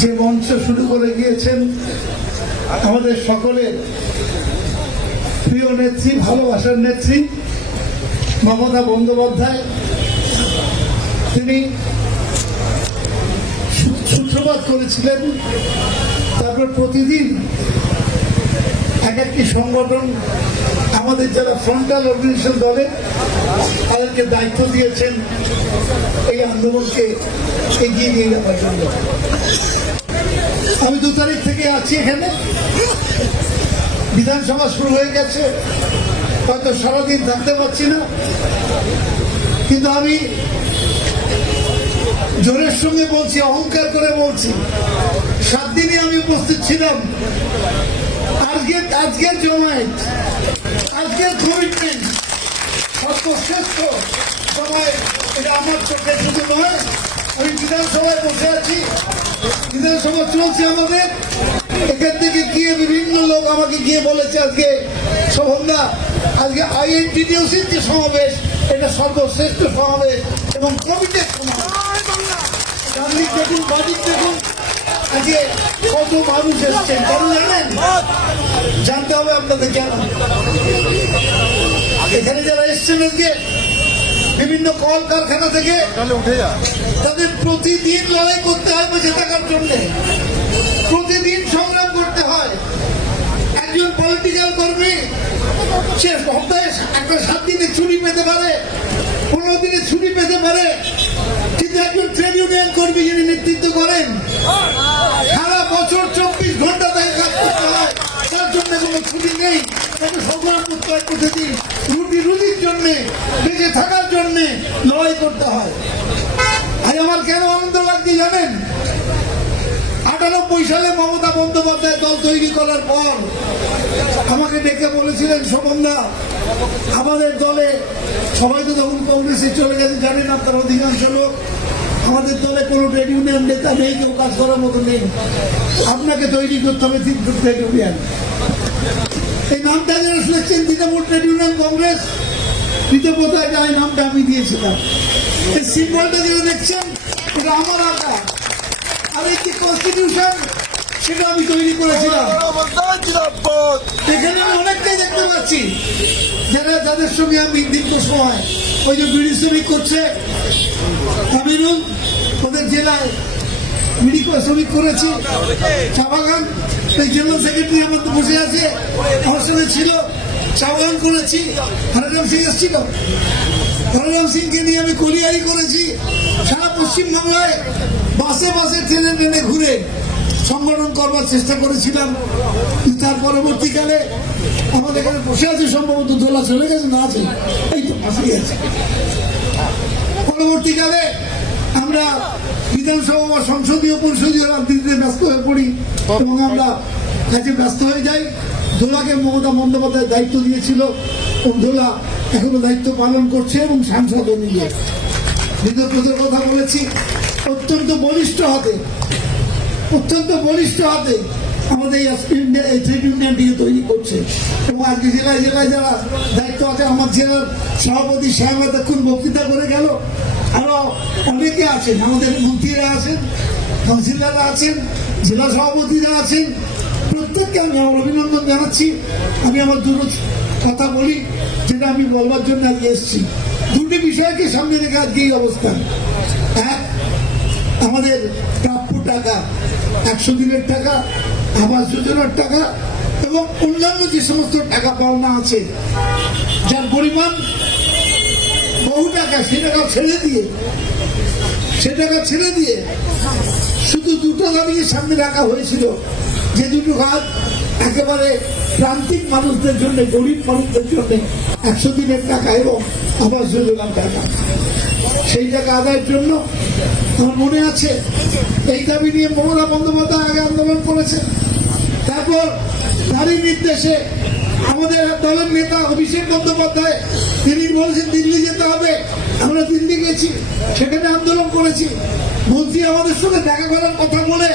যে মঞ্চ শুরু করে গিয়েছেন আমাদের সকলের প্রিয় নেত্রী, ভালোবাসার নেত্রী মমতা বন্দ্যোপাধ্যায়। তিনি সূত্রপাত করেছিলেন, তারপর প্রতিদিন এক একটি সংগঠন আমাদের যারা ফ্রন্টাল অর্গানাইজেশন দলে তাদেরকে দায়িত্ব দিয়েছেন এই আন্দোলনকে এগিয়ে নিয়ে যাওয়ার জন্য। আমি 2 তারিখ থেকে আছি এখানে। বিধানসভা শুরু হয়ে গেছে, হয়তো সারাদিন থাকতে পারছি না, কিন্তু আমি জোরের সঙ্গে বলছি, অহংকার করে বলছি, 7 দিনই আমি উপস্থিত ছিলাম। আজকের জমায়েত, আজকের কমিটমেন্ট সর্বশ্রেষ্ঠ সময়। এটা আমার চোখে শুধু নয়, আমি বিধানসভায় বসে আছি, বিধানসভা চলছে আমাদের। এখান থেকে গিয়ে বিভিন্ন লোক আমাকে গিয়ে বলেছে আজকে শোভনদা, আজকে INTTUC-র যে সমাবেশ, এটা সর্বশ্রেষ্ঠ সমাবেশ এবং কমিটেড সমাবেশ। দেখুন, বাড়ির দেখুন আজকে কত মানুষ এসছেন, কেন জানেন? জানতে হবে আপনাদের কেন। এখানে যারা এসছেন আজকে বিভিন্ন কল কারখানা থেকে, তাদের প্রতিদিন লড়াই করতে হয় বেঁচে থাকার জন্য, প্রতিদিন সংগ্রাম করতে হয়। একজন পলিটিক্যাল কর্মী সে সপ্তাহে একটা 7 দিনে ছুটি পেতে পারে, 15 দিনে ছুটি পেতে পারে, কিন্তু একজন ট্রেড ইউনিয়ন কর্মী যিনি নেতৃত্ব করেন, সারা বছর 24 ঘন্টা তাকে কাজ করতে হয়, তার জন্য কোনো ছুটি নেই। তাকে সংগ্রাম করতে হয় প্রতিদিন, রুটির জন্য, বেঁচে থাকার জন্য লড়াই করতে হয়। আজ আমার কেন আনন্দ লাগছে জানেন? 98 সালে মমতা বন্দ্যোপাধ্যায় দল তৈরি করার পর আমাকে ডেকে বলেছিলেন, শোভনদা, আমাদের দলে সবাই তো তখন কংগ্রেসে চলে গেছে, জানেন আপনার অধিকাংশ লোক, আমাদের দলে কোনো ট্রেড ইউনিয়ন নেতা নেই, কেউ কাজ করার মতো নেই, আপনাকে তৈরি করতে হবে ট্রেড ইউনিয়ন। এই নামটা যেন শুনেছেন, তৃণমূল ট্রেড ইউনিয়ন কংগ্রেস, কোথায় যায় নামটা আমি দিয়েছিলাম। এই সিম্বলটা যেটা দেখছেন, এটা আমার আঁকা, আর এই যে কনস্টিটিউশন, সেটা আমি তৈরি করেছিলাম। এখানে আমি অনেকটাই দেখতে পাচ্ছি যাদের সঙ্গে আমি দীর্ঘ সময়, ওই যে বিড়ি শ্রমিক করছে আমিরুল, ওদের জেলায় বিড়ি শ্রমিক করেছি, চা বাগান, এই জেনারেল সেক্রেটারি আমার তো বসে আছে, আমার সঙ্গে ছিল, চা বাগান করেছি। হররাম সিং এসেছিল, হররাম সিংকে নিয়ে আমি কলিয়ারি করেছি। সারা পশ্চিমবাংলায় বাসে বাসে ট্রেনে ট্রেনে ঘুরে সংগঠন করবার চেষ্টা করেছিলাম। তার পরবর্তীকালে আমাদের এখানে বসে আছে, সম্ভবত দোলা চলে গেছে, না আছে, এই তো পাশেই আছে। পরবর্তীকালে আমরা বিধানসভা বা সংসদীয় পরিষদীয় রাজনীতিতে ব্যস্ত হয়ে পড়ি এবং আমরা কাজে ব্যস্ত হয়ে যাই। দোলাকে মমতা বন্দ্যোপাধ্যায় দায়িত্ব দিয়েছিল, দোলা এখনো দায়িত্ব পালন করছে এবং সাংসদ নিয়ে বিদ্যুতের কথা বলেছি। অত্যন্ত বলিষ্ঠ হাতে আমাদের এই ট্রেড ইউনিয়নটিকে তৈরি করছে এবং আজকে জেলায় জেলায় যারা দায়িত্ব আছে, আমার জেলার সভাপতি সাহেব এতক্ষণ বক্তৃতা করে গেল, আরো অনেকে আছেন, আমাদের মন্ত্রীরা আছেন, কাউন্সিলররা আছেন, জেলা সভাপতিরা আছেন, প্রত্যেককে আমি আমার অভিনন্দন জানাচ্ছি। আমি আমার দুটো কথা বলি, যেটা আমি বলবার জন্য আজকে এসেছি। 2টি বিষয়কে সামনে রেখে আজকে এই অবস্থান। এক, আমাদের প্রাপ্য টাকা, 100 দিনের টাকা, আবাস যোজনার টাকা এবং অন্যান্য যে সমস্ত টাকা পাওনা আছে, যার পরিমাণ বহু টাকা, সে টাকা ছেড়ে দিয়ে শুধু 2টো দাবিকে সামনে রাখা হয়েছিল, যে 2টো কাজ একেবারে প্রান্তিক মানুষদের জন্য, গরিব মানুষদের জন্য 100 দিনের টাকা এবং আবাস যোজনার টাকা। সেই টাকা আদায়ের জন্য আমার মনে আছে এই দাবি নিয়ে মমতা বন্দ্যোপাধ্যায় আগে আন্দোলন করেছেন। তারপর তারই নির্দেশে আমাদের দলের নেতা অভিষেক বন্দ্যোপাধ্যায়, তিনি বলেছেন দিল্লি যেতে হবে, আমরা দিল্লি গেছি, সেখানে আন্দোলন করেছি। মন্ত্রী আমাদের সঙ্গে দেখা করার কথা বলে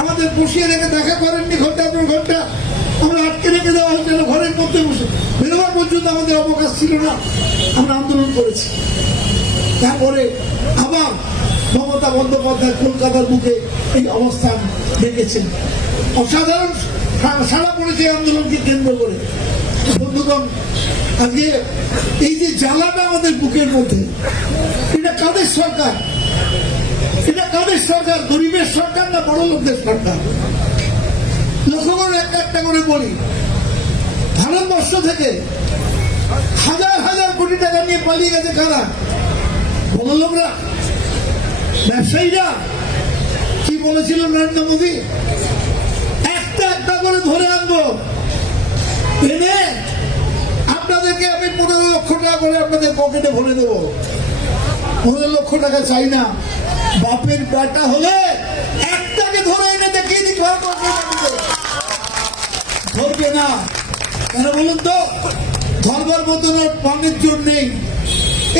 আমাদের বসিয়ে রেখে দেখা করেননি, ঘন্টার পর ঘন্টা আমরা আটকে রেখে দেওয়া হয়েছিল ঘরের মধ্যে বসে, বেরোবার পর্যন্ত আমাদের অবকাশ ছিল না, আমরা আন্দোলন করেছি। তারপরে আবার মমতা মমতা বন্দ্যোপাধ্যায় কলকাতার বুকে এই অবস্থান রেখেছেন। অসাধারণ সাড়া পড়েছে এই আন্দোলনকে কেন্দ্র করে। বন্ধুগণ, আজকে এই যে জ্বালাটা আমাদের বুকের মধ্যে, এটা কাদের সরকার? এটা কাদের সরকার? গরিবের সরকার না বড় লোকদের সরকার? লক্ষ্য করে একটা একটা করে বলি, ভারতবর্ষ থেকে হাজার হাজার কোটি টাকা নিয়ে পালিয়ে গেছে কারা? বড় লোকরা, ব্যবসায়ীরা। কি বলেছিল নরেন্দ্র মোদী? একটা একটা করে ধরে আনবো, এনে আপনাদেরকে আমি 15 লক্ষ টাকা করে আপনাদের পকেটে ভরে দেবো। 15 লক্ষ টাকা চাই না, বাপের বেটা হলে একটাকে ধরে এনে দেখিয়ে দিতে ধরবে না। কেন বলুন তো? ধরবার মতন পানির জোর নেই।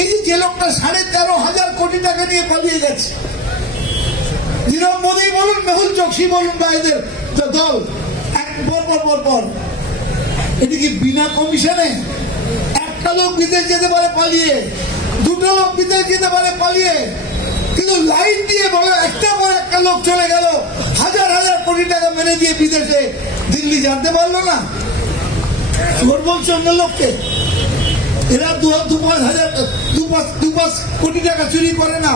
এই যে লোকটা 13,500 কোটি টাকা নিয়ে পালিয়ে গেছে, নীরব মোদী বলুন, মেহুল চোকসি বলুন, বা এদের দল পর এটা কি বিনা কমিশনে? একটা লোক বিদেশ যেতে পারে পালিয়ে, দুটো লোক বিদেশ যেতে পারে পালিয়ে, কিন্তু লাইন দিয়ে বলে একটা পর একটা লোক চলে গেল, হাজার হাজার কোটি টাকা মেনে দিয়ে বিদেশে, দিল্লি জানতে পারলো না। চোর বলছে অন্য লোককে। এরা 2-5 কোটি টাকা চুরি করে না,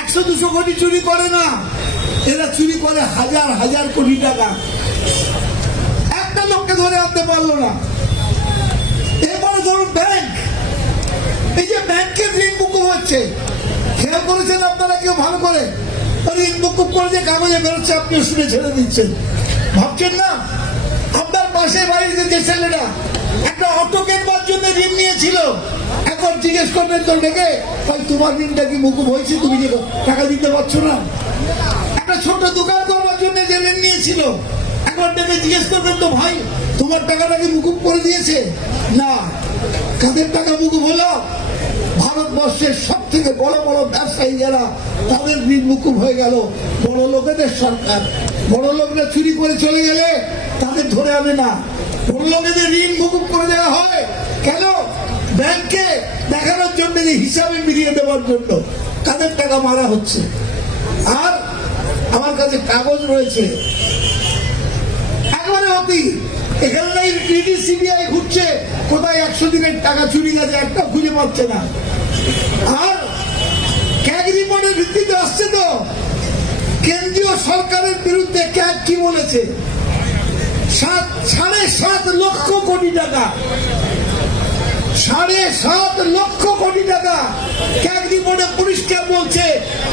100-200 কোটি চুরি করে না, এরা চুরি করে হাজার হাজার কোটি টাকা। একটা লোককে ধরে আনতে পারলো না। এরপরে ধরুন ব্যাংক, এই যে ব্যাংকের ঋণ মুকুব হচ্ছে, খেয়াল করেছেন আপনারা কেউ ভালো করে? ঋণ মুকুব করে যে কাগজে বেরোচ্ছে, আপনিও শুনে ছেড়ে দিচ্ছেন। ভাবছেন না আপনার পাশে বাড়িতে যে ছেলেটা একটা অটো কেনবার জন্য ঋণ নিয়েছিল, এখন জিজ্ঞেস করবেন তো ডেকে, ভাই তোমার ঋণটা কি মুকুব হয়েছে? তুমি যে টাকা দিতে পারছো না। একটা ছোট দোকান করবার জন্য যে ঋণ নিয়েছিল, এখন ডেকে জিজ্ঞেস করবেন তো, ভাই তোমার টাকাটা কি মুকুব করে দিয়েছে? না। কাদের টাকা মুকুব হলো? ভারতবর্ষের সব থেকে বড় বড় ব্যবসায়ী যারা, তাদের ঋণ মুকুব হয়ে গেল। বড় লোকেদের সরকার। বড় লোকরা চুরি করে চলে গেলে তাদের ধরে আনে না, বড় লোকেদের ঋণ মুকুব করে দেওয়া হয়। কেন? ব্যাংকে দেখানোর জন্য, যে হিসাবে মিলিয়ে দেওয়ার জন্য কাদের টাকা মারা হচ্ছে। আর আমার কাছে কাগজ রয়েছে একবারে অতি, এখানে ইডি সিবিআই ঘুরছে, কোথায় 100 দিনের টাকা চুরি গেছে একটা খুঁজে পাচ্ছে না। আর ক্যাগ রিপোর্টের ভিত্তিতে আসছে তো, কেন্দ্রীয় সরকারের বিরুদ্ধে ক্যাগ কি বলেছে? 7.5 লক্ষ কোটি টাকা, 7.5 লক্ষ কোটি টাকা ক্যাগ রিপোর্টে পরিষ্কার বলছে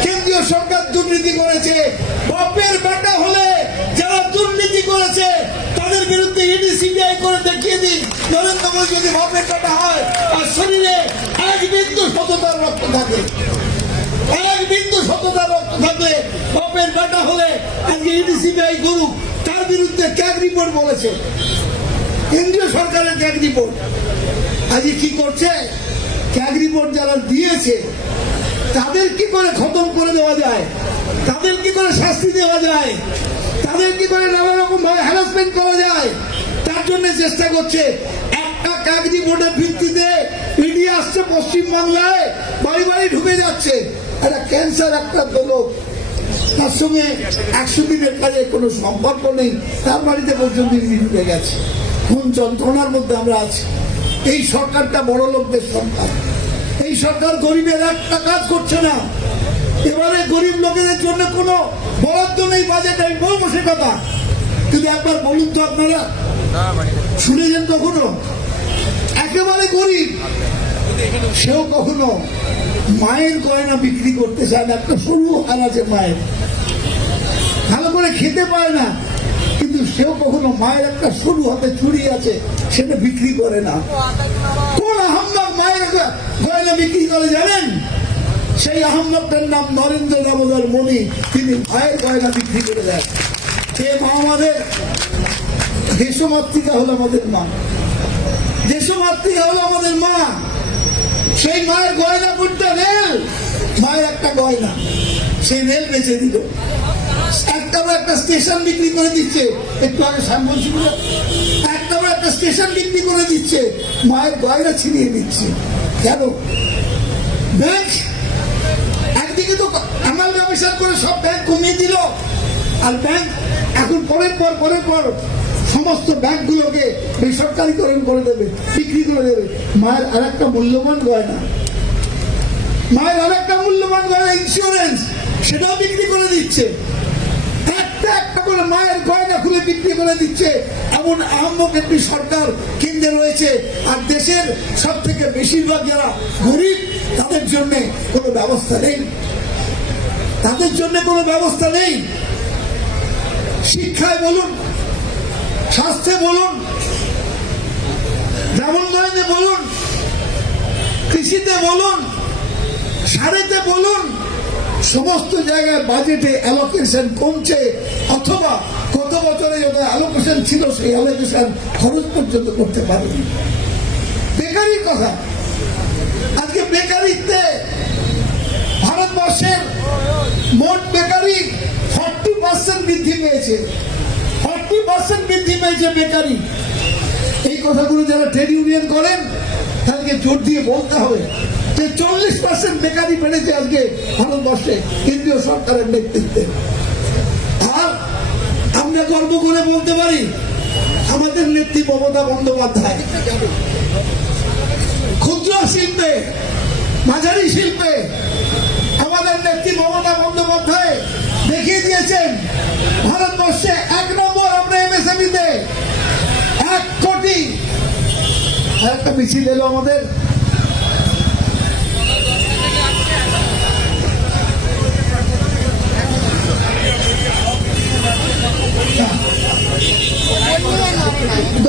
কেন্দ্রীয় সরকার দুর্নীতি করেছে। বাপের বেটা হলে যারা দুর্নীতি করেছে তাদের বিরুদ্ধে ইডি সিবিআই করে দেখিয়ে দিন। নরেন্দ্র মোদী যদি বাপের বেটা হয় আর শরীরে 1 বিন্দু সততার রক্ত থাকে, 1 বিন্দু সততার রক্ত থাকলে বাপের বেটা হলে আজকে ইডি সিবিআই করুক। তার বিরুদ্ধে ক্যাগ রিপোর্ট বলেছে, কেন্দ্রীয় সরকারের ক্যাগ রিপোর্ট। আজকে কি করছে? ক্যাগ রিপোর্ট যারা দিয়েছে তাদের কি করে খতম করে দেওয়া যায়, তাদের কি করে শাস্তি দেওয়া যায়, তাদের কি করে নানা রকম ভাবে হ্যারাসমেন্ট করা যায়, তার জন্য চেষ্টা করছে। একটা ক্যাগ রিপোর্টের ভিত্তিতে ইডি আসছে পশ্চিমবাংলায়, বাড়ি বাড়ি ঢুকে যাচ্ছে। একটা ক্যান্সার আক্রান্ত লোক, তার সঙ্গে 100 দিনের কাজে কোনো সম্পর্ক নেই, তার বাড়িতে পর্যন্ত ইডি ঢুকে গেছে। কোন যন্ত্রণার মধ্যে আমরা আছি। এই সরকারটা বড় লোকদের সরকার। এই সরকার গরিবের একটা কাজ করছে না। এবারে গরিব লোকেদের জন্য কোনো বরাদ্দ নেই বাজেট। আমি বলবো সে কথা, কিন্তু একবার বলুন তো আপনারা, শুনেছেন কখনো? একেবারে গরিব সেও কখনো মায়ের গয়না বিক্রি করতে চায় না। একটা সরু হার আছে মায়ের, ভালো করে খেতে পায় না, কিন্তু সেও কখনো মায়ের একটা সরু হাতে চুড়ি আছে সেটা বিক্রি করে না। কোন আহম্মক মায়ের গয়না বিক্রি করে জানেন? সেই আহম্মকটার নাম নরেন্দ্র দামোদর মোদী। তিনি মায়ের গয়না বিক্রি করে দেন। সে মা আমাদের দেশমাতৃকা হলো আমাদের মা, দেশমাতৃকা হলো আমাদের মা। সেই মায়ের গয়না কোনটা? রেল। মায়ের একটা গয়না, সেই রেল বেঁচে দিল। একটা স্টেশন বিক্রি করে দিচ্ছে, একটু আগে সামনে ছিল, একটা স্টেশন বিক্রি করে দিচ্ছে, মায়ের গয়না ছিনিয়ে দিচ্ছে। কেন? ব্যাংক একদিকে তো অ্যামালগামেশন করে সব ব্যাংক কমিয়ে দিল, আর ব্যাংক এখন পরের পর সমস্ত ব্যাংকগুলোকে বেসরকারীকরণ করে দেবে, বিক্রি করে দেবে। মায়ের আর একটা মূল্যবান গয়না, ইন্স্যুরেন্স, সেটাও বিক্রি করে দিচ্ছে। একটা করে মায়ের গয়না খুলে বিক্রি করে দিচ্ছে। এমন আহম্মক একটি সরকার কেন্দ্রে রয়েছে, আর দেশের সব থেকে বেশিরভাগ যারা গরিব তাদের জন্য কোনো ব্যবস্থা নেই, শিক্ষায় বলুন, স্বাস্থ্যে বলুন, গ্রামোন্নয়নে বলুন, কৃষিতে বলুন, সারেতে বলুন, সমস্ত জায়গায় বাজেটে অ্যালোকেশন কমছে, অথবা গত বছরে যত অ্যালোকেশন ছিল সেই অ্যালোকেশন খরচ পর্যন্ত করতে পারেনি। বেকারির কথা, আজকে বেকারিতে ভারতবর্ষের মোট বেকারি 40% বৃদ্ধি পেয়েছে, 40% বৃদ্ধি পেয়েছে বেকারি। এই কথাগুলো যারা ট্রেড ইউনিয়ন করেন তাদেরকে জোর দিয়ে বলতে হবে যে 40% বেকারি বেড়েছে আজকে ভারতবর্ষে কেন্দ্রীয় সরকারের নেতৃত্বে। আর আমরা গর্ব করে বলতে পারি আমাদের নেত্রী মমতা বন্দ্যোপাধ্যায় ক্ষুদ্র শিল্পে, মাঝারি শিল্পে আমাদের নেত্রী মমতা বন্দ্যোপাধ্যায় দেখিয়ে দিয়েছেন ভারতবর্ষে 1 নম্বর আমরা এমএসএমইতে 1 কোটি। একটা মিছিল এলো আমাদের,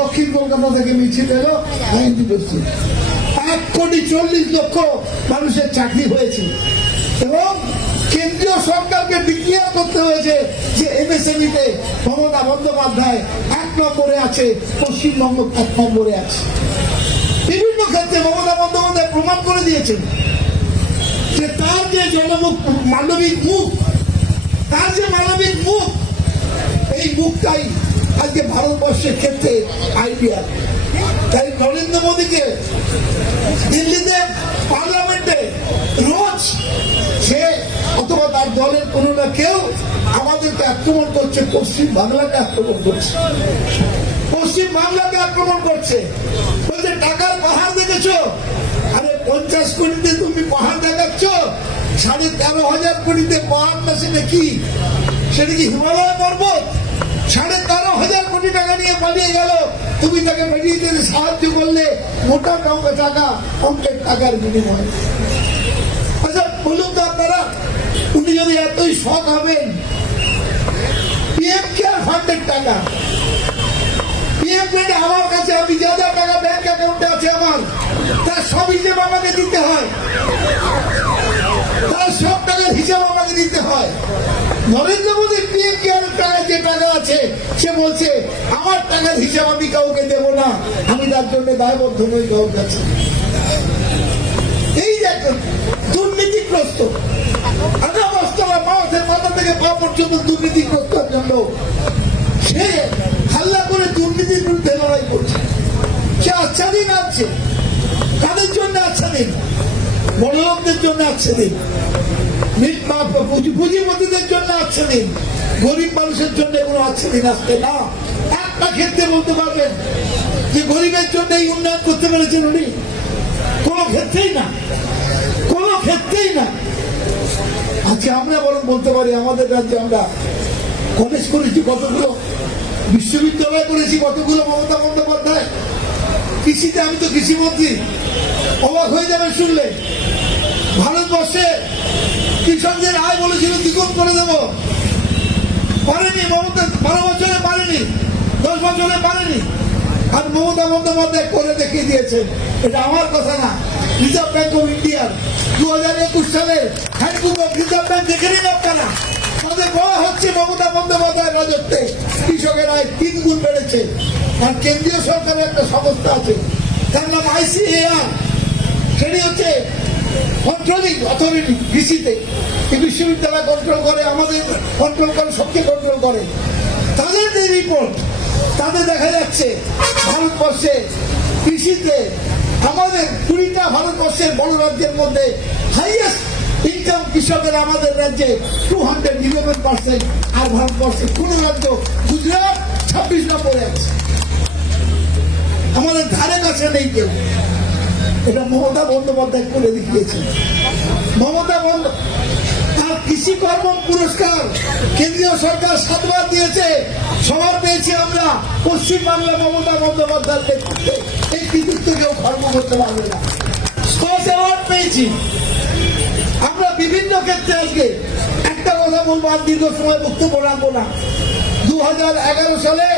দক্ষিণ কলকাতা থেকে মিছিল এলো, 1,40,00,000 মানুষের চাকরি হয়েছে, এবং কেন্দ্রীয় সরকারকে ডিক্লেয়ার করতে হয়েছে যে এমএসএমইতে মমতা বন্দ্যোপাধ্যায় 1 নম্বরে আছে, পশ্চিমবঙ্গ 1 নম্বরে আছে। বিভিন্ন ক্ষেত্রে মমতা বন্দ্যোপাধ্যায় প্রমাণ করে দিয়েছেন যে তার যে মানবিক মুখ, এই মুখটাই আজকে ভারতবর্ষের ক্ষেত্রে আইডিয়া। তাই নরেন্দ্র মোদীকে দিল্লিতে পার্লামেন্টে রোজ সে অথবা তার দলের কোনো না কেউ আমাদেরকে আক্রমণ করছে, পশ্চিম বাংলাকে আক্রমণ করছে, বলছে টাকার পাহাড় দেখেছো? আরে 50 কোটিতে তুমি পাহাড় দেখাচ্ছ, 13,500 কোটিতে পাহাড় না, সেটা কি হিমালয় পর্বত? 13,500 কোটি টাকা নিয়ে পালিয়ে গেল, তুমি তাকে মেডিকেল সাহায্য করলে মোটা অঙ্কের টাকার বিনিময়ে। আচ্ছা বলুন তো আপনারা, উনি যদি এতই সৎ হবেন, পিএম কেয়ার ফান্ডের টাকা, পিএম ফান্ডে আমার কাছে, আমি যা টাকা ব্যাংক অ্যাকাউন্টে আছে আমার, তার সব হিসেব আমাকে দিতে হয়, নরেন্দ্র মোদী পিএম কেয়ারের টাকায় যে টাকা আছে, সে বলছে আমার টাকার হিসাব আমি কাউকে দেব না, আমি তার জন্য দায়বদ্ধ নই কাউর কাছে। এই যে দুর্নীতিগ্রস্ত, মাথা থেকে পা পর্যন্ত দুর্নীতিগ্রস্তের জন্য সে হাল্লা করে দুর্নীতির বিরুদ্ধে লড়াই করছে। সে আচ্ছাদিন আছে, কাদের জন্য আচ্ছাদিন? বড় লোকদের জন্য আচ্ছাদিন, পুঁজিপতিদের জন্য আচ্ছাদিন, গরিব মানুষের জন্য কোনো আচ্ছাদিন আসছে না। একটা ক্ষেত্রে বলতে পারবেন যে গরিবের জন্য এই উন্নয়ন করতে পেরেছেন উনি? কোনো ক্ষেত্রেই না। আজকে আমরা বরং বলতে পারি আমাদের রাজ্যে আমরা কলেজ করেছি কতগুলো, বিশ্ববিদ্যালয় করেছি কতগুলো মমতা বন্দ্যোপাধ্যায়। কৃষিতে আমি তো কৃষিমন্ত্রী, অবাক হয়ে যাবেন শুনলে। ভারতবর্ষে কৃষকদের আয় বলেছিল দ্বিগুণ করে দেব, পারেনি মমতা, 12 বছরে পারেনি, 10 বছরে পারেনি, আর মমতা বন্দ্যোপাধ্যায় করে দেখিয়ে দিয়েছেন। এটা আমার কথা না, রিজার্ভ ব্যাংক অফ ইন্ডিয়ার 2021 সালের হ্যান্ডবুক অফ রিজার্ভ ব্যাংক দেখে নিন আপনারা। তাদের বলা হচ্ছে মমতা বন্দ্যোপাধ্যায়ের রাজত্বে কৃষকের আয় 3 গুণ বেড়েছে। আর কেন্দ্রীয় সরকারের একটা সংস্থা আছে, তার নাম ICAR, সেটি হচ্ছে কন্ট্রোলিং অথরিটি কৃষিতে। এই বিশ্ববিদ্যালয় কন্ট্রোল করে, আমাদের কন্ট্রোল করে, সবকে কন্ট্রোল করে। তাদের যে রিপোর্ট, তাতে দেখা যাচ্ছে ভারতবর্ষে কৃষিতে আমাদের 20টা ভারতবর্ষের বড় রাজ্যের মধ্যে হাইয়েস্ট ইনকাম কৃষকের আমাদের রাজ্যে 211%, আর ভারতবর্ষের কোন রাজ্য, গুজরাট 26 নম্বরে আছে, আমাদের ধারে কাছে নেই কেউ। এটা মমতা বন্দ্যোপাধ্যায় করে দেখিয়েছেন। মমতা বন্দ্যোপাধ্যায় আর কৃষি কর্ম পুরস্কার কেন্দ্রীয় সরকার 7 বার দিয়েছে, সবার পেয়েছি আমরা। পশ্চিমবাংলা মমতা বন্দ্যোপাধ্যায়ের নেতৃত্বে এই কৃতিত্ব কেউ খর্ব করতে পারবে না। স্কচ অ্যাওয়ার্ড পেয়েছি আমরা বিভিন্ন ক্ষেত্রে। আজকে একটা কথা বলবো, আর দীর্ঘ সময় বক্তব্য রাখবো না। 2011 সালে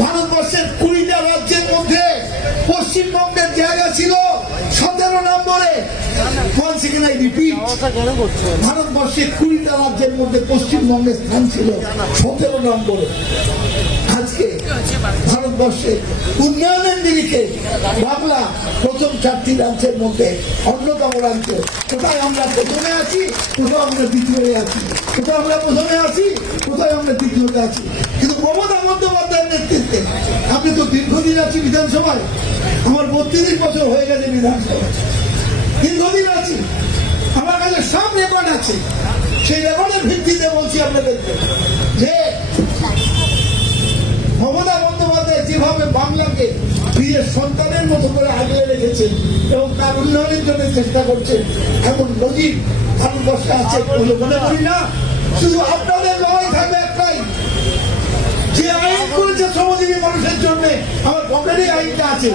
ভারতবর্ষের 20টা রাজ্যের মধ্যে পশ্চিমবঙ্গের জায়গা ছিল 17 নম্বরে। ভারতবর্ষের 20টা রাজ্যের মধ্যে পশ্চিমবঙ্গের স্থান ছিল 17 নম্বরে। আজকে ভারতবর্ষের উন্নয়নের নিরিখে বাংলা প্রথম 4টি রাজ্যের মধ্যে অন্যতম রাজ্য। কোথায় আমরা প্রথমে আছি, কোথাও আমরা দ্বিতীয় আছি, কোথাও আমরা প্রথমে আছি, কোথায় আমরা দ্বিতীয়তে আছি। কিন্তু মমতা বন্দ্যোপাধ্যায়ের নেতৃত্বে, আপনি তো দীর্ঘদিন আছি বিধানসভায়, আমার 32 বছর হয়ে গেছে বিধানসভায়, দীর্ঘদিন আছি, আমার কাছে সব রেকর্ড আছে। সেই রেকর্ডের ভিত্তিতে বলছি আপনাদেরকে যে মমতা বন্দ্যোপাধ্যায় যেভাবে বাংলাকে নিজের সন্তানের মতো করে আগলে রেখেছেন এবং তার উন্নয়নের জন্য চেষ্টা করছেন, এমন নজির ভারতবর্ষে আছে বলে মনে করি না। শুধু আপনাদের লড়াই থাকবে একটাই, যে আইন করেছে শ্রমজীবী মানুষের জন্য। আমার পকেটেই আইনটা আছে,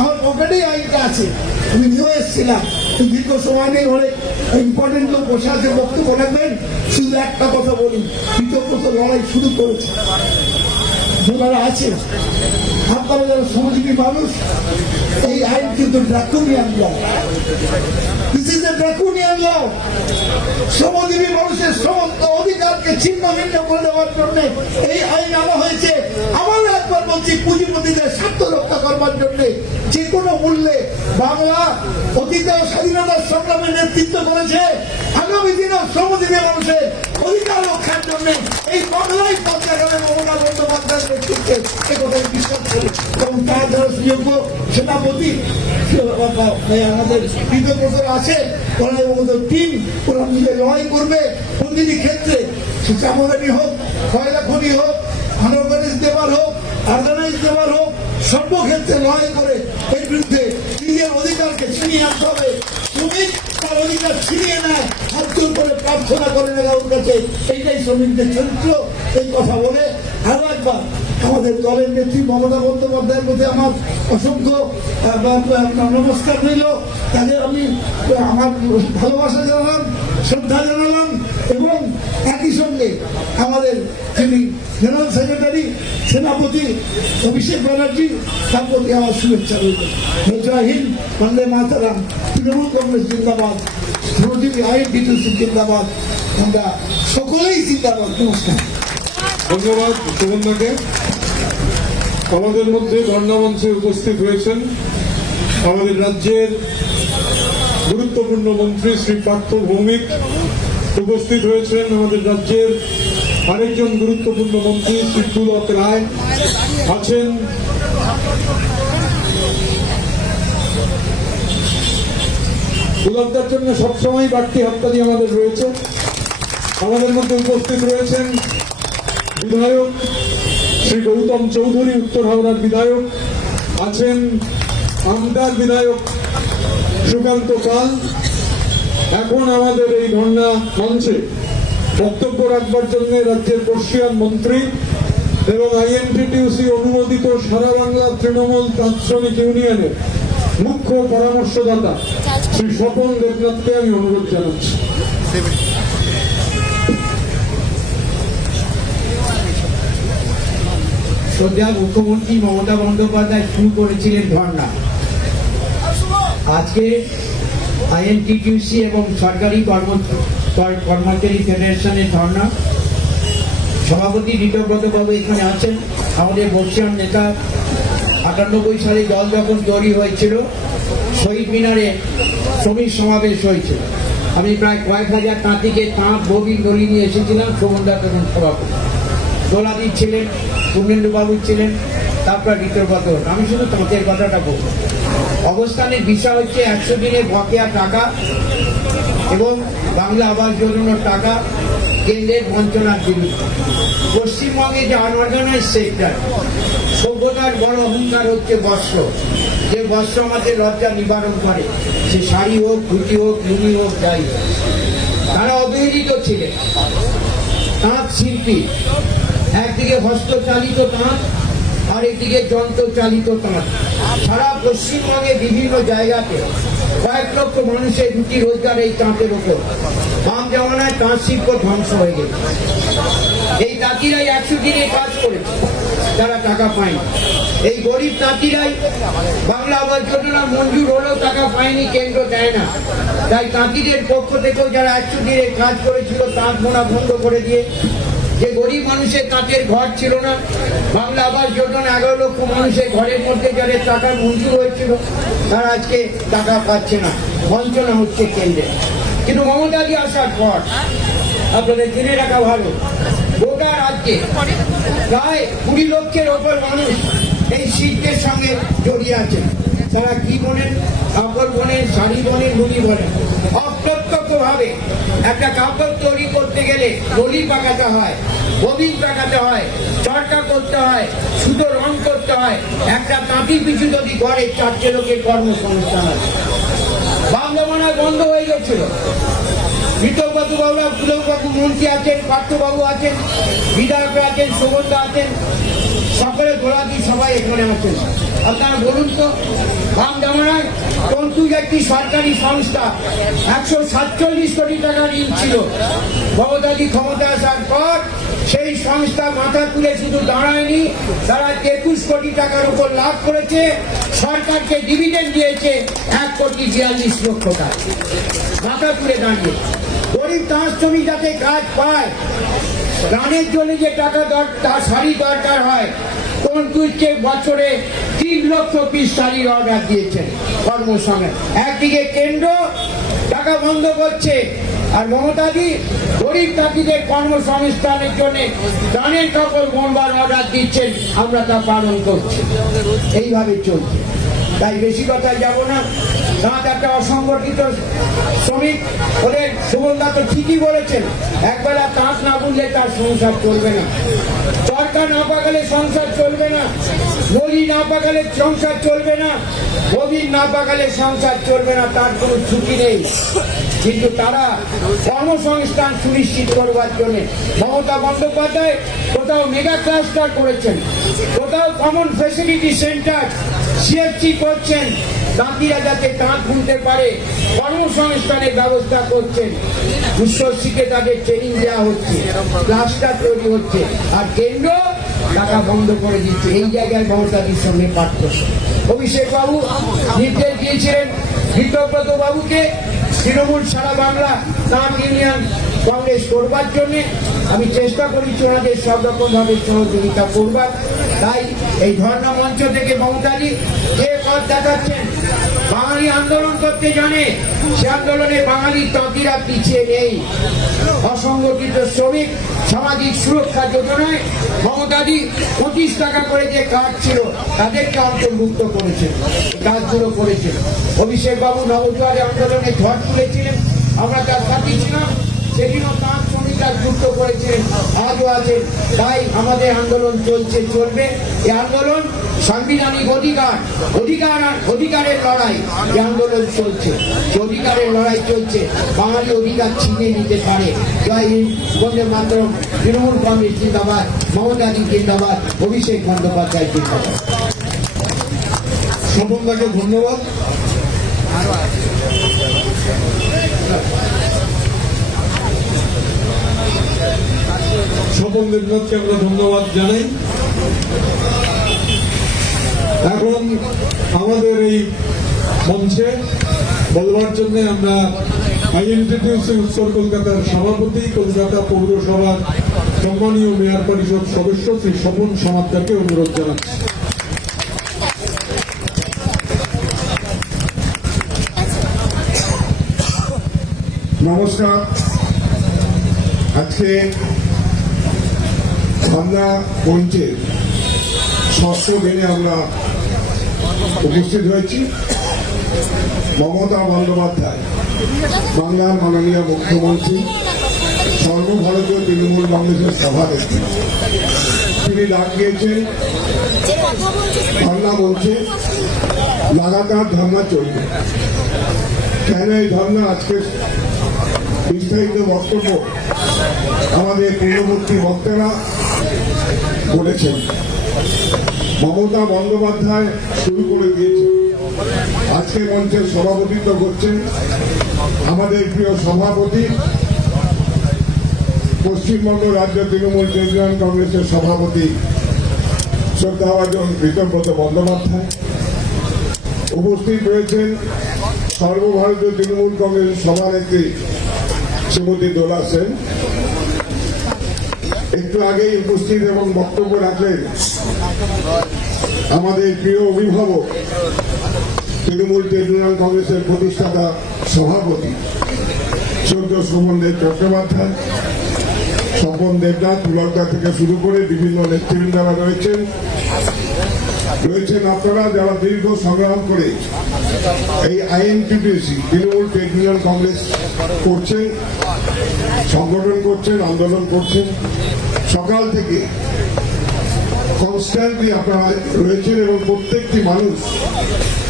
আমার পকেটেই আইনটা আছে। আমি নিয়ে এসেছিলাম, দীর্ঘ সময় নেই, অনেক ইম্পর্টেন্ট লোক বসে আছে, বক্তব্য রাখবেন। শুধু একটা কথা বলি, কৃতজ্ঞতা লড়াই শুরু করেছে যারা আছে, আপনারা যারা শ্রমজীবী মানুষ, এই আইন কিন্তু draconian law. This is a draconian ল। শ্রমজীবী মানুষের সমস্ত অধিকারকে ছিন্ন ভিন্ন করে দেওয়ার জন্য এই আইন আনা হয়েছে। আবার একবার বলছি, পুঁজিপতিদের স্বার্থ রক্ষা করবার জন্য। যে কোনো মূল্যে বাংলা অতীতে স্বাধীনতার সংগ্রামে নেতৃত্ব করেছে, আগামী দিনেও শ্রমজীবী মানুষের অধিকার রক্ষার জন্য এই বাংলায় পথে মমতা বন্দ্যোপাধ্যায়ের নেতৃত্বে একথায় বিশ্বাস করি। এবং তার যারা সুযোগ্য সেনাপতি আমাদের কৃতজ্ঞতা আছে, ওরা টিম, ওরা নিজে লড়াই করবে প্রতিটি ক্ষেত্রে। সে চামড়ানি হোক, কয়লা খনি হোক, আনঅর্গানাইজ দেবার হোক, অর্গানাইজ দেবার হোক, সর্বক্ষেত্রে লড়াই করে এর বিরুদ্ধে নিজের অধিকারকে ছিনিয়ে আনতে হবে। শ্রমিক তার অধিকার ছিনিয়ে নেয়, হাত জোর করে প্রার্থনা করে না ওর কাছে। এইটাই শ্রমিকদের চরিত্র। এই কথা বলে আরো একবার আমাদের দলের নেত্রী মমতা বন্দ্যোপাধ্যায়ের প্রতি আমার অসংখ্য নমস্কার রইল। তাদের আমি আমার ভালোবাসা জানালাম, শ্রদ্ধা জানালাম, এবং একই সঙ্গে আমাদের যিনি জেনারেল সেক্রেটারি সেনাপতি অভিষেক ব্যানার্জি, তার প্রতি আমার শুভেচ্ছা রইল। জয় হিন্দ, বন্দে মাতরম, তৃণমূল কংগ্রেস জিন্দাবাদ, শ্রমজীবী আইএনটিটিউসি জিন্দাবাদ, আমরা সকলেই জিন্দাবাদ। নমস্কার। ধন্যবাদ সুমনদাকে। আমাদের মধ্যে ধর্ণামঞ্চে উপস্থিত হয়েছেন আমাদের রাজ্যের গুরুত্বপূর্ণ মন্ত্রী শ্রী পার্থ ভৌমিক, উপস্থিত হয়েছেন আমাদের রাজ্যের আরেকজন গুরুত্বপূর্ণ মন্ত্রী শ্রী পুলক রায়, আছেন পুলকদার জন্য সবসময় বাড়তি হাততালি আমাদের রয়েছে। আমাদের মধ্যে উপস্থিত রয়েছেন বিধায়ক শ্রী গৌতম চৌধুরী, উত্তর হাওড়ার বিধায়ক, আছেন আমদার বিধায়ক সুকান্ত পাল। এখন আমাদের এই ধর্ণা মঞ্চে বক্তব্য রাখবার জন্য রাজ্যের বর্ষীয়ান মন্ত্রী এবং আইএনটিটিউসি অনুমোদিত সারা বাংলা তৃণমূল শ্রমিক ইউনিয়নের মুখ্য পরামর্শদাতা শ্রী স্বপন দেবনাথকে আমি অনুরোধ জানাচ্ছি। শ্রদ্ধা মুখ্যমন্ত্রী মমতা বন্দ্যোপাধ্যায় শুরু করেছিলেন ধর্ণা। আজকে আইএনটিটিউসি এবং সরকারি কর্মচারী ফেডারেশনের ধর্ণা। সভাপতি ঋতব্রত বাবু এখানে আছেন, আমাদের বর্ষীয়ান নেতা। 98 সালে দল যখন তৈরি হয়েছিল, শহীদ মিনারে শ্রমিক সমাবেশ হয়েছিল। আমি প্রায় কয়েক হাজার তাঁতিকে তাঁত ববি দলি নিয়ে এসেছিলাম। সুমনদা তখন সভাপতি, দোলাদি ছিলেন, পূর্ণেন্দুবাবু ছিলেন, তারপর ঋতব্রত। আমি শুধু তাঁতের কথাটা বলব। অবস্থানের বিষয় হচ্ছে 100 দিনের বকেয়া টাকা এবং বাংলা আবাস যোজনার টাকা কেন্দ্রের বঞ্চনার বিরুদ্ধে। পশ্চিমবঙ্গে যে আনঅর্গানাইজ সেক্টর, সভ্যতার বড় অহংকার হচ্ছে বস্ত্র, যে বস্ত্র আমাদের লজ্জা নিবারণ করে, সে শাড়ি হোক, ধুতি হোক, লুঙ্গি হোক, যাই হোক, তারা অবহেলিত ছিলেন। তাঁত শিল্পী, একদিকে হস্তচালিত তাঁত, আরেকদিকে যন্ত্রচালিত তাঁত। সারা পশ্চিমবঙ্গে বিভিন্ন জায়গাতে কয়েক লক্ষ মানুষের রুটি রোজগার এই তাঁতের ওপর। বাম জমানায় তাঁত শিল্প ধ্বংস হয়ে গেছে। এই তাঁতিরাই 100 দিনে কাজ করেছে, তারা টাকা পায়নি। এই গরিব তাঁতিরাই বাংলা আবাস যোজনা মঞ্জুর হলেও টাকা পায়নি, কেন্দ্র দেয় না। তাই তাঁতিদের পক্ষ থেকেও যারা 100 দিনে কাজ করেছিল তাঁত বোনা বন্ধ করে দিয়ে, যে গরিব মানুষের তাঁতের ঘর ছিল না, বাংলা আবাস যোজনা 11 লক্ষ মানুষের ঘরের মধ্যে যাদের টাকা মঞ্জুর হয়েছিল, তারা আজকে টাকা পাচ্ছে না, বঞ্চনা হচ্ছে কেন্দ্রে। কিন্তু মমতাজি আসার পর আপনাদের জেনে রাখা ভালো, গোটা রাজ্যে প্রায় 20 লক্ষের ওপর মানুষ এই শিল্পের সঙ্গে জড়িয়ে আছেন। তারা কি বলেন? কাপড় বোনেন, শাড়ি বোনেন, লুঙ্গি বলেন। অপ্রত্যক্ষভাবে একটা কাপড় তৈরি করতে গেলে দড়ি পাকাতে হয়, ববিন পাকাতে হয়, চরকা করতে হয়, সুতো রং করতে হয়। একটা তাঁতি পিছু যদি করে 4টে লোকের কর্মসংস্থান আছে। বাম জমানায় বন্ধ হয়ে গেছিল। বিতর্কবাবু বাবুরা, পুলকবাবু মন্ত্রী আছেন, পার্থবাবু আছেন, বিধায়ক আছেন, সুগন্ধ আছেন, সকলে গোলাপি সবাই এখানে আছেন। আপনারা বলুন তো, বাম জামানায় তন্তুজ একটি সরকারি সংস্থা, 147 কোটি টাকা ঋণ ছিল। মমতাজি ক্ষমতা আসার পর সেই সংস্থা মাথা তুলে শুধু দাঁড়ায়নি, তারা 21 কোটি টাকার উপর লাভ করেছে। সরকারকে ডিভিডেন্ড দিয়েছে 1,42,00,000 টাকা, মাথা তুলে দাঁড়িয়ে। গরিব তাঁত শ্রমিক যাতে কাজ পায়, রানের জন্য যে টাকা তার শাড়ি দরকার হয়, তন্তুজকে বছরে 3 লক্ষ পিস শাড়ির অর্ডার দিয়েছেন কর্মসংস্থান। একদিকে কেন্দ্র টাকা বন্ধ করছে, আর মমতাজি গরিব তাঁতিদের কর্মসংস্থানের জন্য দানের কাপড় বোনবার অর্ডার দিচ্ছেন, আমরা তা পালন করছি। এইভাবে চলছে। তাই বেশি কথা যাব না। তাঁত একটা অসংগঠিত শ্রমিক, ওদের সুগন্ধা তো ঠিকই বলেছেন, একবেলা তাঁত না বুনলে তার সংসার চলবে না, চরকা না পাকালে সংসার চলবে না, বলি না পাকালে সংসার চলবে না, ববিন না পাকালে সংসার চলবে না, তার কোনো ছুটি নেই। কিন্তু তারা কর্মসংস্থান সুনিশ্চিত করবার জন্য মমতা বন্দ্যোপাধ্যায় কোথাও মেগা ক্লাস্টার করেছেন, কোথাও কমন ফ্যাসিলিটি সেন্টার সিএফসি করছেন, তাঁতিরা যাতে তাঁত বুনতে পারে কর্মসংস্থানের ব্যবস্থা করছেন। উচ্চশিক্ষে তাদের ট্রেনিং দেওয়া হচ্ছে, ক্লাস্টার তৈরি হচ্ছে, আর কেন্দ্র টাকা বন্ধ করে দিচ্ছে। এই জায়গায় মমতাজির সঙ্গে পার্থক্য। অভিষেক বাবু নির্দেশ দিয়েছিলেন বিতর্কব্রত বাবুকে তৃণমূল সারা বাংলা তাঁত ইউনিয়ন কংগ্রেস করবার জন্য। আমি চেষ্টা করেছি ওনাদের সব রকম ভাবে সহযোগিতা করবার। তাই এই ধর্ণা মঞ্চ থেকে মমতাজি যে পথ দেখাচ্ছেন, বাঙালি আন্দোলন করতে জানে, সে আন্দোলনে বাঙালি তাঁতিরা পিছিয়ে নেই। অসংগঠিত শ্রমিক সামাজিক সুরক্ষা যোজনায় মমতাজি 25 টাকা করে যে কার্ড ছিল তাদেরকে অন্তর্ভুক্ত করেছেন, কাজগুলো করেছেন। অভিষেক বাবু নবজোয়ারে আন্দোলনে ঝড় তুলেছিলেন, আমরা তার সাথী ছিলাম, সেদিনও তাঁত শ্রমিকরা যুক্ত করেছিলেন, আজও আছে। তাই আমাদের আন্দোলন চলছে, চলবে। এই আন্দোলন সাংবিধানিক অধিকারের লড়াই, যে আন্দোলন চলছে, যে অধিকারের লড়াই চলছে, বাঙালি অধিকার ছিনিয়ে নিতে পারে। জয় হিন্দ, বন্দে মাতরম। তৃণমূল কংগ্রেস জিন্দাবাদ, মমতাজি জিন্দাবাদ, অভিষেক বন্দ্যোপাধ্যায় জিন্দাবাদ। স্বপনদাকে ধন্যবাদ। স্বপন দেবনাথকে আমরা ধন্যবাদ জানাই। এখন আমাদের এই মঞ্চে বলবার জন্য আমরা আইএনটিটিউসি উত্তর কলকাতার সভাপতি, কলকাতা পৌরসভার সম্মানীয় মেয়র পরিষদ সদস্য শ্রী স্বপন সমাদ্দারকে অনুরোধ জানাচ্ছি। নমস্কার। আজকে আমরা মঞ্চের 6ষ্ঠ দিনে আমরা উপস্থিত হয়েছি। মমতা বন্দ্যোপাধ্যায় বাংলার মাননীয় মুখ্যমন্ত্রী সর্বভারতীয় তৃণমূল কংগ্রেসের সভানেত্রী, তিনি ডাক দিয়েছেন ধর্ণা মঞ্চে লাগাতার ধর্ণা চলবে। কেন এই ধর্ণা, আজকে বিস্তারিত বক্তব্য আমাদের পূর্ববর্তী বক্তারা বলেছেন। মমতা বন্দ্যোপাধ্যায় শুরু করে দিয়েছে, আজকে মঞ্চের সভাপতিত্ব করছেন আমাদের প্রিয় সভাপতি, পশ্চিমবঙ্গ রাজ্য তৃণমূল ট্রেড কংগ্রেসের সভাপতি শ্রদ্ধাভাজন প্রীতমব্রত বন্দ্যোপাধ্যায়। উপস্থিত রয়েছেন সর্বভারতীয় তৃণমূল কংগ্রেসের সভানেত্রী শ্রীমতী দোলা সেন। একটু আগেই উপস্থিত এবং বক্তব্য রাখলেন আমাদের প্রিয় অভিভাবক, তৃণমূল ট্রেড কংগ্রেসের প্রতিষ্ঠাতা সভাপতি শ্রদ্ধেয় শোভনদেব চট্টোপাধ্যায়, স্বপন দেবনাথ, পুলকদা থেকে শুরু করে বিভিন্ন নেতৃবৃন্দরা রয়েছেন আপনারা যারা দীর্ঘ সংগ্রাম করে এই INTTUC Trinamool trade union Congress করছেন, সংগঠন করছেন, আন্দোলন করছেন। সকাল থেকে কনস্ট্যান্টলি আপনারা রয়েছেন এবং প্রত্যেকটি মানুষ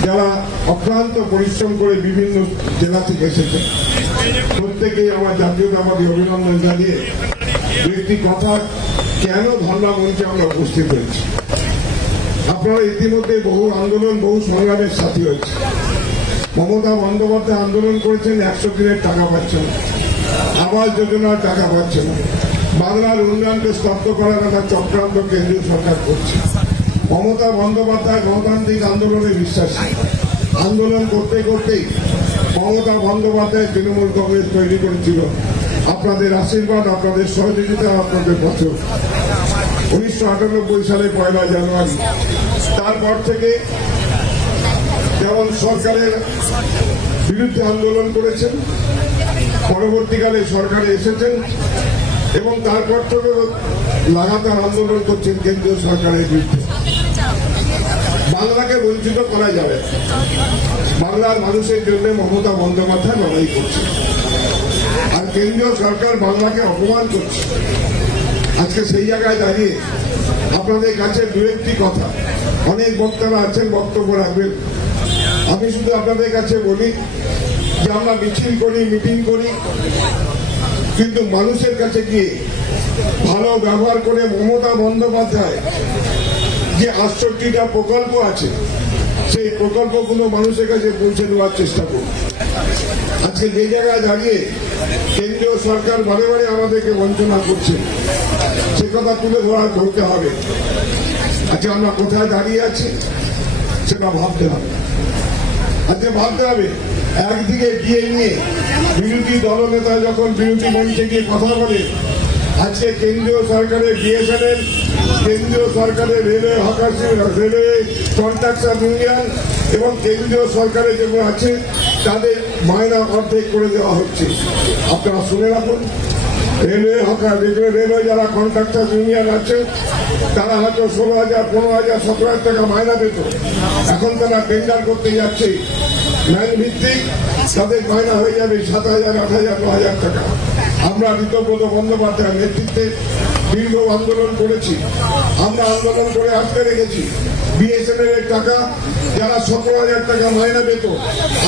যারা অক্লান্ত পরিশ্রম করে বিভিন্ন জেলা থেকে এসেছেন, প্রত্যেকেই আমার জাতীয়তাবাদী অভিনন্দন জানিয়ে একটি কথা, কেন ধর্ণা মঞ্চে আমরা উপস্থিত হয়েছি। আপনারা ইতিমধ্যে বহু আন্দোলন, বহু সংগ্রামের সাথী হয়েছে। মমতা বন্দ্যোপাধ্যায় আন্দোলন করেছেন 100 দিনের টাকা পাচ্ছে না, আবাস যোজনার টাকা পাচ্ছে না, বাংলার উন্নয়নকে স্তব্ধ করার একটা চক্রান্ত কেন্দ্রীয় সরকার করছে। মমতা বন্দ্যোপাধ্যায় গণতান্ত্রিক আন্দোলনে বিশ্বাসী। আন্দোলন করতে করতেই মমতা বন্দ্যোপাধ্যায় তৃণমূল কংগ্রেস তৈরি করেছিল। আপনাদের আশীর্বাদ, আপনাদের সহযোগিতা, আপনাদের বছর 1998 সালে 1 জানুয়ারি, তারপর থেকে যেমন সরকারের বিরুদ্ধে আন্দোলন করেছেন, পরবর্তীকালে সরকারে এসেছেন এবং তারপর থেকে লাগাতার আন্দোলন করছেন কেন্দ্রীয় সরকারের বিরুদ্ধে। বাংলাকে বঞ্চিত করা যাবে, বাংলার মানুষের জন্য মমতা বন্দ্যোপাধ্যায় লড়াই করছে, আর কেন্দ্রীয় সরকার বাংলাকে অপমান করছে। আজকে সেই জায়গায় দাঁড়িয়ে আপনাদের কাছে দু একটি কথা, অনেক বক্তারা আছেন, বক্তব্য রাখবেন। আমি শুধু আপনাদের কাছে বলি যে আমরা মিছিল করি, মিটিং করি, কিন্তু মানুষের কাছে গিয়ে ভালো ব্যবহার করে মমতা বন্দ্যোপাধ্যায় যে 68টা প্রকল্প আছে, সেই প্রকল্পগুলো মানুষের কাছে পৌঁছে দেওয়ার চেষ্টা করুন। আজকে যে জায়গায় দাঁড়িয়ে কেন্দ্রীয় সরকার বারে বারে আমাদেরকে বঞ্চনা করছে, সে কথা তুলে ধরতে হবে। আজকে আমরা কোথায় দাঁড়িয়ে আছি সেটা ভাবতে হবে। আজকে ভাবতে হবে, একদিকে গিয়ে নিয়ে বিরোধী দলনেতা যখন বিরোধী মঞ্চে গিয়ে কথা বলে, আজকে কেন্দ্রীয় সরকারের বিএসএনএল, কেন্দ্রীয় সরকারের railway hawkers, railway contractor union এবং কেন্দ্রীয় সরকারের যেগুলো আছে তাদের মায়না অর্ধেক করে দেওয়া হচ্ছে। আপনারা শুনে রাখুন, রেলওয়ে হকার, রেলওয়ে যারা কন্ট্রাক্টর ইউনিয়ন আছে তারা হয়তো 16,000, 15,000, 17,000 টাকা মায়না পেত। এখন তারা টেন্ডার করতে যাচ্ছে, ম্যান ভিত্তিক তাদের মায়না হয়ে যাবে 7,000, 8,000, 9,000 টাকা। আমরা ঋতব্রত বন্দ্যোপাধ্যায়ের নেতৃত্বে দীর্ঘ আন্দোলন করেছি, আমরা আন্দোলন করে আটকে রেখেছি। বিএসএনএল এর টাকা যারা 17,000 টাকা মায়না পেত,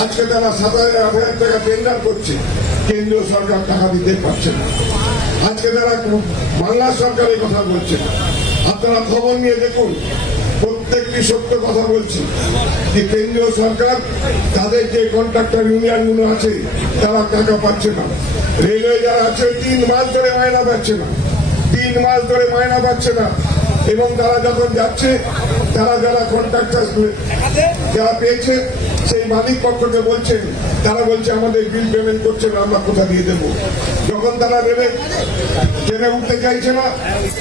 আজকে তারা 7,000, 8,000 টাকা টেন্ডার করছে, কেন্দ্রীয় সরকার টাকা দিতে পারছে না। আজকে তারা বাংলা সরকারের কথা বলছে। আপনারা খবর নিয়ে দেখুন, প্রত্যেকটি সত্য কথা বলছি যে কেন্দ্রীয় সরকার তাদের যে কন্ট্রাক্টর ইউনিয়নগুলো আছে তারা টাকা পাচ্ছে না। রেলওয়ে যারা আছে 3 মাস ধরে মায়না পাচ্ছে না, 3 মাস ধরে মায়না পাচ্ছে না। এবং তারা যখন যাচ্ছে, তারা যারা কন্ট্রাক্টর যারা পেয়েছে সেই মালিক পক্ষকে বলছেন, তারা বলছে আমাদের বিল পেমেন্ট করছে না, আমরা কোথা দিয়ে দেবো। যখন তারা ট্রেনে উঠতে চাইছে না,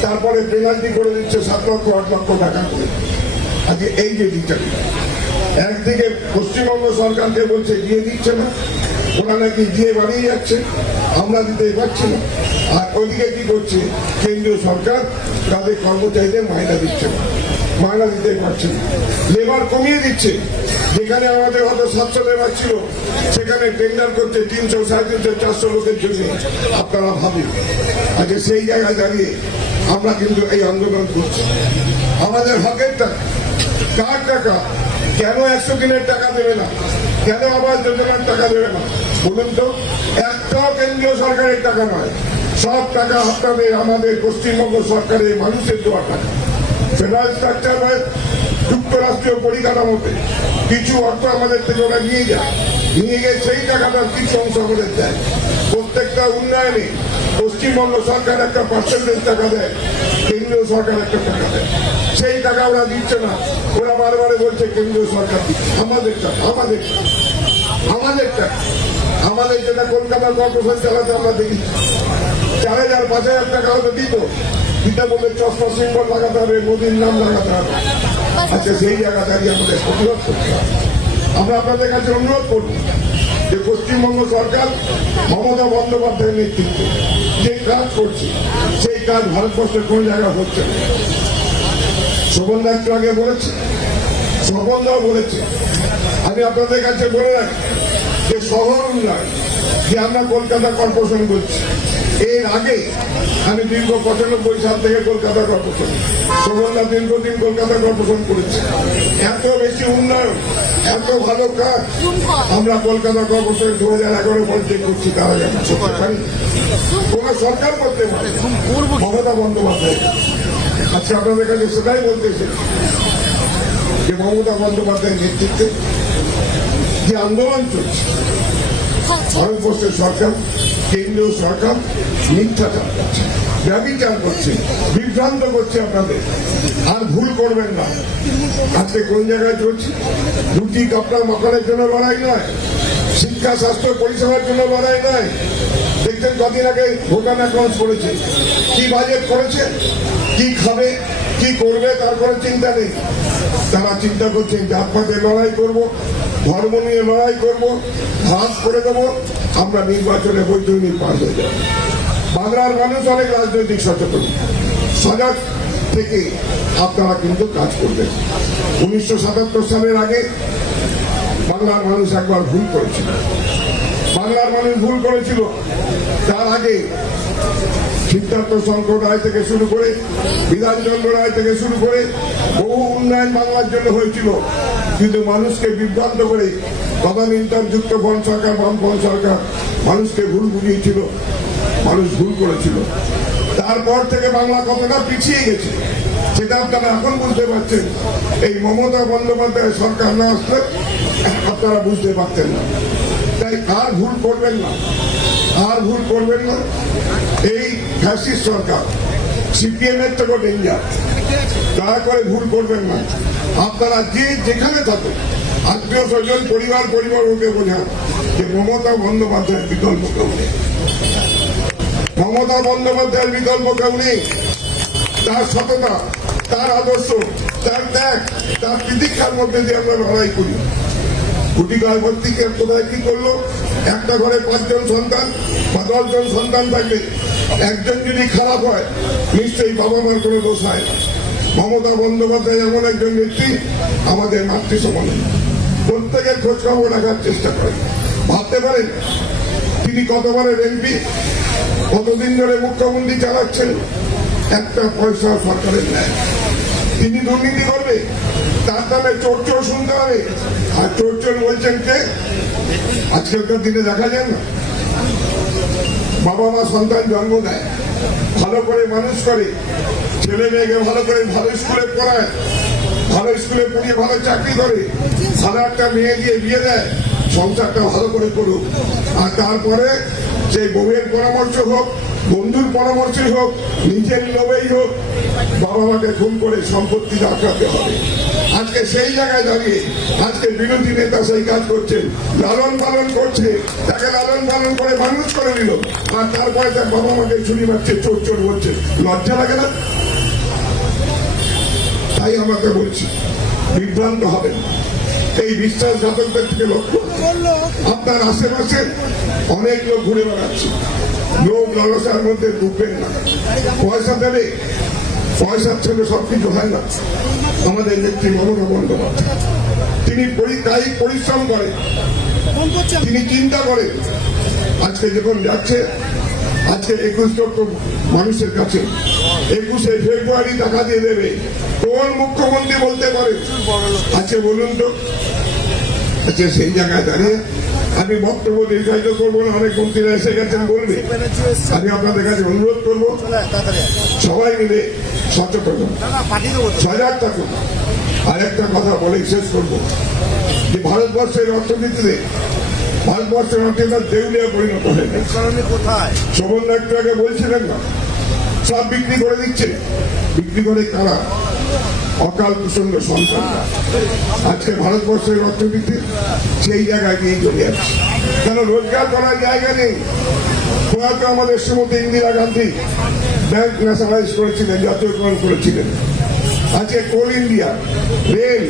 তারপরে পেনাল্টি করে দিচ্ছে 7 লক্ষ 8 লক্ষ টাকা করে। আজকে এই যে ডিটেল, একদিকে পশ্চিমবঙ্গ সরকারকে বলছে দিয়ে দিচ্ছে না, ওরা নাকি দিয়ে বাড়িয়ে যাচ্ছে, আমরা দিতে পারছি না। আর ওদিকে কি করছে, কেন্দ্রীয় সরকার তাদের কর্মচারীদের মাইনা দিচ্ছে না। মায়না দিতে পারছে না, লেবার কমিয়ে দিচ্ছে। যেখানে আমাদের হয়তো 700 লেবার ছিল, সেখানে টেন্ডার করছে 300, 350, 400 লোকের জন্য। আপনারা ভাবেন আজকে সেই জায়গায় দাঁড়িয়ে আমরা কিন্তু এই আন্দোলন করছি। আমাদের হকের টাকা, কার টাকা? কেন 100 দিনের টাকা দেবে না? কেন আবাস যোজনার টাকা দেবে না বলুন তো? একটাও কেন্দ্রীয় সরকারের টাকা নয়, সব টাকা আপনাদের আমাদের পশ্চিমবঙ্গ সরকারের মানুষের দেওয়া টাকা। ফেডারেল স্ট্রাকচার হয় যুক্তরাষ্ট্রীয় পরিকাঠামোতে, কিছু অর্থ আমাদের থেকে ওরা নিয়ে যায়, নিয়ে গিয়ে সেই টাকাটার কিছু অংশ আমাদের দেয়। প্রত্যেকটা উন্নয়নে পশ্চিমবঙ্গ সরকার একটা পার্সেন্টেজ টাকা দেয়, কেন্দ্রীয় সরকার একটা টাকা দেয়। সেই টাকা ওরা দিচ্ছে না, ওরা বারবার বলছে কেন্দ্রীয় সরকার দিচ্ছে। আমাদের টাকা, আমাদের টাকা, আমাদের টাকা। আমাদের যেটা কলকাতা কর্পোরেশন চালাতে আমরা দেখি 4,000, 5,000 টাকা হয়তো দিত, দিতে বলে চশমা সিম্বল লাগাতে হবে, মোদীর নাম লাগাতে হবে। আচ্ছা, সেই জায়গা দাঁড়িয়ে আমাদের প্রতিরোধ করতে হবে। আমরা আপনাদের কাছে অনুরোধ করব যে পশ্চিমবঙ্গ সরকার মমতা বন্দ্যোপাধ্যায়ের নেতৃত্বে যে কাজ করছে, সেই কাজ ভারতবর্ষের কোন জায়গায় হচ্ছে না। শোভনদা একটু আগে বলেছে, স্বপনদাও বলেছে। আমি আপনাদের কাছে বলে রাখি যে শহর উন্নয়ন যে আমরা কলকাতা কর্পোরেশন করছি, এর আগে আমি দীর্ঘ 95 সাল থেকে কলকাতা কর্পোরেশন, শোভনদা দীর্ঘদিন কলকাতা কর্পোরেশন করেছে। এত বেশি উন্নয়ন, এত ভালো কাজ আমরা কলকাতা কর্পোরেশন 2011 পর্যন্ত করছি, তার আগে আমরা করতে পারি। কোন সরকার করতে পারে মমতা বন্দ্যোপাধ্যায়। আজকে আপনাদের কাছে সেটাই বলতেছে যে মমতা বন্দ্যোপাধ্যায়ের নেতৃত্বে যে আন্দোলন চলছে, ভারতবর্ষের সরকার, কেন্দ্রীয় সরকার মিথ্যাচার করছে, ব্যভিচার করছে, বিভ্রান্ত করছে আপনাদের। আর ভুল করবেন না। আজকে কোন জায়গায় চলছে? রুটি কাপড়া মকানের জন্য লড়াই নয়, শিক্ষা স্বাস্থ্য পরিষেবার জন্য লড়াই নয়। দেখতেন কদিন আগে ভোটার অ্যাকাউন্ট করেছে, কি বাজেট করেছে, কি খাবে, কি করবে, তারপরে চিন্তা নেই। তারা চিন্তা করছেন জাতপাতের লড়াই করব, ধর্ম নিয়ে লড়াই করব, ভাগ করে দেবো, আমরা নির্বাচনে বৈতরণী পার হয়ে যাব। বাংলার মানুষ অনেক রাজনৈতিক সচেতন, সজাগ থেকে আপনারা কিন্তু কাজ করবেন। 1977 সালের আগে বাংলার মানুষ একবার ভুল করেছিল, বাংলার মানুষ ভুল করেছিল। তার আগে সিদ্ধার্থ শঙ্কর রায় থেকে শুরু করে, বিধানচন্দ্র রায় থেকে শুরু করে বহু উন্নয়ন বাংলার জন্য হয়েছিল, কিন্তু মানুষকে বিভ্রান্ত করে তদানীন্তন যুক্তফ্রন্ট সরকার, বামফ্রন্ট সরকার মানুষকে ভুল বুঝিয়েছিল, মানুষ ভুল করেছিল। তারপর থেকে বাংলা কতটা পিছিয়ে গেছে সেটা আপনারা এখন বুঝতে পারছেন। এই মমতা বন্দ্যোপাধ্যায় সরকার না আসলে আপনারা বুঝতে পারতেন না। তাই আর ভুল করবেন না, আর ভুল করবেন না। এই ফ্যাসিস্ট সরকার সিপিএম এর থেকে ডেঞ্জার, দয়া করে ভুল করবেন না। আপনারা যে যেখানে থাকেন, আত্মীয় স্বজন, পরিবার ওকে বোঝান যে মমতা বন্দ্যোপাধ্যায়ের বিকল্প কেউ নেই, মমতা বন্দ্যোপাধ্যায়ের বিকল্প কেউ নেই। তার সততা, তার আদর্শ, তার ত্যাগ, তার প্রতীক্ষার মধ্যে দিয়ে আমরা লড়াই করি। গুটিকার ভর্তিকে কোথায় কি করলো? একটা ঘরে 5 জন সন্তান বা 10 জন সন্তান থাকলে একজন যদি খারাপ হয়, নিশ্চয়ই বাবা মার কোনো দোষ হয়। মমতা বন্দ্যোপাধ্যায় এমন একজন ব্যক্তি, আমাদের মাতৃ সমান, প্রত্যেকের খোঁজ খবর রাখার চেষ্টা করেন। ভাবতে পারেন তিনি কতবারের এমপি, কতদিন ধরে মুখ্যমন্ত্রী চালাচ্ছেন, একটা পয়সা সরকারের নেয়। তিনি দুর্নীতি করবে, তার নামে চোর শুনতে হবে। আর চোর বলছেন কে? আজকালকার দিনে দেখা যায় না, বাবা মা সন্তান জন্ম দেয়, ভালো করে মানুষ করে, ছেলে মেয়েকে ভালো করে ভালো স্কুলে পড়ায়, ভালো স্কুলে পড়িয়ে ভালো চাকরি করে, ভালো একটা মেয়ে দিয়ে বিয়ে দেয়, সংসারটা ভালো করে করুক। আর তারপরে সেই বউয়ের পরামর্শ হোক, বন্ধুর পরামর্শই হোক, নিজের লোভেই হোক, বাবা মাকে খুন করে সম্পত্তি আটকাতে হবে। আজকে সেই জায়গায় দাঁড়িয়ে আজকে বিরোধী নেতা সেই কাজ করছেন, লালন পালন করছে, তাকে লালন পালন করে মানুষ করে নিল, আর তারপরে তার বাবা মাকে ছুরি মারছে, চোর বলছে। লজ্জা লাগে না? তাই আমাকে বলছি, বিভ্রান্ত হবেন। এই বিশ্বাসঘাতকদের থেকে লক্ষ্য, আপনার আশেপাশে অনেক লোক ঘুরে বেড়াচ্ছে, লোক লালসার মধ্যে ডুববেন না। পয়সা দেবে, পয়সার ছেলে সবকিছু হয় না। আমাদের নেত্রী মমতা বন্দ্যোপাধ্যায়। তিনি কায়িক পরিশ্রম করেন, তিনি চিন্তা করেন। আজকে যখন যাচ্ছে, আজকে 21 লক্ষ মানুষের কাছে 21শে ফেব্রুয়ারি টাকা দিয়ে দেবে, কোন মুখ্যমন্ত্রী বলতে পারে? আজকে বলুন তো। আচ্ছা, সেই জায়গায় দাঁড়িয়ে আমি বক্তব্য দীর্ঘায়িত করবো না, অনেক মন্ত্রীরা এসে গেছেন বলবে। আমি আপনাদের কাছে অনুরোধ করবো, সবাই মিলে সচেতন সজাগ থাকুন। আর একটা কথা বলে শেষ করবো, যে ভারতবর্ষের অর্থনীতিতে ভারতবর্ষের অর্থনীতি দেউলিয়া পরিণত হয়ে গেছে। শোভন একটু আগে বলছিলেন না, সব বিক্রি করে দিচ্ছে। বিক্রি করে কারা? অকাল কুসঙ্গ সন্তান। আজকে ভারতবর্ষের অর্থনীতি সেই জায়গায় গিয়ে চলে যাচ্ছে, কেন রোজগার করার জায়গা নেই। প্রয়াত আমাদের শ্রীমতী ইন্দিরা গান্ধী ব্যাংক ন্যাশনালাইজ করেছিলেন, জাতীয়করণ করেছিলেন। আজকে কোল ইন্ডিয়া, রেল,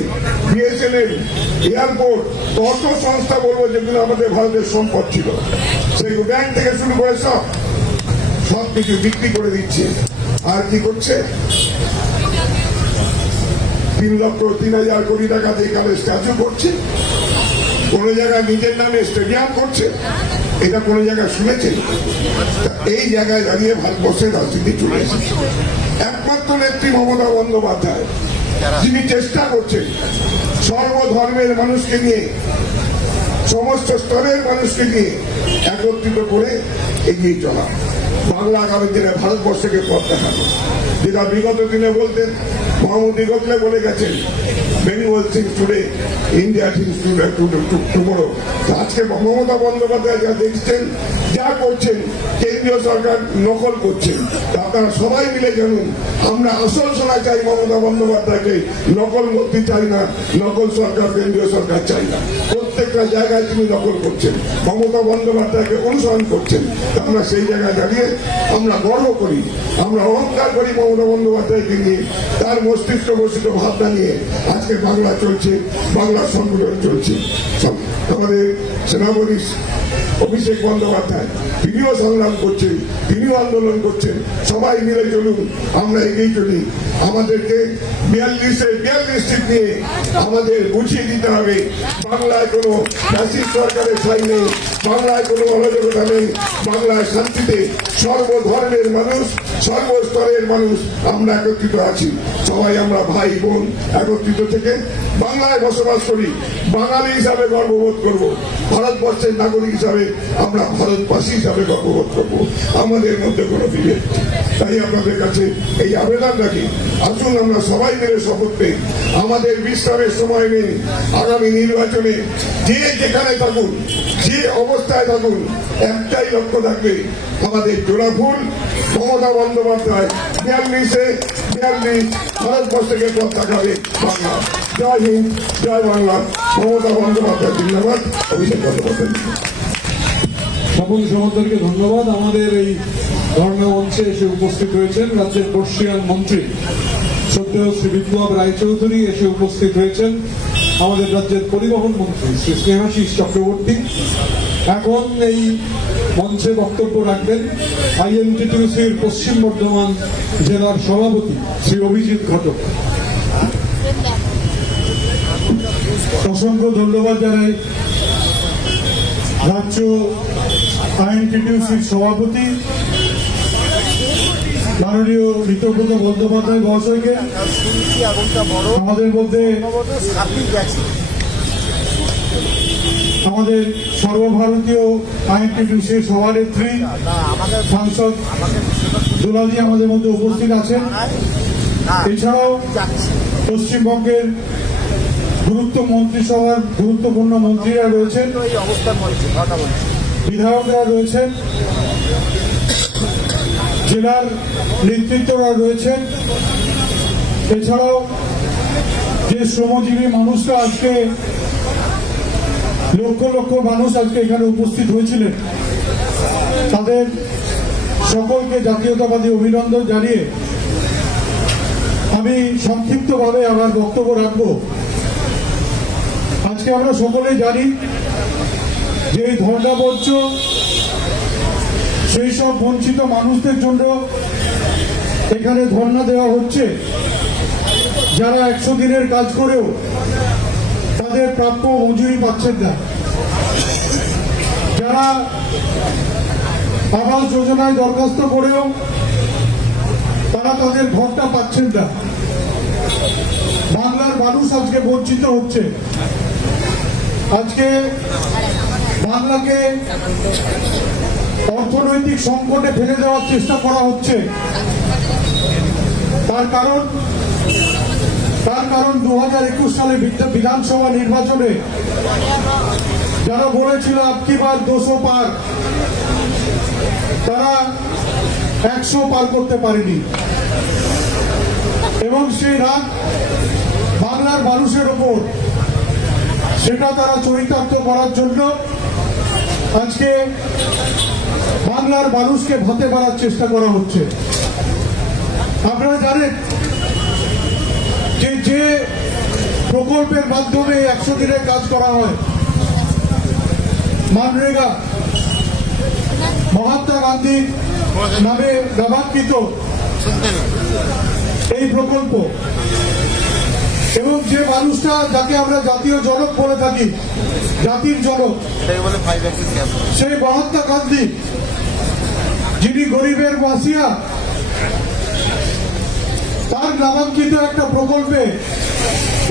বিএসএনএল, এয়ারপোর্ট, কত সংস্থা বলবো যেগুলো আমাদের ভারতের সম্পদ ছিল, সেগুলো ব্যাংক থেকে শুরু করে সব কিছু বিক্রি করে দিচ্ছে। আর কি করছে? 3,03,000 কোটি টাকা দিয়ে কালে স্ট্যাচু করছে, কোন জায়গায় নিজের নামে স্টেডিয়াম করছে। এটা কোন জায়গায় শুনেছেন? এই জায়গায় দাঁড়িয়ে ভারতবর্ষের রাজনীতি চলে এসেছে। একমাত্র নেত্রী মমতা বন্দ্যোপাধ্যায়, যিনি চেষ্টা করছেন সর্বধর্মের মানুষকে নিয়ে, সমস্ত স্তরের মানুষকে নিয়ে একত্রিত করে এগিয়ে চলা, বাংলা আগামী দিনে ভারতবর্ষকে পথ দেখানো। যেটা বিগত দিনে বলতেন, মহামতি গোখলে বলে গেছেন, Bengal things today, India things tomorrow. আজকে মমতা বন্দ্যোপাধ্যায় যা দেখছেন, যা করছেন, কেন্দ্রীয় সরকার নকল করছেন। আপনারা সবাই মিলে জানুন, আমরা আসল শোনা চাই মমতা বন্দ্যোপাধ্যায়কে, নকল মন্ত্রী চাই না, নকল সরকার কেন্দ্রীয় সরকার চাই না। প্রত্যেকটা জায়গায় তিনি নকল করছেন, মমতা বন্দ্যোপাধ্যায়কে অনুসরণ করছেন। আমরা সেই জায়গায় দাঁড়িয়ে আমরা গর্ব করি, আমরা অহংকার করি মমতা বন্দ্যোপাধ্যায়কে নিয়ে, তার মস্তিষ্ক বসিত ভাবনা নিয়ে আজকে বাংলা চলছে, বাংলার সংগঠন চলছে। আমাদের সেনাপতি অভিষেক বন্দ্যোপাধ্যায়, তিনিও সংগ্রাম করছেন, তিনিও আন্দোলন করছেন। সবাই মিলে চলুন, আমরা এগিয়ে চলি। আমাদেরকে 42 সিট নিয়ে আমাদের বুঝিয়ে দিতে হবে, বাংলায় কোনো ফ্যাসিস্ট সরকারের ঠাঁই নেই, বাংলায় কোনো অরাজকতা নেই, বাংলায় শান্তিতে সর্বধর্মের মানুষ, সর্বস্তরের মানুষ আমরা একত্রিত আছি। সবাই আমরা ভাই বোন একত্রিত থেকে বাংলায় বসবাস করি, বাঙালি হিসাবে গর্ববোধ করব, ভারতবর্ষের নাগরিক হিসাবে আমরা ভারতবাসী হিসাবে গর্ববোধ করব। আমাদের মধ্যে কোনো বিভেদ। তাই আপনাদের কাছে এই আবেদন রাখি, আসুন আমরা সবাই মিলে শপথ নেই। আমাদের বিশ্রামের সময় নেই। আগামী নির্বাচনে যে যেখানে থাকুন, যে অবস্থায় থাকুন, একটাই লক্ষ্য থাকবে, আমাদের জোড়াফুল মমতা বন্দ্যোপাধ্যায় 42 ভারতবর্ষকে পথ দেখাবে বাংলা। জয় হিন্দ, জয় বাংলা। মমতা বন্দ্যোপাধ্যায় জিন্দাবাদ, অভিষেক বন্দ্যোপাধ্যায়। সকল সমাজকে ধন্যবাদ। আমাদের এই ধর্ণা মঞ্চে এসে উপস্থিত হয়েছেন রাজ্যের বর্ষীয়ান মন্ত্রী শ্রদ্ধেয় শ্রী বিপ্লব রায়চৌধুরী, এসে উপস্থিত হয়েছেন আমাদের রাজ্যের পরিবহন মন্ত্রী শ্রী স্নেহাশিস চক্রবর্তী। এখন এই মঞ্চে বক্তব্য রাখবেন আইএনটিটিউসির পশ্চিম বর্ধমান জেলার সভাপতি শ্রী অভিজিৎ ঘটক। অসংখ্য ধন্যবাদ জানাই রাজ্য আইএনটিটিউসির সভাপতি মাননীয় ঋতব্রত বন্দ্যোপাধ্যায় মহাশয়কে। আমাদের মধ্যে আমাদের সর্বভারতীয় আইএনটিটিউসির সভানেত্রী সাংসদ দুলাজি আমাদের মধ্যে উপস্থিত আছেন। এছাড়াও পশ্চিমবঙ্গের মন্ত্রিসভার গুরুত্বপূর্ণ মন্ত্রীরা রয়েছেন, বিধায়করা রয়েছেন, জেলার নেতৃত্বরা রয়েছেন। এছাড়াও যে শ্রমজীবী মানুষরা আজকে লক্ষ লক্ষ মানুষ আজকে এখানে উপস্থিত হয়েছিলেন, তাদের সকলকে জাতীয়তাবাদী অভিনন্দন জানিয়ে আমি সংক্ষিপ্তভাবে আমার বক্তব্য রাখবো। আজকে আমরা সকলেই জানি যে এই ধর্ণামঞ্চ সেই সব বঞ্চিত মানুষদের জন্য এখানে ধর্ণা দেওয়া হচ্ছে, যারা 100 দিনের কাজ করেও তাদের প্রাপ্য মজুরি পাচ্ছেন না, যারা আবাস যোজনায় দরখাস্ত করেও তারা তাদের ঘরটা পাচ্ছেন না, বাংলার মানুষ আজকে বঞ্চিত হচ্ছে। আজকে বাংলাকে অর্থনৈতিক সংকটে ফেলে দেওয়ার চেষ্টা করা হচ্ছে। তার কারণ 2021 সালে বিধানসভা নির্বাচনে যারা বলেছিল আপকি বার 200 পার, তারা 100 পার করতে পারেনি এবং সেই রাগ বাংলার মানুষের ওপর, সেটা তারা চরিতার্থ করার জন্য আজকে বাংলার মানুষকে ভাতে পারার চেষ্টা করা হচ্ছে। আপনারা জানেন যে প্রকল্পের মাধ্যমে 100 দিনের কাজ করা হয়, মানরেগা, মহাত্মা গান্ধী নামে নামাঙ্কিত এই প্রকল্প, এবং যে মানুষটা যাকে আমরা জাতীয় জনক বলে থাকি, জাতির জনক, সেই মহাত্মা গান্ধী, যিনি গরিবের বাসিয়া, তার নামাঙ্কিত একটা প্রকল্পে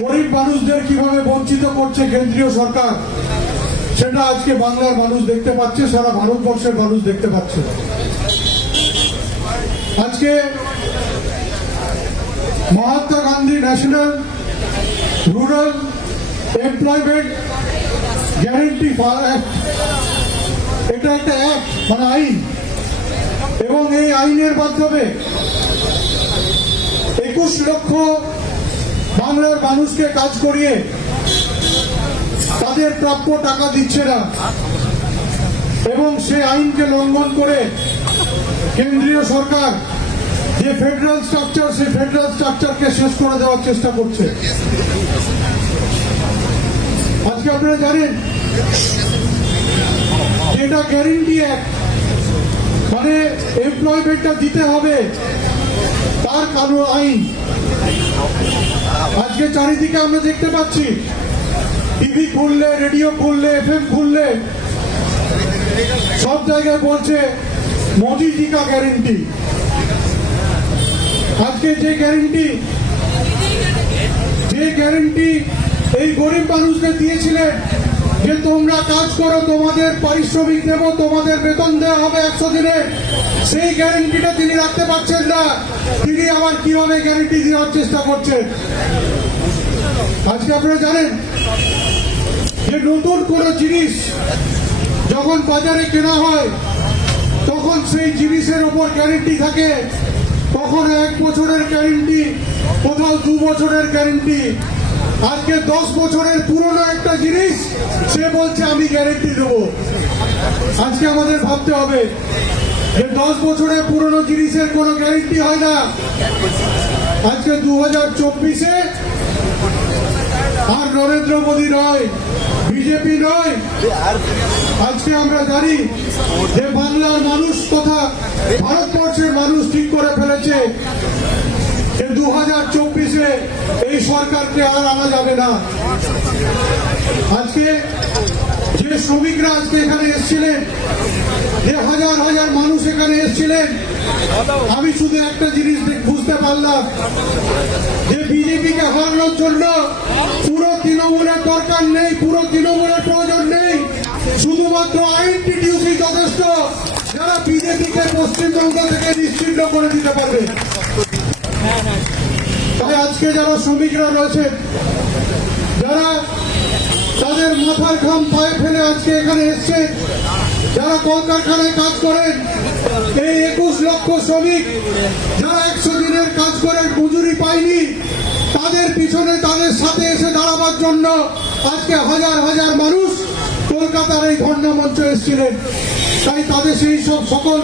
গরিব মানুষদের কিভাবে বঞ্চিত করছে কেন্দ্রীয় সরকার, সেটা আজকে বাংলার মানুষ দেখতে পাচ্ছে, সারা ভারতবর্ষের মানুষ দেখতে পাচ্ছে। আজকে Mahatma Gandhi national rural employment guarantee act, এটা একটা অ্যাক্ট মানে আইন, এবং এই আইনের মাধ্যমে 21 লক্ষ বাংলার মানুষকে কাজ করিয়ে তাদের প্রাপ্য টাকা দিচ্ছে না, এবং সেই আইনকে লঙ্ঘন করে কেন্দ্রীয় সরকার যে ফেডারেল স্ট্রাকচার, সেই ফেডারেল স্ট্রাকচারকে শেষ করে দেওয়ার চেষ্টা করছে। আজকে আপনারা জানেন যেটা গ্যারেন্টি অ্যাক্ট, মানে এমপ্লয়মেন্টটা দিতে হবে, তার কানুন আইন। আজকে চারিদিকে আমরা দেখতে পাচ্ছি, টিভি খুললে, রেডিও খুললে, FM খুললে, সব জায়গায় বলছে মোদিজি কা গ্যারেন্টি। আজকে যে গ্যারেন্টি এই গরিব মানুষদের দিয়েছিলেন যে তোমরা কাজ করো, তোমাদের পারিশ্রমিক দেব, তোমাদের বেতন দেওয়া হবে 100 দিনে, সেই গ্যারেন্টিটা তিনি রাখতে পারছেন না। তিনি আবার কিভাবে গ্যারেন্টি দেওয়ার চেষ্টা করছেন? আজকে আপনারা জানেন যে নতুন কোন জিনিস যখন বাজারে কেনা হয়, তখন সেই জিনিসের উপর গ্যারেন্টি থাকে, কখনো 1 বছরের গ্যারেন্টি, কোথাও 2 বছরের গ্যারেন্টি। আজকে 10 বছরের পুরনো একটা জিনিস সে বলছে আমি গ্যারেন্টি দেবো। আজকে আমাদের ভাবতে হবে যে 10 বছরের পুরনো জিনিসের কোনো গ্যারেন্টি হয় না। আজকে 2024-এ আর নরেন্দ্র মোদী নয়, বিজেপি নয়, আজকে আমরা জানি যে বাংলার মানুষ তথা ভারতবর্ষের মানুষ ঠিক করে ফেলেছে যে 2024-এ এই সরকারকে আর আনা যাবে না। আজকে যে শ্রমিকরা আজকে এখানে এসেছিলেন, যে হাজার হাজার মানুষ এখানে এসেছিলেন, আমি শুধু একটা জিনিস বুঝতে পারলাম যে বিজেপিকে হারানোর জন্য পুরো তৃণমূলের দরকার নেই, পুরো তৃণমূলের প্রয়োজন নেই, শুধুমাত্র আইএনটিটিইউসি যথেষ্ট, যারা বিজেপিকে পশ্চিমবঙ্গ থেকে নিশ্চিহ্ন করে দিতে পারবে। তাই আজকে যারা শ্রমিকরা রয়েছেন, যারা তাদের মাথার ঘাম পায়ে ফেলে আজকে এখানে এসছে, যারা কলকারখানায় কাজ করেন, এই 21 লক্ষ শ্রমিক যারা 100 দিনের কাজ করে মজুরি পায়নি, তাদের পিছনে তাদের সাথে এসে দাঁড়াবার জন্য আজকে হাজার হাজার মানুষ কলকাতার এই ধর্ণা মঞ্চে এসেছিলেন। তাই তাদের সেই সব সকল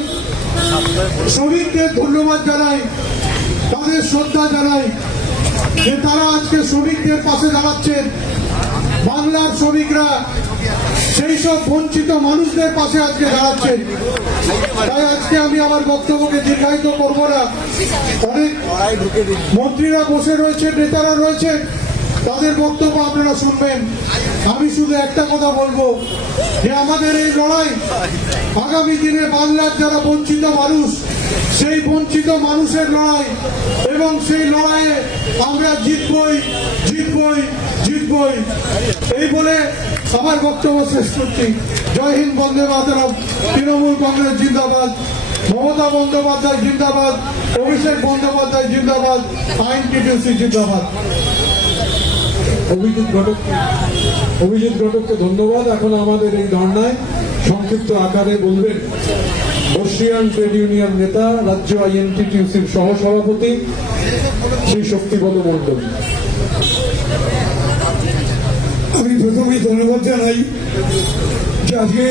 শ্রমিকদের ধন্যবাদ জানাই, তাদের শ্রদ্ধা জানাই যে তারা আজকে শ্রমিকদের পাশে দাঁড়াচ্ছেন। বাংলার শ্রমিকরা সেই সব বঞ্চিত মানুষদের পাশে আজকে দাঁড়াচ্ছেন। তাই আজকে আমি আমার বক্তব্যকে দীর্ঘায়িত করব না। অনেক মন্ত্রীরা বসে রয়েছেন, নেতারা রয়েছেন, তাদের বক্তব্য আপনারা শুনবেন। আমি শুধু একটা কথা বলবো যে আমাদের এই লড়াই আগামী দিনে বাংলার যারা বঞ্চিত মানুষ, সেই বঞ্চিত মানুষের লড়াই, এবং সেই লড়াইয়ে আমরা জিতবই জিতবই জিতবই। এই বলে আমার বক্তব্য শেষ করছি। জয় হিন্দ, বন্দে মাতরম। তৃণমূল কংগ্রেস জিন্দাবাদ, মমতা বন্দ্যোপাধ্যায় জিন্দাবাদ, অভিষেক বন্দ্যোপাধ্যায় জিন্দাবাদ, আইএনটিটিউসি জিন্দাবাদ। অভিজিৎ ঘটককে ধন্যবাদ। এখন আমাদের এই ধর্নায় সংক্ষিপ্ত আকারে বলবেন বর্ষিয়ান ট্রেড ইউনিয়ন নেতা, রাজ্য আইএনটিটিউসির সহসভাপতি শ্রী শক্তিপদ মণ্ডল। আমি প্রথমেই ধন্যবাদ জানাই যে আজকে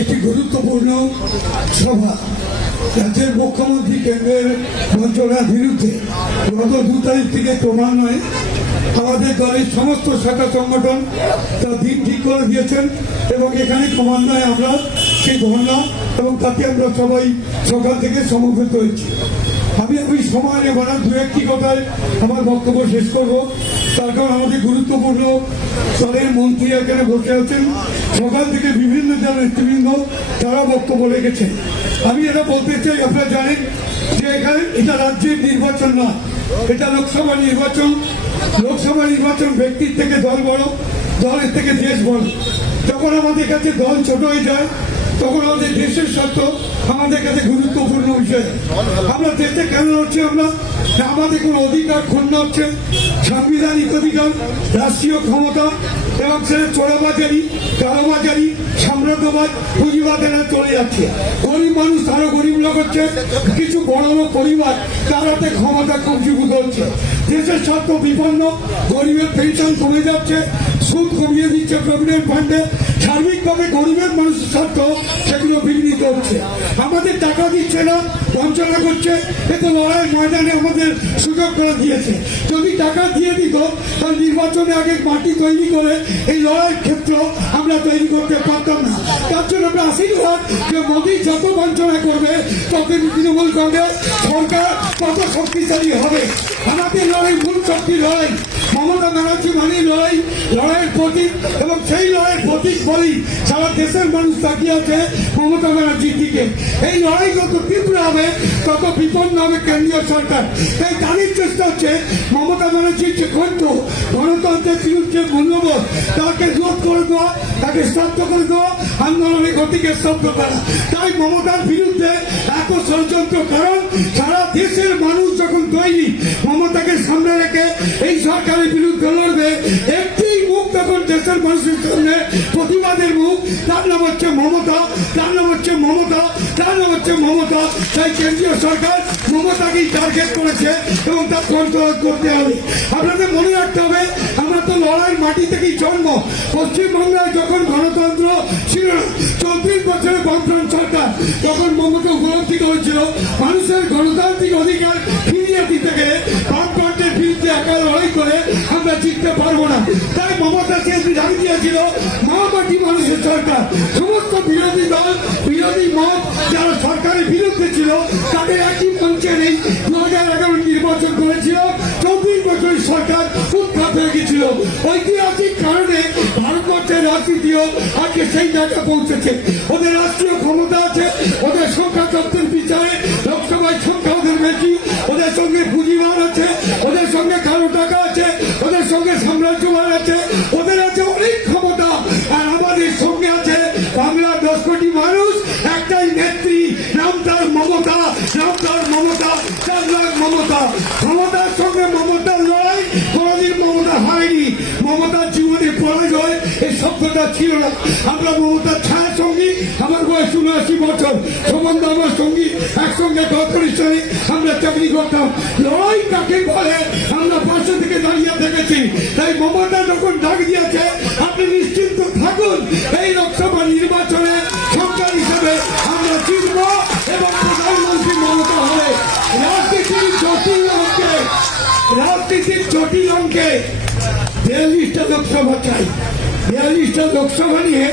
একটি গুরুত্বপূর্ণ সভা, রাজ্যের মুখ্যমন্ত্রী কেন্দ্রের বঞ্চনার বিরুদ্ধে গত 2 তারিখ থেকে ক্রমান্বয়ে আমাদের দলের সমস্ত শাখা সংগঠন তার দিন ঠিক করে দিয়েছেন, এবং এখানে ক্রমান্বয়ে আমরা সেই ধর্ণা এবং তাতে আমরা সবাই সকাল থেকে সমবেত হয়েছি। আমি সময় নেব না, 2-1টি কথায় আমার বক্তব্য শেষ করব। তার কারণ আমাদের গুরুত্বপূর্ণ দলের মন্ত্রী এখানে বসে আছেন, সকাল থেকে বিভিন্ন দলের নেতৃবৃন্দ তারা বক্তব্য রেখেছেন। আমি এটা বলতে চাই, আপনারা জানেন যে এখানে এটা রাজ্যের নির্বাচন না, এটা লোকসভা নির্বাচন। লোকসভা নির্বাচন ব্যক্তির থেকে দল বড়, দলের থেকে দেশ বড়। যখন আমাদের কাছে দল ছোট হয়ে যায়, তখন আমাদের দেশের স্বার্থ আমাদের কাছে গুরুত্বপূর্ণ বিষয়। আমরা দেশে কেন হচ্ছে, আমরা আমাদের কোনো অধিকার ক্ষুণ্ণ হচ্ছে, সাংবিধানিক অধিকার, রাষ্ট্রীয় ক্ষমতা, এবং সেটা চোরাবাজারি, কালোবাজারি, সাম্রাজ্যবাদ, পুঁজিবাদেরা চলে যাচ্ছে। গরিব মানুষ আরো গরিব লোক হচ্ছে, কিছু বড় বড় পরিবার তারাতে ক্ষমতা কবজীভূত হচ্ছে। দেশের স্বার্থ বিপন্ন, গরিবের পেনশন কমে যাচ্ছে, সুদ কমিয়ে দিচ্ছে প্রভিডেন্ট ফান্ডে, সার্বিকভাবে গরিবের মানুষের স্বার্থ সেগুলো বিঘ্নিত হচ্ছে। আমাদের টাকা দিচ্ছে না, বঞ্চনা করছে। এতে লড়াই ময়দানে আমাদের সুযোগ করে দিয়েছে। যদি টাকা দিয়ে দিত তাহলে নির্বাচনে আগে মাটি তৈরি করে এই লড়াইয়ের ক্ষেত্র আমরা তৈরি করতে পারতাম না। তার জন্য আমরা আশীর্বাদ যে মোদী যত বঞ্চনা করবে তত তৃণমূল কংগ্রেস সরকার তত শক্তিশালী হবে। আমাদের লড়াই মূল শক্তি লড়াই, মমতা ব্যানার্জি মানে লড়াই, লড়াইয়ের প্রতীক, এবং সেই লড়াইয়ের প্রতীক বলেই সারা দেশের মানুষ তাকিয়ে আছে মমতা ব্যানার্জির দিকে। এই লড়াই যত তীব্র হবে তত বিপন্ন হবে কেন্দ্রীয় সরকার। তাই তাদের চেষ্টা হচ্ছে মমতা ব্যানার্জির যে গ্রন্থ গণতন্ত্রের বিরুদ্ধে মূল্যবোধ তাকে রোধ করে দেওয়া, তাকে স্তব্ধ করে দেওয়া, আন্দোলনের গতিকে স্তব্ধ করা। তাই মমতার বিরুদ্ধে এত ষড়যন্ত্র, কারণ সারা দেশের মানুষ যখন তৈরি মমতাকে সামনে রেখে এই সরকারের বিরুদ্ধে লড়বে, একটি মুখ তখন দেশের মানুষের সামনে প্রতিবাদের মুখ, তার নাম হচ্ছে মমতা, তার নাম হচ্ছে মমতা, তার নাম হচ্ছে মমতা। তাই কেন্দ্রীয় সরকার মমতাকেই টার্গেট করেছে এবং তার কন্ট্রোল করতে হবে। আপনাদের মনে রাখতে হবে, আমরা তো লড়াই মাটি থেকেই জন্ম। পশ্চিমবাংলায় যখন গণতন্ত্র ছিল না, 34 বছরের বামফ্রন্ট সরকার, তখন মমতা উপলব্ধি করেছিল মানুষের গণতান্ত্রিক অধিকার ফিরিয়ে দিতে গেলে বামফ্রন্টের বিরুদ্ধে একা লড়াই করে আমরা জিততে পারবো না। তাই মমতাকে ডাক দিয়েছিল মহামাটি মানুষের সরকার। সমস্ত বিরোধী দল, বিরোধী মত যারা সরকারের বিরুদ্ধে ছিল তাদের একই মঞ্চে নেই। 2011 নির্বাচন করেছিল, 34 বছরের সরকার উৎখাত হয়ে গেছিল। ঐতিহাসিক কারণে ভারতবর্ষের রাজনীতিও আজকে সেই জায়গায় পৌঁছেছে। ওদের রাষ্ট্রীয় ক্ষমতা আছে, ওদের সংখ্যা তত্ত্বের বিচারে লোকসভায় সংখ্যা ওদের বেশি, ওদের সঙ্গে পুঁজিবাদ আছে, ওদের সঙ্গে কালো টাকা আছে, ওদের সঙ্গে সাম্রাজ্যবাদ আছে, ওদের আছে অনেক ক্ষমতা। আর আমাদের সঙ্গে আছে বাংলার 10 কোটি মানুষ, একটাই নেত্রী, নাম তার মমতা, নাম তার মমতা, তার নাম মমতা। ক্ষমতার সঙ্গে মমতার লড়াই, কোনদিন মমতা হয়নি। মমতার জীবনে পরাজয় এই শব্দটা ছিল না। আমরা মমতার ছায়া সঙ্গী, আমার বয়স 79 বছর, সম্বন্ধ আমার সঙ্গী, একসঙ্গে কর্পোরেশনে আমরা চাকরি করতাম। লড়াই কাকে বলে আমরা পাশে থেকে দাঁড়িয়ে দেখেছি। তাই মমতা যখন ডাক দিয়েছে, আপনি নিশ্চিন্ত থাকুন, এই লোকসভা নির্বাচনে সরকার হিসেবে আমরা জিতব এবং প্রধানমন্ত্রী মমতা হবে। রাজনীতির জটিল অঙ্কে 42টা লোকসভা চাই। 42টা লোকসভা নিয়ে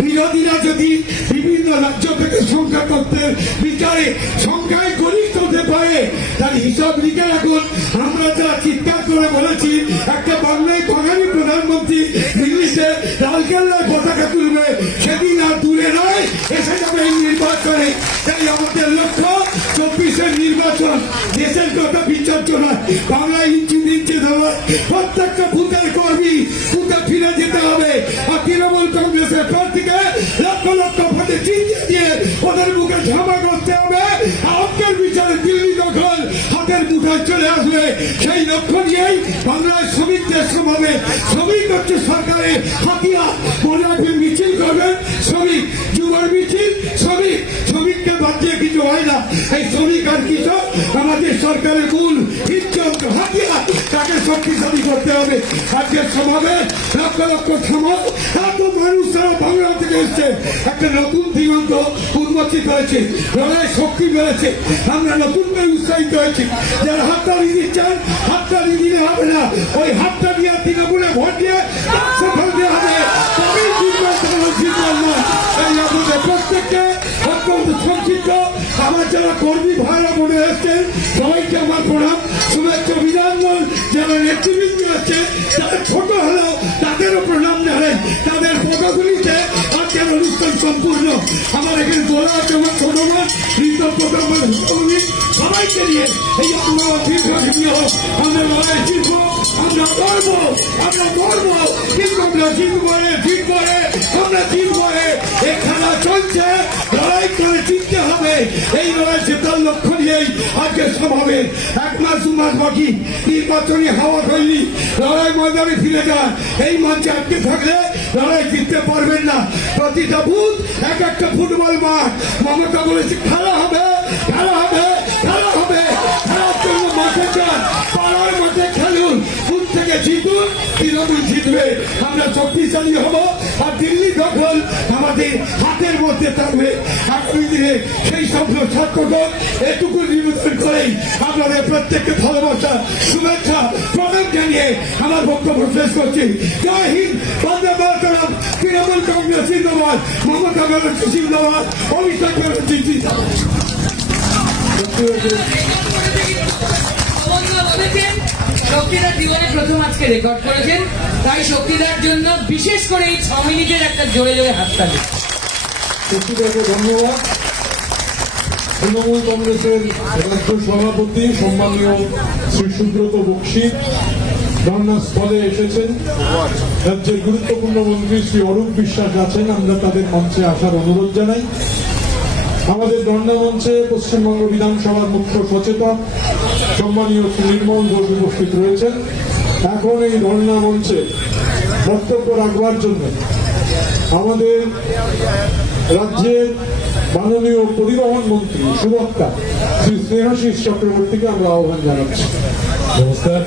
বিরোধীরা যদি বিভিন্ন রাজ্য থেকে সংখ্যা তত্ত্বের বিচারে সংখ্যায় গরিষ্ঠ হতে পারে, তার হিসাব লিখে রাখুন। আমরা যারা চিৎকার করে বলেছি একটা বাংলায় বাঙালি প্রধানমন্ত্রী দিল্লিতে লালকেল্লায় পতাকা তুলবে, সেদিন আর দূরে নয়, এসে যাবে এই নির্বাচনে। তাই আমাদের লক্ষ্য 24-এর নির্বাচন দেশের কথা বিচর্চনা, বাংলায় ইঞ্চি দিচ্ছে দেওয়া, প্রত্যেকটা ভূতের কর্মী ভূতে ফিরে যেতে হবে। আর তৃণমূল কংগ্রেসের প্রার্থীকে লক্ষ লক্ষ ভোটে জিতিয়ে দিয়ে ওদের মুখে ঝামা করতে হবে। আজকের বিচারে দিল্লি দখল হাতের মুঠায় চলে আসবে, সেই লক্ষ্য নিয়েই বাংলায় শ্রমিকদের সমাবেশ। শ্রমিক হচ্ছে সরকারের হাতিয়ার, মনে রাখবেন। মিছিল করবেন শ্রমিক, যুবর মিছিল শ্রমিক, শ্রমিককে বাদ দিয়ে কিছু হয় না। এই শ্রমিক আর কৃষক আমাদের সরকারের মূল হৃদযন্ত্র, হাতিয়ার, তাকে শক্তিশালী করতে হবে। আজকের সমাবেশ লক্ষ লক্ষ সমাজ, এত মানুষ তারা বাংলা থেকে এসছে, একটা নতুন দিগন্ত উন্মোচিত হয়েছে, লড়াই শক্তি বেড়েছে, আমরা নতুন করে উৎসাহিত হয়েছি। যারা হাততালি দিচ্ছেন, হাততালি দিলে হবে না, ওই হাতটা দিয়ে তৃণমূলে ভোট দিয়ে সফল দেওয়া হবে, তবেই জিতবেন না। তাই আমাদের প্রত্যেককে অত্যন্ত সংক্ষিপ্ত আমার যারা কর্মী ভাইরা মনে এসছেন সবাইকে আমার প্রণাম, শুভেচ্ছা, অভিনন্দন। যারা নেতৃবৃন্দ আছে যারা ছোট হলেও তাদেরও প্রণাম জানাই, তাদের পদগুলিতে আজকের অনুষ্ঠান সম্পূর্ণ। আমার এখানে বলা আছে আমার ধন্যবাদ সবাইকে নিয়ে এই আমরা দীর্ঘজীবী হোক, আমরা লড়াই জিতবো, আমরা করবো, আমরা করবো, কিন্তু আমরা জিতবো, জিতবো, আমরা জিতবো। এই খেলা চলছে, লড়াই করে জিততে হবে। এই লড়াই জেতার লক্ষ্য নিয়েই আজকে সমাবেশ। 1 মাস 2 মাস বাকি, নির্বাচনী হাওয়া হয়নি, লড়াই ময়দানে ফিরে যান। এই মঞ্চে আটকে থাকলে লড়াই জিততে পারবেন না। প্রতিটা বুথ এক একটা ফুটবল মাঠ। মমতা বলেছে খেলা হবে, খেলা হবে, খেলা হবে। খেলার জন্য মাঠে যান, পাড়ার মাঠে খেলুন, বুথ থেকে জিতুন, তৃণমূল জিতবে, আমরা শক্তিশালী হব। আর দিল্লি দখল আমাদের হাতের মধ্যে থাকবে। আগামী দিনে সেই স্বপ্ন সার্থক হোক, এটুকু নিবেদন করেই আপনাদের প্রত্যেককে ভালোবাসা, শুভেচ্ছা, প্রণাম জানিয়ে আমার বক্তব্য শেষ করছি। জয় হিন্দ, বন্দে মাতরম, তৃণমূল কংগ্রেস জিন্দাবাদ, মমতা ব্যানার্জি জিন্দাবাদ, অভিষেক ব্যানার্জি জিন্দাবাদ। শক্তিদার জীবনে প্রথম আজকে রেকর্ড করেছেন, তাই শক্তিদার জন্য বিশেষ করে এই 6 মিনিটের একটা জোরে জোরে হাততালি। শক্তিদাকে ধন্যবাদ। তৃণমূল কংগ্রেসের রাজ্য সভাপতি সম্মানীয় শ্রী সুব্রত বক্সী ধর্নাস্থলে এসেছেন। রাজ্যের গুরুত্বপূর্ণ মন্ত্রী শ্রী অরূপ বিশ্বাস আছেন, আমরা তাদের মঞ্চে আসার অনুরোধ জানাই। আমাদের ধর্ণা মঞ্চে পশ্চিমবঙ্গ বিধানসভার মুখ্য সচেতক সম্মানীয় শ্রী নির্মল ঘোষ উপস্থিত রয়েছেন। এখন এই ধর্ণা মঞ্চে বক্তব্য রাখবার জন্য আমাদের রাজ্যের মাননীয় পরিবহন মন্ত্রী সুবক্তা শ্রী স্নেহাশিস চক্রবর্তীকে আমরা আহ্বান জানাচ্ছি। নমস্কার।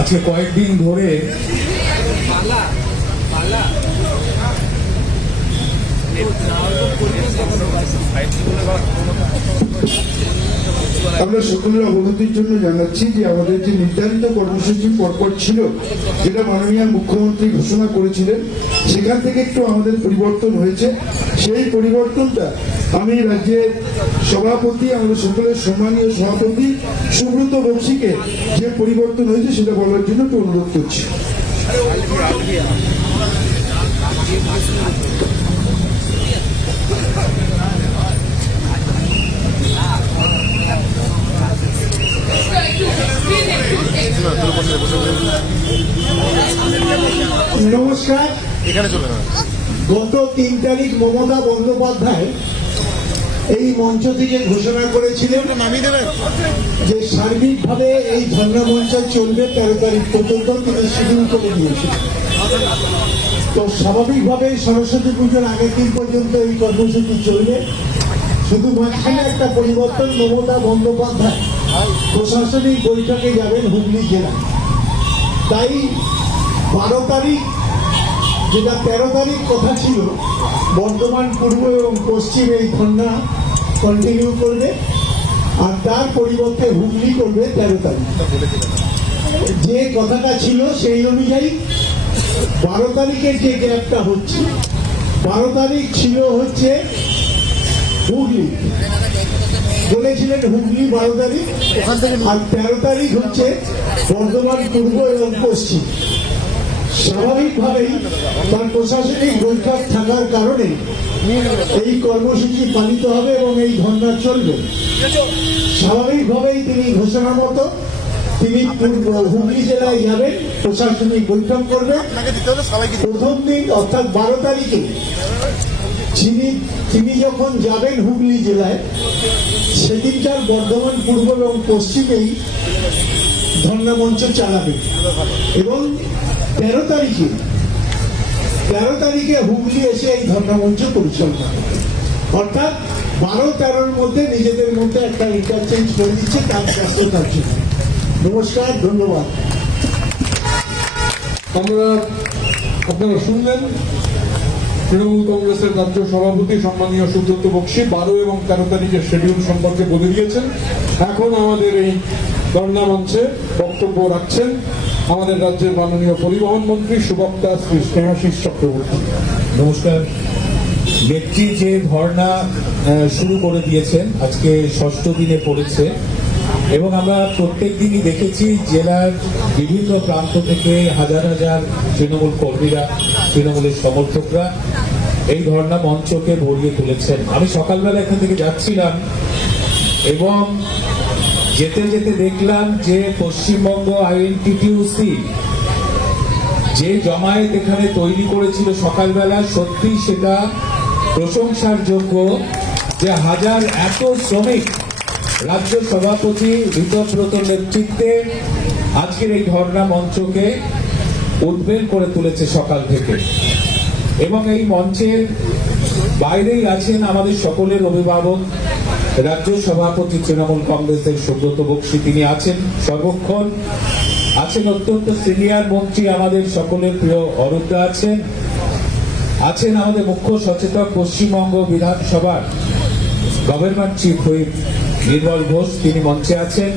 আজকে কয়েকদিন ধরে আমরা সকলের অবগতির জন্য জানাচ্ছি যে আমাদের যে নির্ধারিত কর্মসূচি পরপর ছিল, যেটা মাননীয় মুখ্যমন্ত্রী ঘোষণা করেছিলেন, সেখান থেকে একটু আমাদের পরিবর্তন হয়েছে। সেই পরিবর্তনটা আমি রাজ্যের সভাপতি, আমাদের সকলের সম্মানীয় সভাপতি সুব্রত বক্সীকে যে পরিবর্তন হয়েছে সেটা বলার জন্য একটু অনুরোধ করছি। নমস্কার। গত 3 তারিখ মমতা বন্দ্যোপাধ্যায় এই মঞ্চ থেকে ঘোষণা করেছিলেন যে সার্বিকভাবে এই ধর্ণা মঞ্চ চলবে 13 তারিখ পর্যন্ত, তিনি শিডিউল করে দিয়েছিলেন। তো স্বাভাবিকভাবে সরস্বতী পুজোর আগের দিন পর্যন্ত এই কর্মসূচি চলবে। শুধু মাঝখানে একটা পরিবর্তন, মমতা বন্দ্যোপাধ্যায় প্রশাসনিক বৈঠকে যাবেন হুগলি জেলায়। তাই 12 তারিখ, যেটা 13 তারিখ কথা ছিল, বর্ধমান পূর্ব এবং পশ্চিম এই ধর্ণা কন্টিনিউ করবে, আর তার পরিবর্তে হুগলি করবে 13 তারিখ। যে কথাটা ছিল সেই অনুযায়ী 12 তারিখের যে গ্যাপটা হচ্ছে, 12 তারিখ ছিল হচ্ছে হুগলি, বলেছিলেন হুগলি 12 তারিখ, আর 13 তারিখ হচ্ছে বর্ধমান পূর্ব এবং পশ্চিম। স্বাভাবিকভাবেই তার প্রশাসনিক বৈঠক থাকার কারণে এই কর্মসূচি পালিত হবে এবং এই ধর্ণা চলবে। স্বাভাবিকভাবেই তিনি ঘোষণা মতো তিনি হুগলি জেলায় যাবেন, প্রশাসনিক বৈঠক করবেন। প্রথম দিন অর্থাৎ 12 তারিখে তিনি যখন যাবেন হুগলি জেলায়, সেদিনকার বর্ধমান পূর্ব এবং পশ্চিমেই ধর্ণা মঞ্চ চালাবেন এবং 13 তারিখে হুগলি এসে এই ধর্ণা মঞ্চ পরিচালনা করবে। অর্থাৎ 12-13-র মধ্যে নিজেদের মধ্যে একটা ইন্টারচেঞ্জ করে দিচ্ছে তার ব্যস্ততার জন্য। নমস্কার, ধন্যবাদ। আপনারা শুনলেন তৃণমূল কংগ্রেসের রাজ্য সভাপতি সম্মানীয় সুব্রত বক্সী 12 এবং 13 তারিখের শিডিউল সম্পর্কে বলে দিয়েছেন। এখন আমাদের এই ধর্ণা মঞ্চে বক্তব্য রাখছেন আমাদের রাজ্যের মাননীয় পরিবহন মন্ত্রী সুবক্তা শ্রী স্নেহাশিস চক্রবর্তী। নমস্কার। নেত্রী যে ধর্ণা শুরু করে দিয়েছেন, আজকে 6ষ্ঠ দিনে পড়েছে এবং আমরা প্রত্যেক দিনই দেখেছি জেলার বিভিন্ন প্রান্ত থেকে হাজার হাজার তৃণমূল কর্মীরা, তৃণমূলের সমর্থকরা এই ধর্ণা মঞ্চকে ভরিয়ে তুলেছেন। আমি সকালবেলা এখান থেকে যাচ্ছিলাম এবং যেতে যেতে দেখলাম যে পশ্চিমবঙ্গ আইএনটিটিউসি যে জমায়েত এখানে তৈরি করেছিল সকালবেলা, সত্যি সেটা প্রশংসার যোগ্য যে এত শ্রমিক রাজ্য সভাপতি ঋতব্রত নেতৃত্বে আজকের এই ধর্ণা মঞ্চকে উদ্বেল করে তুলেছে সকাল থেকে। এবং এই মঞ্চের বাইরেই আছেন আমাদের সকলের অভিভাবক রাজ্য সভাপতি তৃণমূল কংগ্রেসের সুব্রত বক্সী, তিনি আছেন সর্বক্ষণ। আছেন অত্যন্ত সিনিয়র মন্ত্রী আমাদের সকলের প্রিয় অরূপদা আছেন আমাদের মুখ্য সচেতক পশ্চিমবঙ্গ বিধানসভার গভর্নমেন্ট চিফ হুইপ নির্মল ঘোষ, তিনি মঞ্চে আছেন।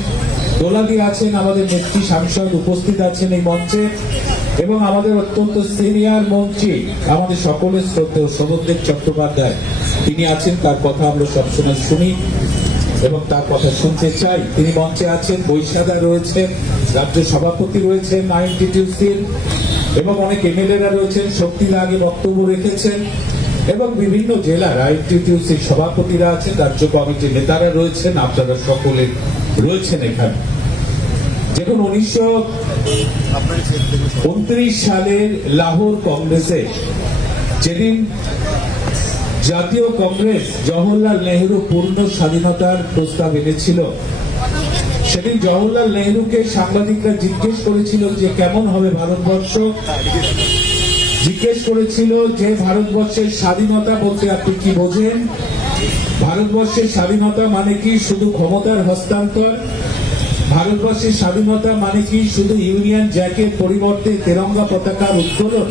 দোলাদি আছেন আমাদের নেত্রী সাংসদ, উপস্থিত আছেন এই মঞ্চে। এবং আমাদের অত্যন্ত সিনিয়র মন্ত্রী আমাদের সকলের শ্রদ্ধেয় সৌমদেব চট্টোপাধ্যায়, তিনি আছেন। তার কথা আমরা সবসময় শুনি এবং তার কথা শুনতে চাই। তিনি মঞ্চে আছেন। বৈশাখা রয়েছেন, রাজ্য সভাপতি রয়েছেন আইএনটিটিউসির, এবং অনেক এমএলএরা রয়েছেন, শক্তিরা আগে বক্তব্য রেখেছেন, এবং বিভিন্ন জেলার আইএনটিটিউসির সভাপতিরা আছেন, রাজ্য কমিটির নেতারা রয়েছেন, আপনারা সকলে রয়েছেন এখানে। যখন 1929 সালের লাহোর কংগ্রেসে যেদিন জাতীয় কংগ্রেস জওহরলাল নেহরু পূর্ণ স্বাধীনতার প্রস্তাব এনেছিল, সেদিন জওহরলাল নেহরুকে সাংবাদিকরা জিজ্ঞেস করেছিল যে কেমন হবে ভারতবর্ষ। জিজ্ঞেস করেছিল যে ভারতবর্ষের স্বাধীনতা বলতে আপনি কি বোঝেন? ভারতবর্ষের স্বাধীনতা মানে কি শুধু ক্ষমতার হস্তান্তর? ভারতবর্ষের স্বাধীনতা মানে কি শুধু ইউনিয়ন জ্যাকের পরিবর্তে তেরঙ্গা পতাকার উত্তোলন?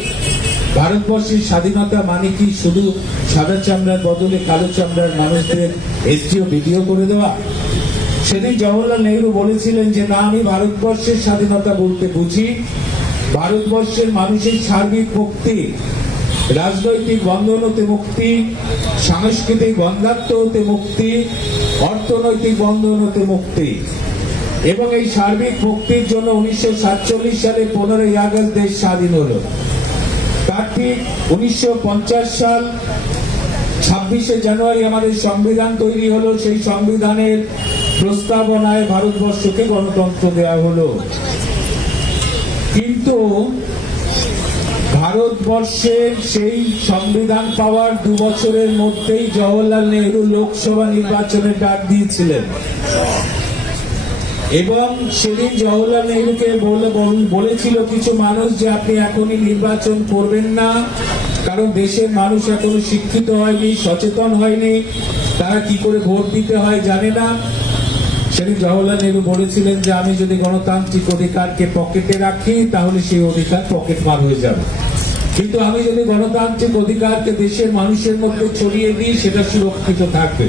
ভারতবর্ষের স্বাধীনতা মানে কি শুধু সাদা চামড়ার বদলে কালো চামড়ার মানুষদের এসডিও ভিডিও করে দেওয়া? সেদিন জওহরলাল নেহরু বলেছিলেন যে না, আমি ভারতবর্ষের স্বাধীনতা বলতে বুঝি ভারতবর্ষের মানুষের সার্বিক মুক্তি, রাজনৈতিক বন্ধন হতে মুক্তি, সাংস্কৃতিক বন্ধাত্ম হতে মুক্তি, অর্থনৈতিক বন্ধন হতে মুক্তি। এবং এই সার্বিক মুক্তির জন্য 1947 সালে 15ই আগস্ট দেশ স্বাধীন হলো। তার ঠিক 1950 সাল 26শে জানুয়ারি আমাদের সংবিধান তৈরি হলো। সেই সংবিধানের প্রস্তাবনায় ভারতবর্ষকে গণতন্ত্র দেওয়া হলো। কিন্তু ভারতবর্ষের সেই সংবিধান পাওয়ার 2 বছরের মধ্যেই জওহরলাল নেহরু লোকসভা নির্বাচনের ডাক দিয়েছিলেন। এবং সেদিন জওহরলাল নেহরুকে বলেছিল কিছু মানুষ যে আপনি এখনই নির্বাচন করবেন না, কারণ দেশের মানুষ এখনো শিক্ষিত হয়নি, সচেতন হয়নি, তারা কি করে ভোট দিতে হয় জানে না। সেদিন জওহরলাল নেহরু বলেছিলেন যে আমি যদি গণতান্ত্রিক অধিকারকে পকেটে রাখি তাহলে সেই অধিকার পকেট মার হয়ে যাবে, কিন্তু আমি যদি গণতান্ত্রিক অধিকারকে দেশের মানুষের মধ্যে ছড়িয়ে দিই সেটা সুরক্ষিত থাকবে।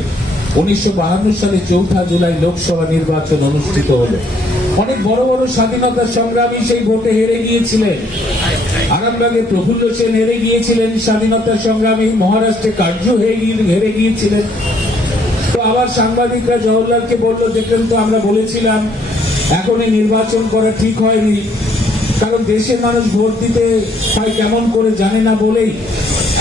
1952 সালে 4 জুলাই লোকসভা নির্বাচন অনুষ্ঠিত হলো। অনেক বড় বড় স্বাধীনতা সংগ্রামী সেই ভোটে হেরে গিয়েছিলেন। আরামবাগে প্রফুল্ল সেন হেরে গিয়েছিলেন স্বাধীনতা সংগ্রামী, মহারাষ্ট্রে কার্যু হেরে গিয়েছিলেন। তো আবার সাংবাদিকরা জওহরলালকে বলল, দেখলেন তো আমরা বলেছিলাম এখনই নির্বাচন করা ঠিক হয়নি, কারণ দেশের মানুষ ভোট দিতে হয় কেমন করে জানে না বলেই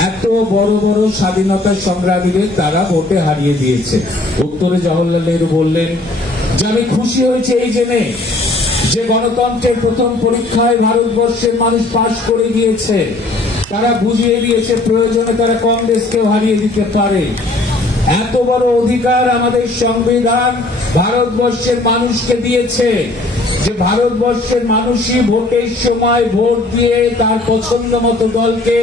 এত বড় বড় স্বাধীনতা সংগ্রামীদের তারা ভোটে হারিয়ে দিয়েছে। উত্তরে জওহরলাল নেহরু বললেন যে আমি খুশি হয়েছে এই জেনে যে গণতন্ত্রের প্রথম পরীক্ষায় ভারতবর্ষের মানুষ পাশ করে গিয়েছে, তারা বুঝিয়ে দিয়েছে প্রয়োজনে তারা কংগ্রেসকেও হারিয়ে দিতে পারে। এত বড় অধিকার আমাদের সংবিধান ভারতবর্ষের মানুষকে দিয়েছে যে ভারতবর্ষের মানুষই ভোটের সময় ভোট দিয়ে তার পছন্দ মতো দলকে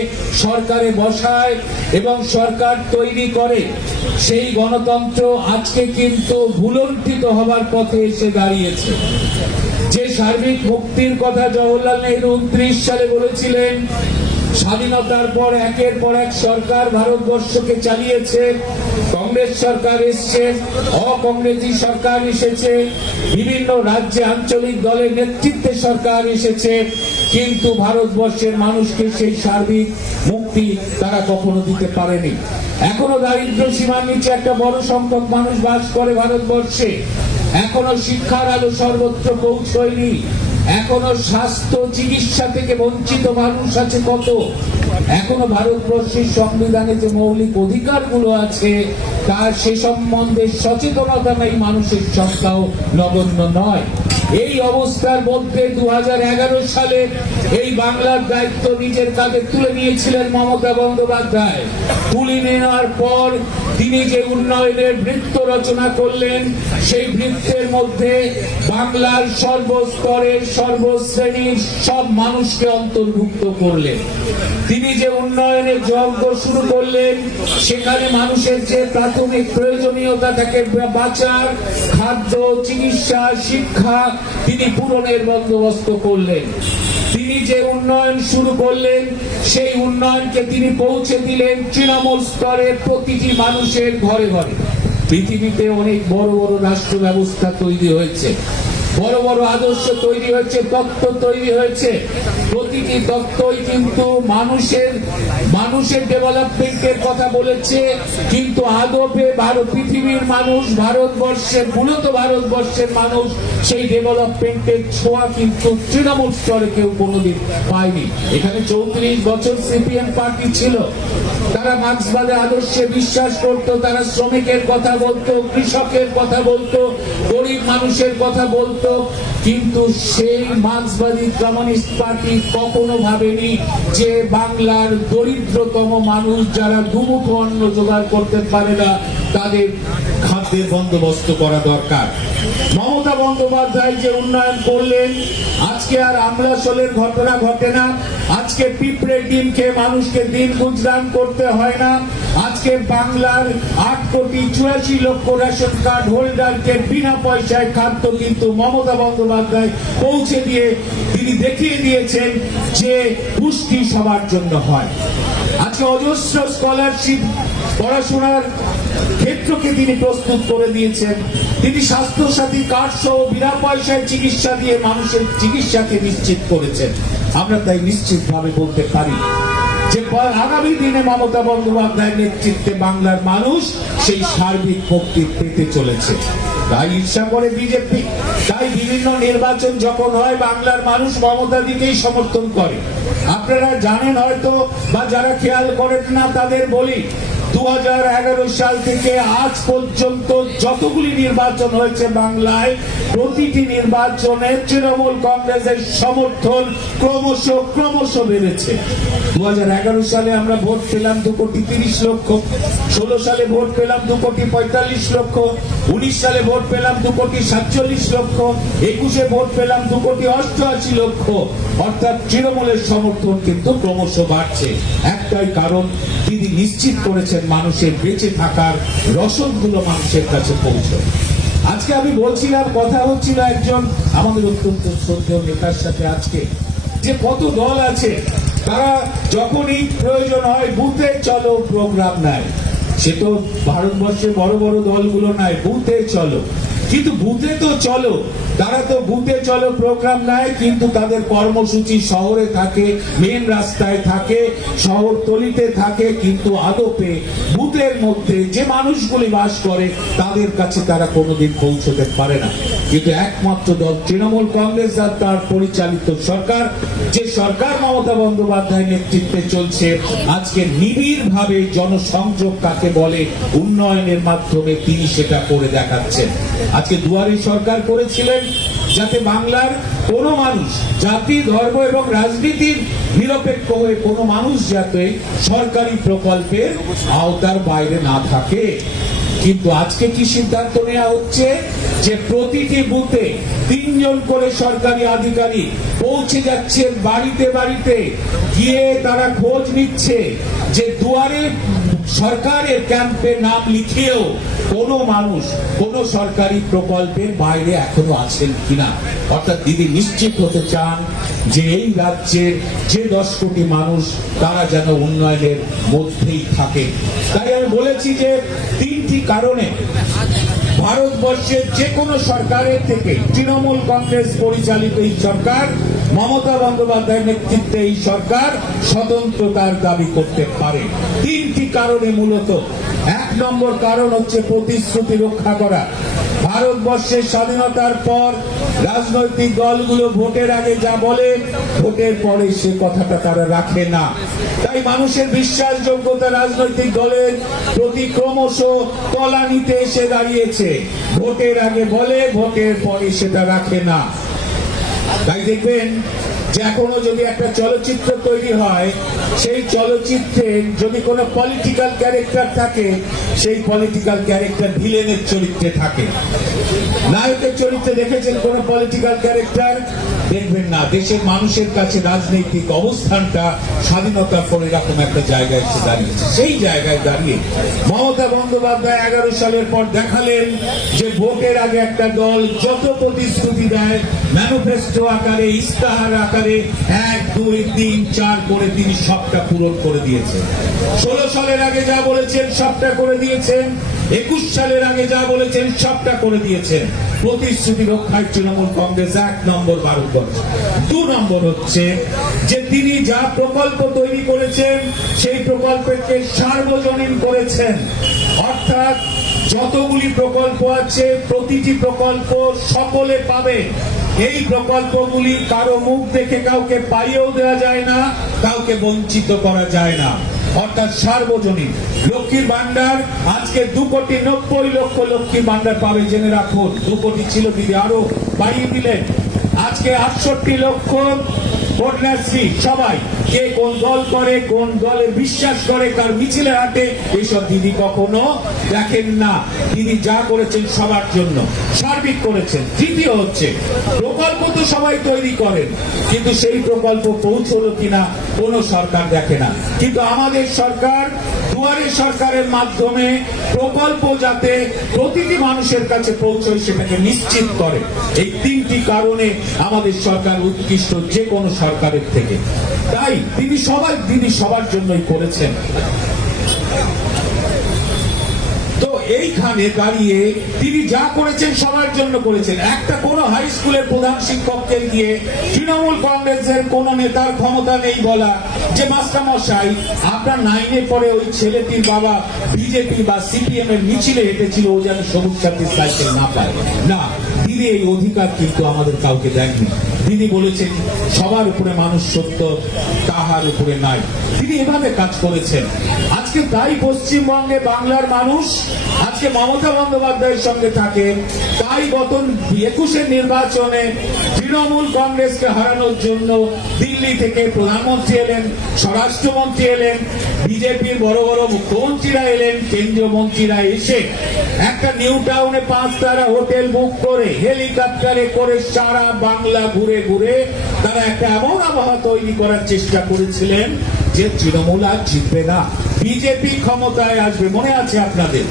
সরকারে বসায় এবং সরকার তৈরি করে। সেই গণতন্ত্র আজকে কিন্তু ভুলণ্ঠিত হবার পথে এসে দাঁড়িয়েছে। যে সার্বিক মুক্তির কথা জওহরলাল নেহরু 29 সালে বলেছিলেন, স্বাধীনতার পর একের পর এক সরকার ভারতবর্ষকে চালিয়েছে। কংগ্রেস সরকার এসছে, অকংগ্রেসি সরকার এসেছে, বিভিন্ন রাজ্যে আঞ্চলিক দলের নেতৃত্বে সরকার এসেছে, কিন্তু ভারতবর্ষের মানুষকে সেই সার্বিক মুক্তি তারা কখনো দিতে পারেনি। এখনো দারিদ্র সীমার নিচে একটা বড় সংখ্যক মানুষ বাস করে ভারতবর্ষে। এখনো শিক্ষার আলো সর্বত্র পৌঁছয়নি। এখনো স্বাস্থ্য চিকিৎসা থেকে বঞ্চিত মানুষ আছে কত। এখনো ভারতবর্ষের সংবিধানে যে মৌলিক অধিকারগুলো আছে তার সে সম্বন্ধে সচেতনতা নেই, মানুষের সংখ্যাও নগণ্য নয়। এই অবস্থার মধ্যে 2011 সালে এই বাংলার দায়িত্ব নিজের কাঁধে তুলে নিয়েছিলেন মমতা বন্দ্যোপাধ্যায়। তুলে নেওয়ার পর তিনি যে উন্নয়নের বৃত্ত রচনা করলেন, সেই বৃত্তের মধ্যে বাংলার সর্বস্তরের সর্বশ্রেণীর সব মানুষকে অন্তর্ভুক্ত করলেন। তিনি যে উন্নয়নের যজ্ঞ শুরু করলেন, সেখানে মানুষের যে প্রাথমিক প্রয়োজনীয়তা থাকে বাঁচার, খাদ্য, চিকিৎসা, শিক্ষা, তিনি পূরণের বন্দোবস্ত করলেন। তিনি যে উন্নয়ন শুরু করলেন, সেই উন্নয়নকে তিনি পৌঁছে দিলেন তৃণমূল স্তরের প্রতিটি মানুষের ঘরে ঘরে। পৃথিবীতে অনেক বড় বড় রাষ্ট্র ব্যবস্থা তৈরি হয়েছে, বড় বড় আদর্শ তৈরি হয়েছে, তত্ত্ব তৈরি হয়েছে। প্রতিটি তত্ত্বই কিন্তু মানুষের ডেভেলপমেন্টের কথা বলেছে, কিন্তু আদপে পৃথিবীর মানুষ, মূলত ভারতবর্ষের মানুষ সেই ডেভেলপমেন্টের ছোঁয়া কিন্তু তৃণমূল স্তরে কেউ কোনোদিন পায়নি। এখানে 34 বছর সিপিএম পার্টি ছিল, তারা মার্ক্সবাদী আদর্শে বিশ্বাস করত, তারা শ্রমিকের কথা বলতো, কৃষকের কথা বলতো, গরিব মানুষের কথা বলতো, কিন্তু সেই মার্ক্সবাদী কমিউনিস্ট পার্টি কখনো ভাবেনি যে বাংলার দরিদ্রতম মানুষ যারা দুমুঠো অন্ন জোগাড় করতে পারে না, তাদের খাদ্যের বন্দোবস্ত করা দরকার। মমতা বন্দ্যোপাধ্যায় যে উন্নয়ন করলেন, আজকে আর আমলাশোলের ঘটনা ঘটে না, আজকে পিঁপড়ের ডিম খেয়ে মানুষকে দিন গুজরান করতে হয় না। আজকে বাংলার 8,84,00,000 রেশন কার্ড হোল্ডারকে বিনা পয়সায় খাদ্য কিন্তু মমতা বন্দ্যোপাধ্যায় পৌঁছে দিয়ে তিনি দেখিয়ে দিয়েছেন যে পুষ্টি সবার জন্য হয়। আজকে অজস্র স্কলারশিপ পড়াশোনার ক্ষেত্রকে তিনি প্রস্তুত করে দিয়েছেন। তিনি স্বাস্থ্যসাথী কার্ড সহ বিনা পয়সায় চিকিৎসা দিয়ে মানুষের চিকিৎসাকে নিশ্চিত করেছেন। আমরা তাই নিশ্চিতভাবে বলতে পারি যে আগামী দিনে মমতা বন্দ্যোপাধ্যায়ের নেতৃত্বে বাংলার মানুষ সেই সার্বিক মুক্তি পেতে চলেছে। তাই ঈর্ষা করে বিজেপি, তাই বিভিন্ন নির্বাচন যখন হয় বাংলার মানুষ মমতা দিকেই সমর্থন করে। আপনারা জানেন হয়তো, বা যারা খেয়াল করেন না তাদের বলি, 2011 সাল থেকে আজ পর্যন্ত যতগুলি নির্বাচন হয়েছে বাংলায়, প্রতিটি নির্বাচনে তৃণমূল কংগ্রেসের সমর্থন ক্রমশ বেড়েছে। 2011 সালে আমরা ভোট পেলাম 2,30,00,000, 16 সালে ভোট পেলাম 2,45,00,000, 19 সালে ভোট পেলাম 2,47,00,000, 21-এ ভোট পেলাম 2,88,00,000। অর্থাৎ তৃণমূলের সমর্থন কিন্তু ক্রমশ বাড়ছে। একটাই কারণ, তিনি নিশ্চিত করেছেন মানুষের বেঁচে থাকার রসদগুলো মানুষের কাছে পৌঁছয়। আজকে আমি বলছিলাম, কথা হচ্ছিল একজন আমাদের অত্যন্ত শ্রদ্ধেয় নেতার সাথে আজকে, যে কত দল আছে তারা যখনই প্রয়োজন হয় বুথে চলো প্রোগ্রাম নেয়। সে তো ভারতবর্ষের বড় বড় দলগুলো নাই, বুথে চলো। কিন্তু বুথে তো চলো, তারা তো বুথে চলো প্রোগ্রাম নেয়, কিন্তু তাদের কর্মসূচি শহরে থাকে, মেন রাস্তায় থাকে, শহরতলিতে থাকে, কিন্তু আদপে বুথের মধ্যে যে মানুষগুলি বাস করে তাদের কাছে তারা কোনোদিন পৌঁছতে পারে না। কিন্তু একমাত্র দল তৃণমূল কংগ্রেস আর তার পরিচালিত সরকার, যে সরকার মমতা বন্দ্যোপাধ্যায়ের নেতৃত্বে চলছে, আজকে নিবিড় ভাবে জনসংযোগ কাকে বলে উন্নয়নের মাধ্যমে তিনি সেটা করে দেখাচ্ছেন। আজকে দুয়ারে সরকার করেছিলেন যাতে বাংলার কোনো মানুষ জাতি, ধর্ম এবং রাজনীতির নিরপেক্ষ হয়ে কোনো মানুষ যাতে সরকারি প্রকল্পের আওতার বাইরে না থাকে। কিন্তু আজকে কি সিদ্ধান্ত নেওয়া হচ্ছে যে প্রতিটি বুথে 3 জন করে সরকারি আধিকারিক পৌঁছে যাচ্ছেন বাড়িতে বাড়িতে, গিয়ে তারা খোঁজ নিচ্ছে যে দুয়ারে সরকারের ক্যাম্পে নাম লিখিয়েও কোনো মানুষ কোনো সরকারি প্রকল্পের বাইরে এখনো আছেন কিনা। অর্থাৎ দিদি নিশ্চিত হতে চান যে এই রাজ্যের যে 10 কোটি মানুষ তারা যেন উন্নয়নের মধ্যেই থাকে। তাই আমি বলেছি যে 3টি কারণে ভারতবর্ষের যে কোনো সরকারের থেকে তৃণমূল কংগ্রেস পরিচালিত এই সরকার, মমতা বন্দ্যোপাধ্যায়ের নেতৃত্বে এই সরকার স্বতন্ত্রতার দাবি করতে পারে। 3টি কারণে মূলত। 1 নম্বর কারণ হচ্ছে প্রতিশ্রুতি রক্ষা করা। ভারতবর্ষের স্বাধীনতার পর রাজনৈতিক দলগুলো ভোটের আগে যা বলে, ভোটের পরে সে কথাটা তারা রাখে না। তাই মানুষের বিশ্বাসযোগ্যতা রাজনৈতিক দলের প্রতি ক্রমশ তলানিতে এসে দাঁড়িয়েছে। ভোটের আগে বলে, ভোটের পরে সেটা রাখে না। তাই দেখবেন যে এখনো যদি একটা চলচ্চিত্র তৈরি হয়, সেই চলচ্চিত্রে যদি কোনো পলিটিক্যাল ক্যারেক্টার থাকে, সেই পলিটিক্যাল ক্যারেক্টার ভিলেনের চরিত্রে থাকে। নায়কের চরিত্রে দেখেছেন কোনো পলিটিক্যাল ক্যারেক্টার? দেখবেন না। দেশের মানুষের কাছে রাজনৈতিক অবস্থানটা স্বাধীনতার পর এরকম একটা জায়গায় এসে দাঁড়িয়েছে। সেই জায়গায় দাঁড়িয়ে মমতা বন্দ্যোপাধ্যায় 11 সালের পর দেখালেন যে ভোটের আগে একটা দল যত প্রতিশ্রুতি দেয়, ম্যানিফেস্টো আকারে, ইস্তাহার আকারে 1, 2, 3, 4 করে তিনি সবটা পূরণ করে দিয়েছেন। 16 সালের আগে যা বলেছেন সবটা করে দিয়েছেন। 21 সালের আগে যা বলেছেন সবটা করে দিয়েছেন। প্রতিশ্রুতি রক্ষায় তৃণমূল কংগ্রেস 1 নম্বর ভারতবর্ষ। 2 নম্বর হচ্ছে যে তিনি যা প্রকল্প তৈরি করেছেন সেই প্রকল্পকে সার্বজনীন করেছেন। অর্থাৎ যতগুলি প্রকল্প আছে প্রতিটি প্রকল্প সকলে পাবে। এই প্রকল্পগুলি কারো মুখ দেখে কাউকে পাইয়েও দেওয়া যায় না, কাউকে বঞ্চিত করা যায় না। অর্থাৎ সার্বজনীন। লক্ষ্মীর ভান্ডার আজকে 2,90,00,000 লক্ষ্মীর ভান্ডার পাবে, জেনে রাখুন। 2 কোটি ছিল, দিদি আরো বাড়িয়ে দিলেন। আজকে 68 লক্ষ কন্যাশ্রী। সবাই কে কোন দল করে, কোন দলে বিশ্বাস করে, কার মিছিলে হাঁটে, এইসব দিদি কখনো দেখেন না। দিদি যা করেছেন সবার জন্য, সার্বিক করেছেন। তৃতীয় হচ্ছে প্রকল্প তো সবাই তৈরি করেন, কিন্তু সেই প্রকল্প পৌঁছলো কিনা কোনো সরকার দেখে না। কিন্তু আমাদের সরকার দুয়ারে সরকারের মাধ্যমে প্রকল্প যাতে প্রতিটি মানুষের কাছে পৌঁছয় সেটাকে নিশ্চিত করে। এই 3টি কারণে আমাদের সরকার উৎকৃষ্ট যে কোনো সরকারের থেকে। তাই তিনি সবার জন্যই করেছেন। তো এইখানে দাঁড়িয়ে তিনি যা করেছেন সবার জন্য করেছেন। একটা কোন হাই স্কুলের প্রধান শিক্ষককে গিয়ে তৃণমূল কংগ্রেসের কোন নেতার ক্ষমতা নেই বলা যে মাস্টারমশাই আপনার 9-এ পরে ওই ছেলেটির বাবা বিজেপি বা সিপিএম এর মিছিলে হেঁটেছিল, ও যেন সবুজ সাথীর সাইকেল না পায়। না, দিদি এই অধিকার কিন্তু আমাদের কাউকে দেননি। তিনি বলেছেন সবার উপরে মানুষ সত্য, তাহার উপরে নাই। তিনি এভাবে কাজ করেছেন। আজকে তাই পশ্চিমবঙ্গে বাংলার মানুষ আজকে মমতা বন্দ্যোপাধ্যায়ের সঙ্গে থাকে। তাই গত 21-এর নির্বাচনে তৃণমূল কংগ্রেসকে হারানোর জন্য দিল্লি থেকে প্রধানমন্ত্রী এলেন, স্বরাষ্ট্রমন্ত্রী এলেন, বিজেপির বড় বড় মুখ্যমন্ত্রীরা এলেন, কেন্দ্রীয় মন্ত্রীরা এসে একটা নিউ টাউনে 5 তারা হোটেল বুক করে হেলিকপ্টারে করে সারা বাংলা ঘুরে ঘুরে তারা একটা এমন আবহাওয়া তৈরি করার চেষ্টা করেছিলেন যে তৃণমূল আর জিতবে না, বিজেপি ক্ষমতায় আসবে। মনে আছে আপনাদের?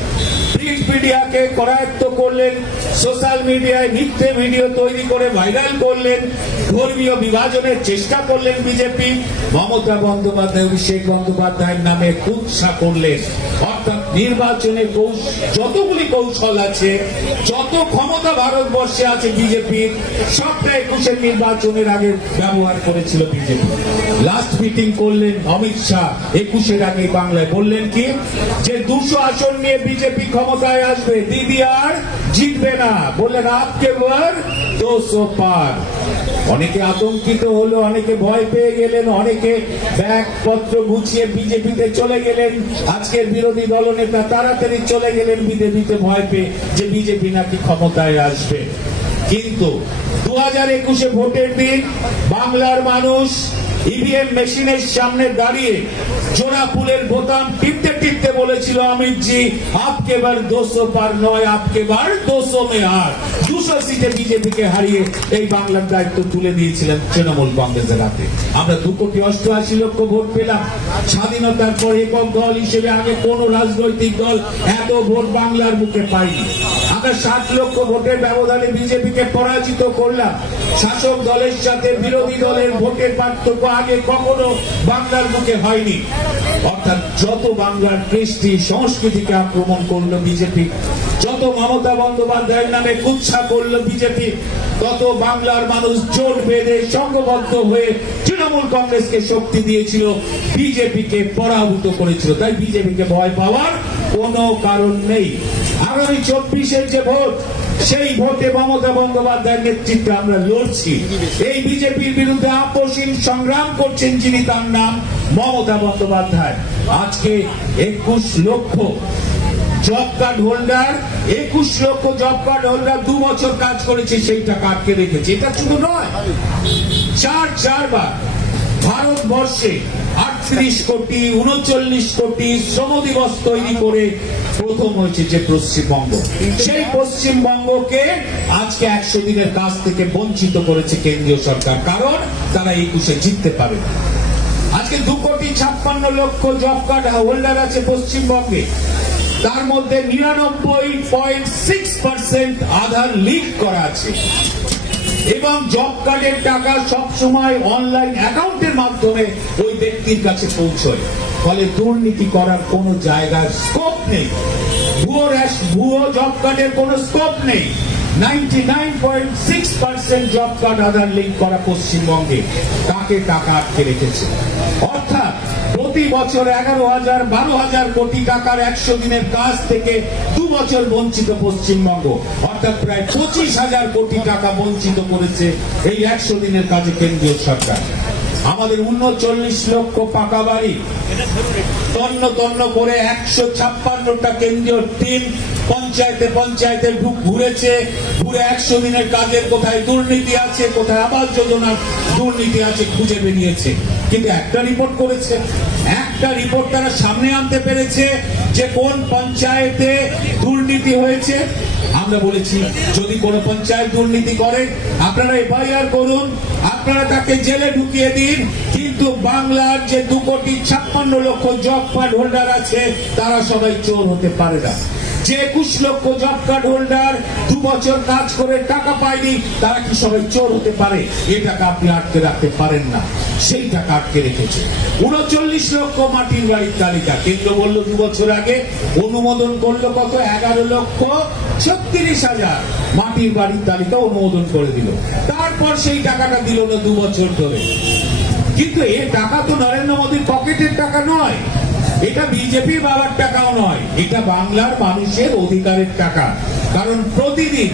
প্রিন্ট মিডিয়াকে করায়ত্ত করলেন, সোশ্যাল মিডিয়ায় মিথ্যে ভিডিও তৈরি করে ভাইরাল করলেন, ধর্মীয় বিভাজনের চেষ্টা করলেন বিজেপি, মমতা বন্দ্যোপাধ্যায় অভিষেক বন্দ্যোপাধ্যায়ের নামে কুৎসা করলেন। অর্থাৎ নির্বাচনে যতগুলি কৌশল আছে, যত ক্ষমতা ভারতবর্ষে আছে বিজেপির, সবটা 21-এর নির্বাচনের আগে ব্যবহার করেছিল বিজেপি। লাস্ট মিটিং করলেন অমিত শাহ 21-এর আগে বাংলায়, বললেন কি যে 200 আসন নিয়ে বিজেপি ক্ষমতায় আসবে, দিদি আর জিতবে না, বললেন আপকে বার 200 পার। অনেকে আতঙ্কিত হলো, অনেকে ভয় পেয়ে গেলেন, অনেকে ব্যাগপত্র গুছিয়ে বিজেপিতে চলে গেলেন। আজকের বিরোধী দলনেতা তাড়াতাড়ি চলে গেলেন বিজেপিতে ভয় পেয়ে যে বিজেপি নাকি ক্ষমতায় আসবে। কিন্তু 2021-এ ভোটের দিন বাংলার মানুষ ইভিএম মেশিনের সামনে দাঁড়িয়ে জোড়া ফুলের বোতাম টিপতে টিপতে বলেছিল, অমিত জি আপকে বার 200 পার নয়, আপকে বার 200 মে হার। 200 সিটে বিজেপিকে হারিয়ে এই বাংলার দায়িত্ব তুলে দিয়েছিলেন তৃণমূল কংগ্রেসের হাতে। আমরা 2,88,00,000 ভোট পেলাম। স্বাধীনতার পর একক দল হিসেবে আগে কোন রাজনৈতিক দল এত ভোট বাংলার বুকে পায়নি। আমরা 7 লক্ষ ভোটের ব্যবধানে বিজেপিকে পরাজিত করলাম। শাসক দলের সাথে বিরোধী দলের ভোটের পার্থক্য আগে কখনো বাংলার বুকে হয়নি। অর্থাৎ যত বাংলার কৃষ্টি সংস্কৃতিকে আক্রমণ করলো বিজেপি, যত মমতা বন্দ্যোপাধ্যায়ের নামে কুৎসা করলো বিজেপি, তত বাংলার মানুষ জোট বেঁধে সংঘবদ্ধ হয়ে তৃণমূল কংগ্রেসকে শক্তি দিয়েছিল, বিজেপিকে পরাভূত করেছিল। তাই বিজেপিকে ভয় পাওয়ার কোনো কারণ নেই। আগামী 24-এর যে ভোট, সেই ভোটে মমতা বন্দ্যোপাধ্যায়ের নেতৃত্বে আমরা লড়ছি। এই বিজেপির বিরুদ্ধে আপসহীন সংগ্রাম করছেন যিনি, তার নাম মমতা বন্দ্যোপাধ্যায়। আজকে 21 লক্ষ জব কার্ড হোল্ডার, 21 লক্ষ জব কার্ড হোল্ডার 2 বছর কাজ করেছে, সেই টাকা আটকে রেখেছে। এটা শুধু নয়, 4বার ভারতবর্ষে 38 কোটি 39 কোটি শ্রম দিবস তৈরি করে প্রথম হয়েছে যে পশ্চিমবঙ্গ, সেই পশ্চিমবঙ্গকে আজকে 100 দিনের কাজ থেকে বঞ্চিত করেছে কেন্দ্রীয় সরকার, কারণ তারা 21-এ জিততে পারে না। আজকে 2,56,00,000 জব কার্ড হোল্ডার আছে পশ্চিমবঙ্গে, তার মধ্যে 99.6% আধার লিঙ্ক করা আছে এবং জব কার্ডের টাকা সব সময় অনলাইন অ্যাকাউন্টের মাধ্যমে ওই ব্যক্তির কাছে পৌঁছয়। ফলে দুর্নীতি করার কোনো জায়গার স্কোপ নেই, ভুয়ো জব কার্ডের কোনো স্কোপ নেই। 99.6% জব কার্ড আধার লিঙ্ক করা পশ্চিমবঙ্গে, তাকে টাকা আটকে রেখেছে। অর্থাৎ প্রতি বছর 11,000-12,000 কোটি টাকার 100 দিনের কাজ থেকে 2 বছর বঞ্চিত পশ্চিমবঙ্গ। অর্থাৎ প্রায় 25,000 কোটি টাকা বঞ্চিত করেছে এই 100 দিনের কাজে কেন্দ্রীয় সরকার। আমাদের 39 লক্ষ পাকা বাড়ি তন্ন তন্ন করে 156টা কেন্দ্রীয় টিম পঞ্চায়েতে ঘুরেছে, ঘুরে 100 দিনের কাজের কোথায় দুর্নীতি আছে, কোথায় আবাস যোজনার দুর্নীতি আছে খুঁজে বেরিয়েছে। কিন্তু একটা রিপোর্ট করেছে, একটা রিপোর্ট তারা সামনে আনতে পেরেছে যে কোন পঞ্চায়েতে দুর্নীতি হয়েছে। আমরা বলেছি যদি কোনো পঞ্চায়েত দুর্নীতি করে আপনারা এফআইআর করুন, আপনারা তাকে জেলে ঢুকিয়ে দিন, কিন্তু বাংলার যে 2,56,00,000 জব কার্ড হোল্ডার আছে তারা সবাই চোর হতে পারে না। যে 21 লক্ষ জব কার্ড হোল্ডার 2 বছর কাজ করে টাকা পায়নি, তারা কি সবাই চোর হতে পারে? এই টাকা আপনি আটকে রাখতে পারেন না, সেই টাকা আটকে রেখেছে। 39 লক্ষ মাটির বাড়ির তালিকা কেন্দ্র বলল 2 বছর আগে, অনুমোদন করলো কত? 11,36,000 মাটির বাড়ির তালিকা অনুমোদন করে দিল। তারপর সেই টাকাটা দিল না 2 বছর ধরে। কিন্তু এই টাকা তো নরেন্দ্র মোদীর পকেটের টাকা নয়, এটা বিজেপির বাবার টাকাও নয়, এটা বাংলার মানুষের অধিকারের টাকা। কারণ প্রতিদিন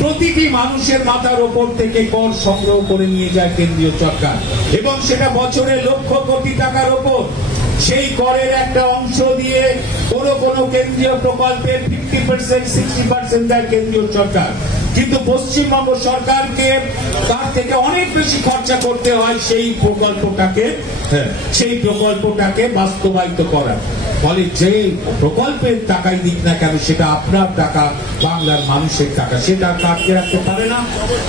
প্রতিটি মানুষের মাথার ওপর থেকে কর সংগ্রহ করে নিয়ে যায় কেন্দ্রীয় সরকার, এবং সেটা বছরে লক্ষ কোটি টাকার ওপর। সেই করের একটা অংশ দিয়ে কোন কেন্দ্রীয় প্রকল্পের 50% 60% দেয় কেন্দ্রীয় সরকার। কিন্তু পশ্চিমবঙ্গ সরকারকে তার থেকে অনেক বেশি খরচা করতে হয় সেই প্রকল্পটাকে বাস্তবায়িত করার। ফলে যে প্রকল্পের টাকাই দিক না কেন, সেটা আপনার টাকা, বাংলার মানুষের টাকা, সেটা আটকে রাখতে পারে না।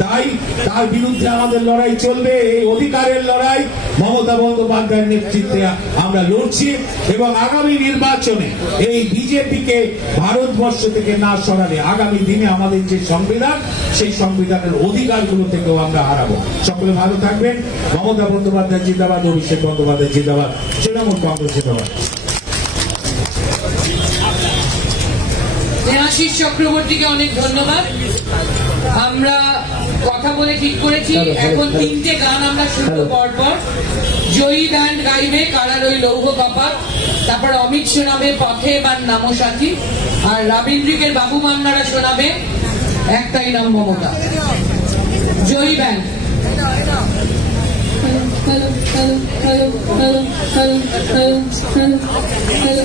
তাই তার বিরুদ্ধে আমাদের লড়াই চলবে, এই অধিকারের লড়াই মমতা বন্দ্যোপাধ্যায়ের নেতৃত্বে আমরা লড়ছি। এবং আগামী নির্বাচনে এই বিজেপিকে ভারতবর্ষ থেকে না সরালে আগামী দিনে আমাদের যে সংবিধান, সেই সংবিধানের অধিকারগুলো থেকেও আমরা হারাবো। সকলে ভালো থাকবেন। মমতা বন্দ্যোপাধ্যায় জিন্দাবাদ, অভিষেক বন্দ্যোপাধ্যায় জিন্দাবাদ, তৃণমূল কংগ্রেস জিন্দাবাদ। দেবাশিস চক্রবর্তীকে অনেক ধন্যবাদ। আমরা কথা বলে ঠিক করেছি এখন 3টে গান আমরা শুনবো পরপর। জয়ী ব্যান্ড গাইবে কারার ওই লৌহ কপাট, তারপর অমিত শোনাবে পথে এবার নামো সাথী, আর রবীন্দ্রিকের বাবু মান্নারা শোনাবে একটাই নাম মমতা। জয়ী band. Hello, hello, hello, hello, hello, hello, hello,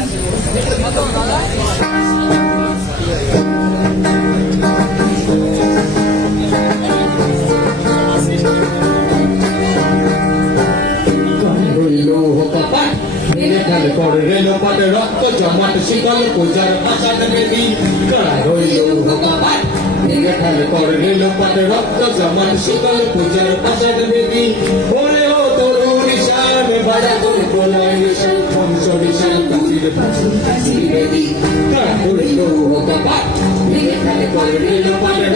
রক্ত জমাট শিকল পূজার পাশান বেদি রক্ত জমাট শিকল পূজার পাশান বেদি ওরে ও তরুণ নিশান বাজা তোর প্রলয় নিশান বংশ নিশান কাশির ফাঁসুর কাশির বেদি রইল কপাট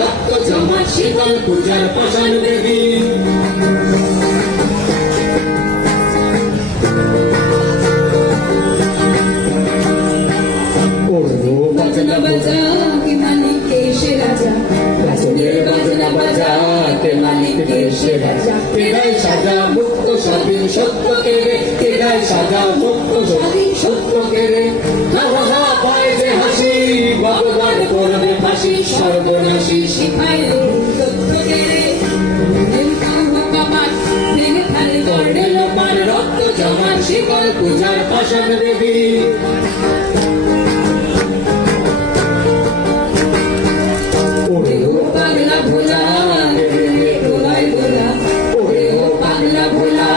রক্ত জমাট শিকল পূজার পাশান বেদি bajna baja ke malik ke she raja, bajna baja ke malik ke she raja, তেরাই সাজা মুক্ত স্বাধীন সত্য কেড়ে তেরাই সাজা মুক্ত স্বাধীন সত্য কেড়ে হাহা পায় যে হাসি ভগবান করবে ফাঁসি সর্বনাশী শিখাইলো সত্য কেড়ে কামাত ভেঙে ফেলে করলে লোপার রক্ত জমান শিকল পূজার পাশান দেবী পাগলা ভোলা ভোলাই ভোলা ওরে ও পাগলা ভোলা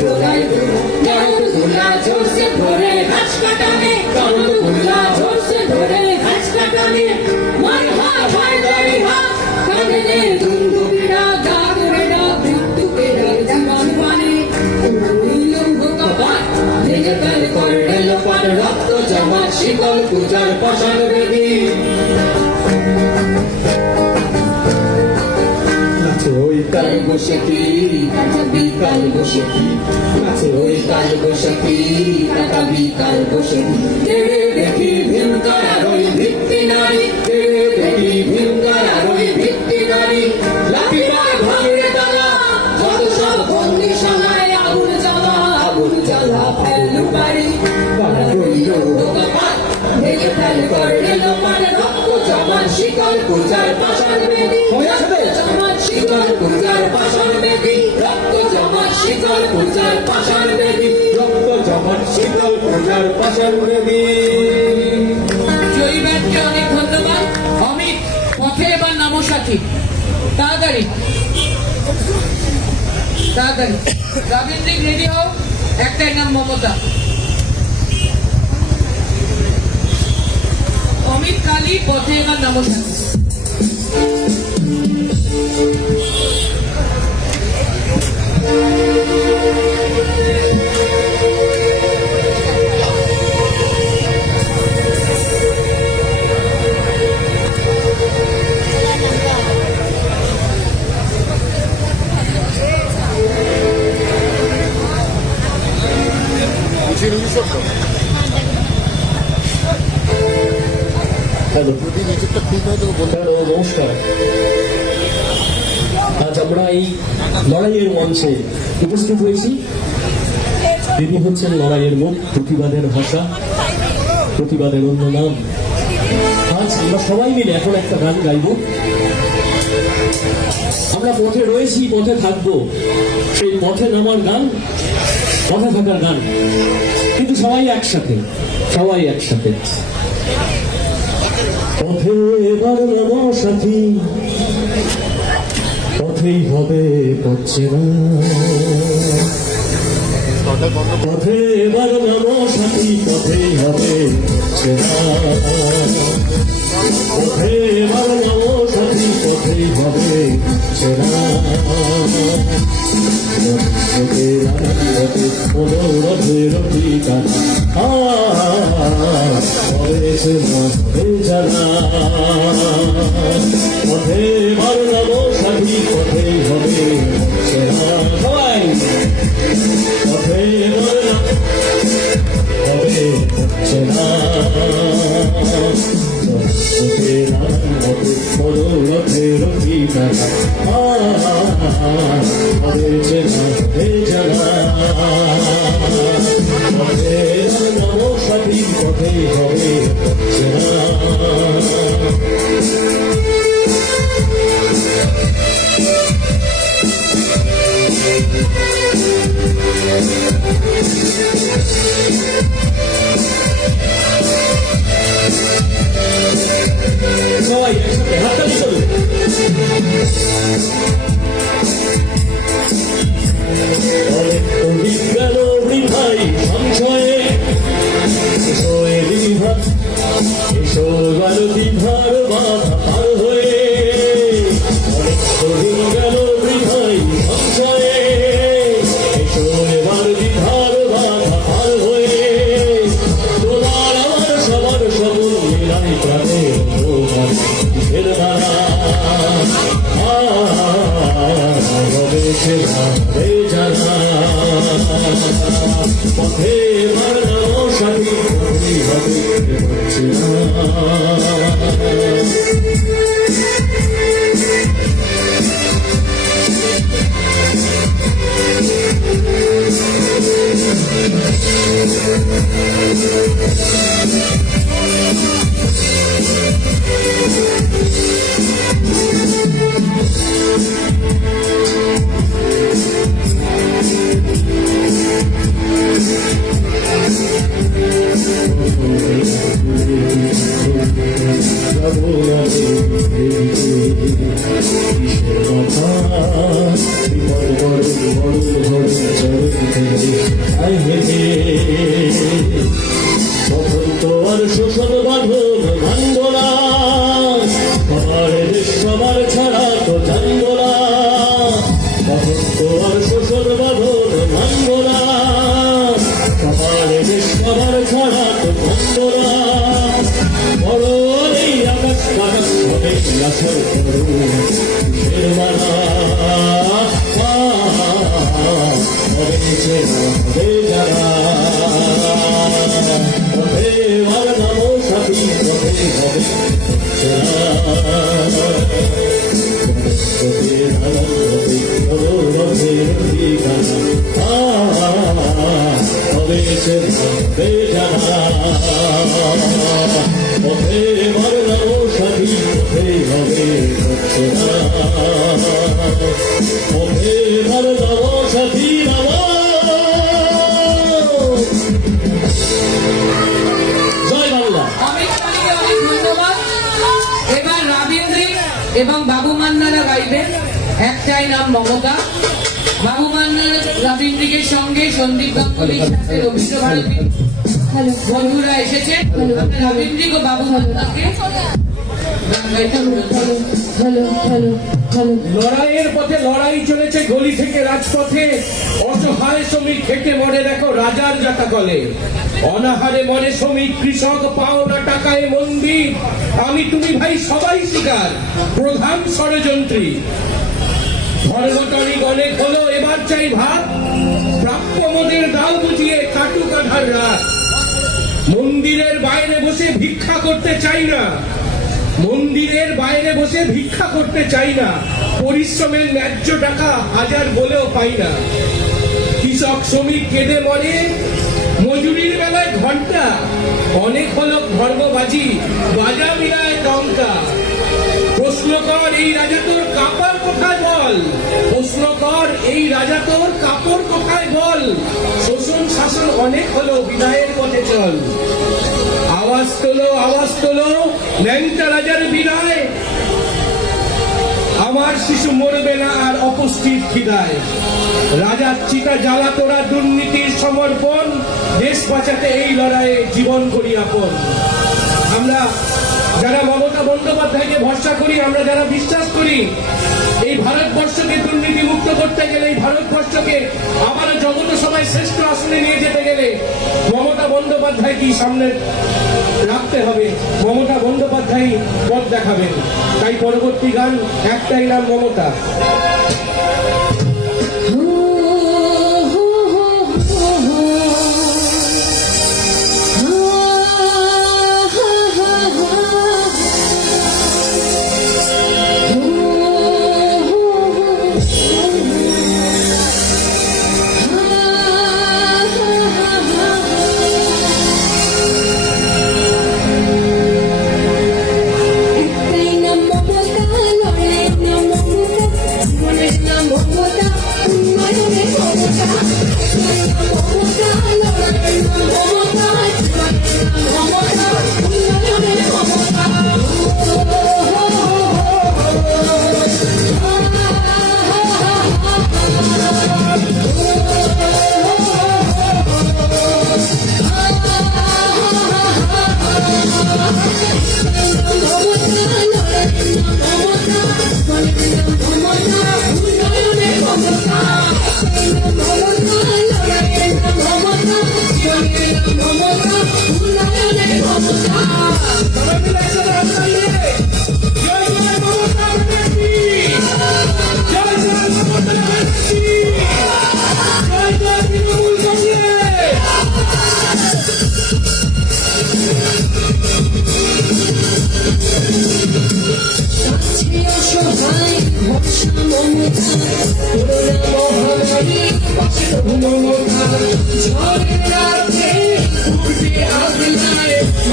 ভোলাই গাড়ি ধুলা জোরসে ধরে ঘাস কাটানে কারণ ধুলা জোরসে ধরে ঘাস কাটানে মার হা ভাই দাড়ি হা কাঁদলে দুন্দুবিড়া গাগরেডা মৃত্যুকেরা জীবন পানে কপাট ভেঙে ফেল করলে লোপার রক্ত জমান শিকল পূজার পাশান দেবী ওই কাল বসে কি বিকাল বসে কি ওই কাল বসে কি টাকা বিকাল বসে কি দেখি ভীমকার ওই ভিত্তি নারী দেখি ভীমকার ওই ভিত্তি নারী লাঠিবার ভাঙে ডালা যত সব বন্দি সমায় আগুন জ্বালা ফেলু পারি রইল কপাট ভেঙে ফেল করলে লোপার রক্ত জমান শিকল পূজার পাশান বেদি জমান শিকল পূজার পাশান বেদি রক্ত জমান শিকল পূজার পাশান বেদি রক্ত জমান শীতল পূজার পাশান দেবী জয়ী ব্যান্ডকে অনেক ধন্যবাদ। অমিত, পথে এবার নামো সাথী। তাড়াতাড়ি তাড়াতাড়ি। রবীন্দ্রিক রেডি হও, একটাই নাম মমতা। অমিত কালী, পথে এবার নামো সাথী। হ্যালো, নমস্কার। আজ আমরা এই লড়াইয়ের মঞ্চে উপস্থিত হয়েছি। তিনি হচ্ছেন লড়াইয়ের মুখ, প্রতিবাদের ভাষা, প্রতিবাদের অন্য নাম। আজ আমরা সবাই মিলে এখন একটা গান গাইব। আমরা পথে রয়েছি, পথে থাকবো, সেই পথে নামার গান, পথে থাকার গান, কিন্তু সবাই একসাথে, সবাই একসাথে। পথে এবার নামো সাথী, পথেই হবে পড়ছে না। পথে এবার নামো সাথী, পথেই হবে পড়ছে না। পথে এবার নামো সাথী, পথেই হবে পড়ছে না। অনুরোধের ঠিকানা হয়েছে মনে জানা। পথে এবার নামো সাথী, পথেই হবে পড়ছে না। সবাই পথে এবার হবে পড়ছে না। অনুরোধের ঠিকানা হয়েছে মনে জানা। পথে নামো সাথী, পথেই হবে পড়ছে না। সবাই একসাথে হাততালি করুন। অনেক অধিক গেল বৃথাই সঞ্চয়ে, এসো এ বিভা, এসো গেল বিভার বাধা পার হয়ে। অনেক অধিক গেল বৃথাই সঞ্চয়ে, এসো এবার বিভার বাধা পার হয়ে। তোমার আমার সবার সবল মিলাই প্রাণে কিসের দ্বারা হবে সে ভাবে জানা। পথে বাড়ানো সাথী, পথেই হবে পড়ছে না। তোমার শোষণ বাঁধন ভাঙব না, তোমার দেশ সবার ছাড়া তো জানব না। তোমার শোষণ বাঁধন ভাঙব না, তোমার দেশ সবার ছাড়া তো জানব না। বড় এই আকাশ বাতাস হবে আসর কিসের মালা হয়েছে হবে যারা। পথে আর নামো সাথী, পথেই হবে পড়ছে না। পথে নাম হবে অনুরোধের ঠিকানা হয়েছে হবে যারা। পথে আর নামো সাথী, পথেই হবে পড়ছে না। পথে আর নামো সাথী বাবা। জয় বাংলা। অমিত শাহকে অনেক ধন্যবাদ। এবার রবীন্দ্রিক এবং বাবু মান্নারা গাইবেন। একটাই নাম মমতা। বাবু মান্নারা রবীন্দ্রিকের সঙ্গে সন্দীপ গাঙ্গুলির সাথে রবীন্দ্র ভারতী বন্ধুরা এসেছে। রবীন্দ্রিক ও বাবু মান্নাকে গান গাইতে অনুরোধ করছি। লড়াইয়ের পথে লড়াই চলেছে গলি থেকে রাজপথে। অসহায় শ্রমিক খেটে মরে দেখো রাজার জাতা কলে। অনাহারে মরে শ্রমিক কৃষক, পাওনা টাকায় মন্দির। আমি তুমি ভাই সবাই শিকার, প্রধান ষড়যন্ত্রী। ধর্মটরি অনেক হলো, এবার চাই ভাত। প্রাপ্য মোদের দাও বুঝিয়ে কাটুক আধার রাত। মন্দিরের বাইরে বসে ভিক্ষা করতে চাই না, মন্দিরের বাইরে বসে ভিক্ষা করতে চাই না। পরিশ্রমের ন্যায্য টাকা হাজার বলেও পাই না। কৃষক শ্রমিক কেঁদে মরে, মজুরির বেলায় ঘন্টা। অনেক হলো ধর্মবাজি, বাজা মিলায় টঙ্কা। প্রশ্ন কর এই রাজা তোর কাপড় কোথায় বল, প্রশ্ন কর এই রাজা তোর কাপড় কোথায় বল। শোষণ শাসন অনেক হলো, বিদায়ের পথে চল। আওয়াজ আওয়াজ তোলো ন্যাংটা রাজার বিদায়, আমার শিশু মরবে না আর অপুষ্টির খিদায়। রাজার চিতা জ্বালা তোরা দুর্নীতির সমর্পণ, দেশ বাঁচাতে এই লড়াইয়ে জীবন করি আপন। আমরা যারা মমতা বন্দ্যোপাধ্যায়কে ভরসা করি, আমরা যারা বিশ্বাস করি এই ভারতবর্ষকে দুর্নীতি মুক্ত করতে গেলে, এই ভারতবর্ষকে আবার জগত সভায় শ্রেষ্ঠ আসনে নিয়ে যেতে গেলে মমতা বন্দ্যোপাধ্যায়কে সামনে রাখতে হবে। মমতা বন্দ্যোপাধ্যায় পথ দেখাবেন। তাই পরবর্তী গান একটাই নাম মমতা।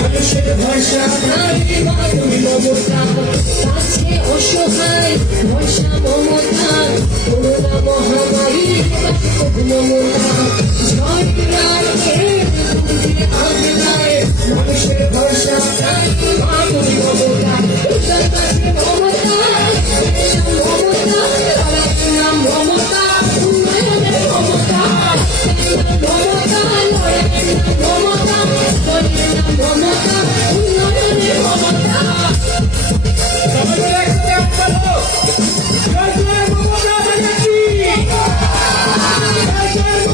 মানুষের ভরসা অসহায় ভরসা মমতা, করোনা মহামারী মমতা, মানুষের ভরসা মমতা, উন্নয়নের মমতা, মমতা মমতা, উন্নয়নের মমতা। জয় জয় মমতা ব্যানার্জি, জয় জয়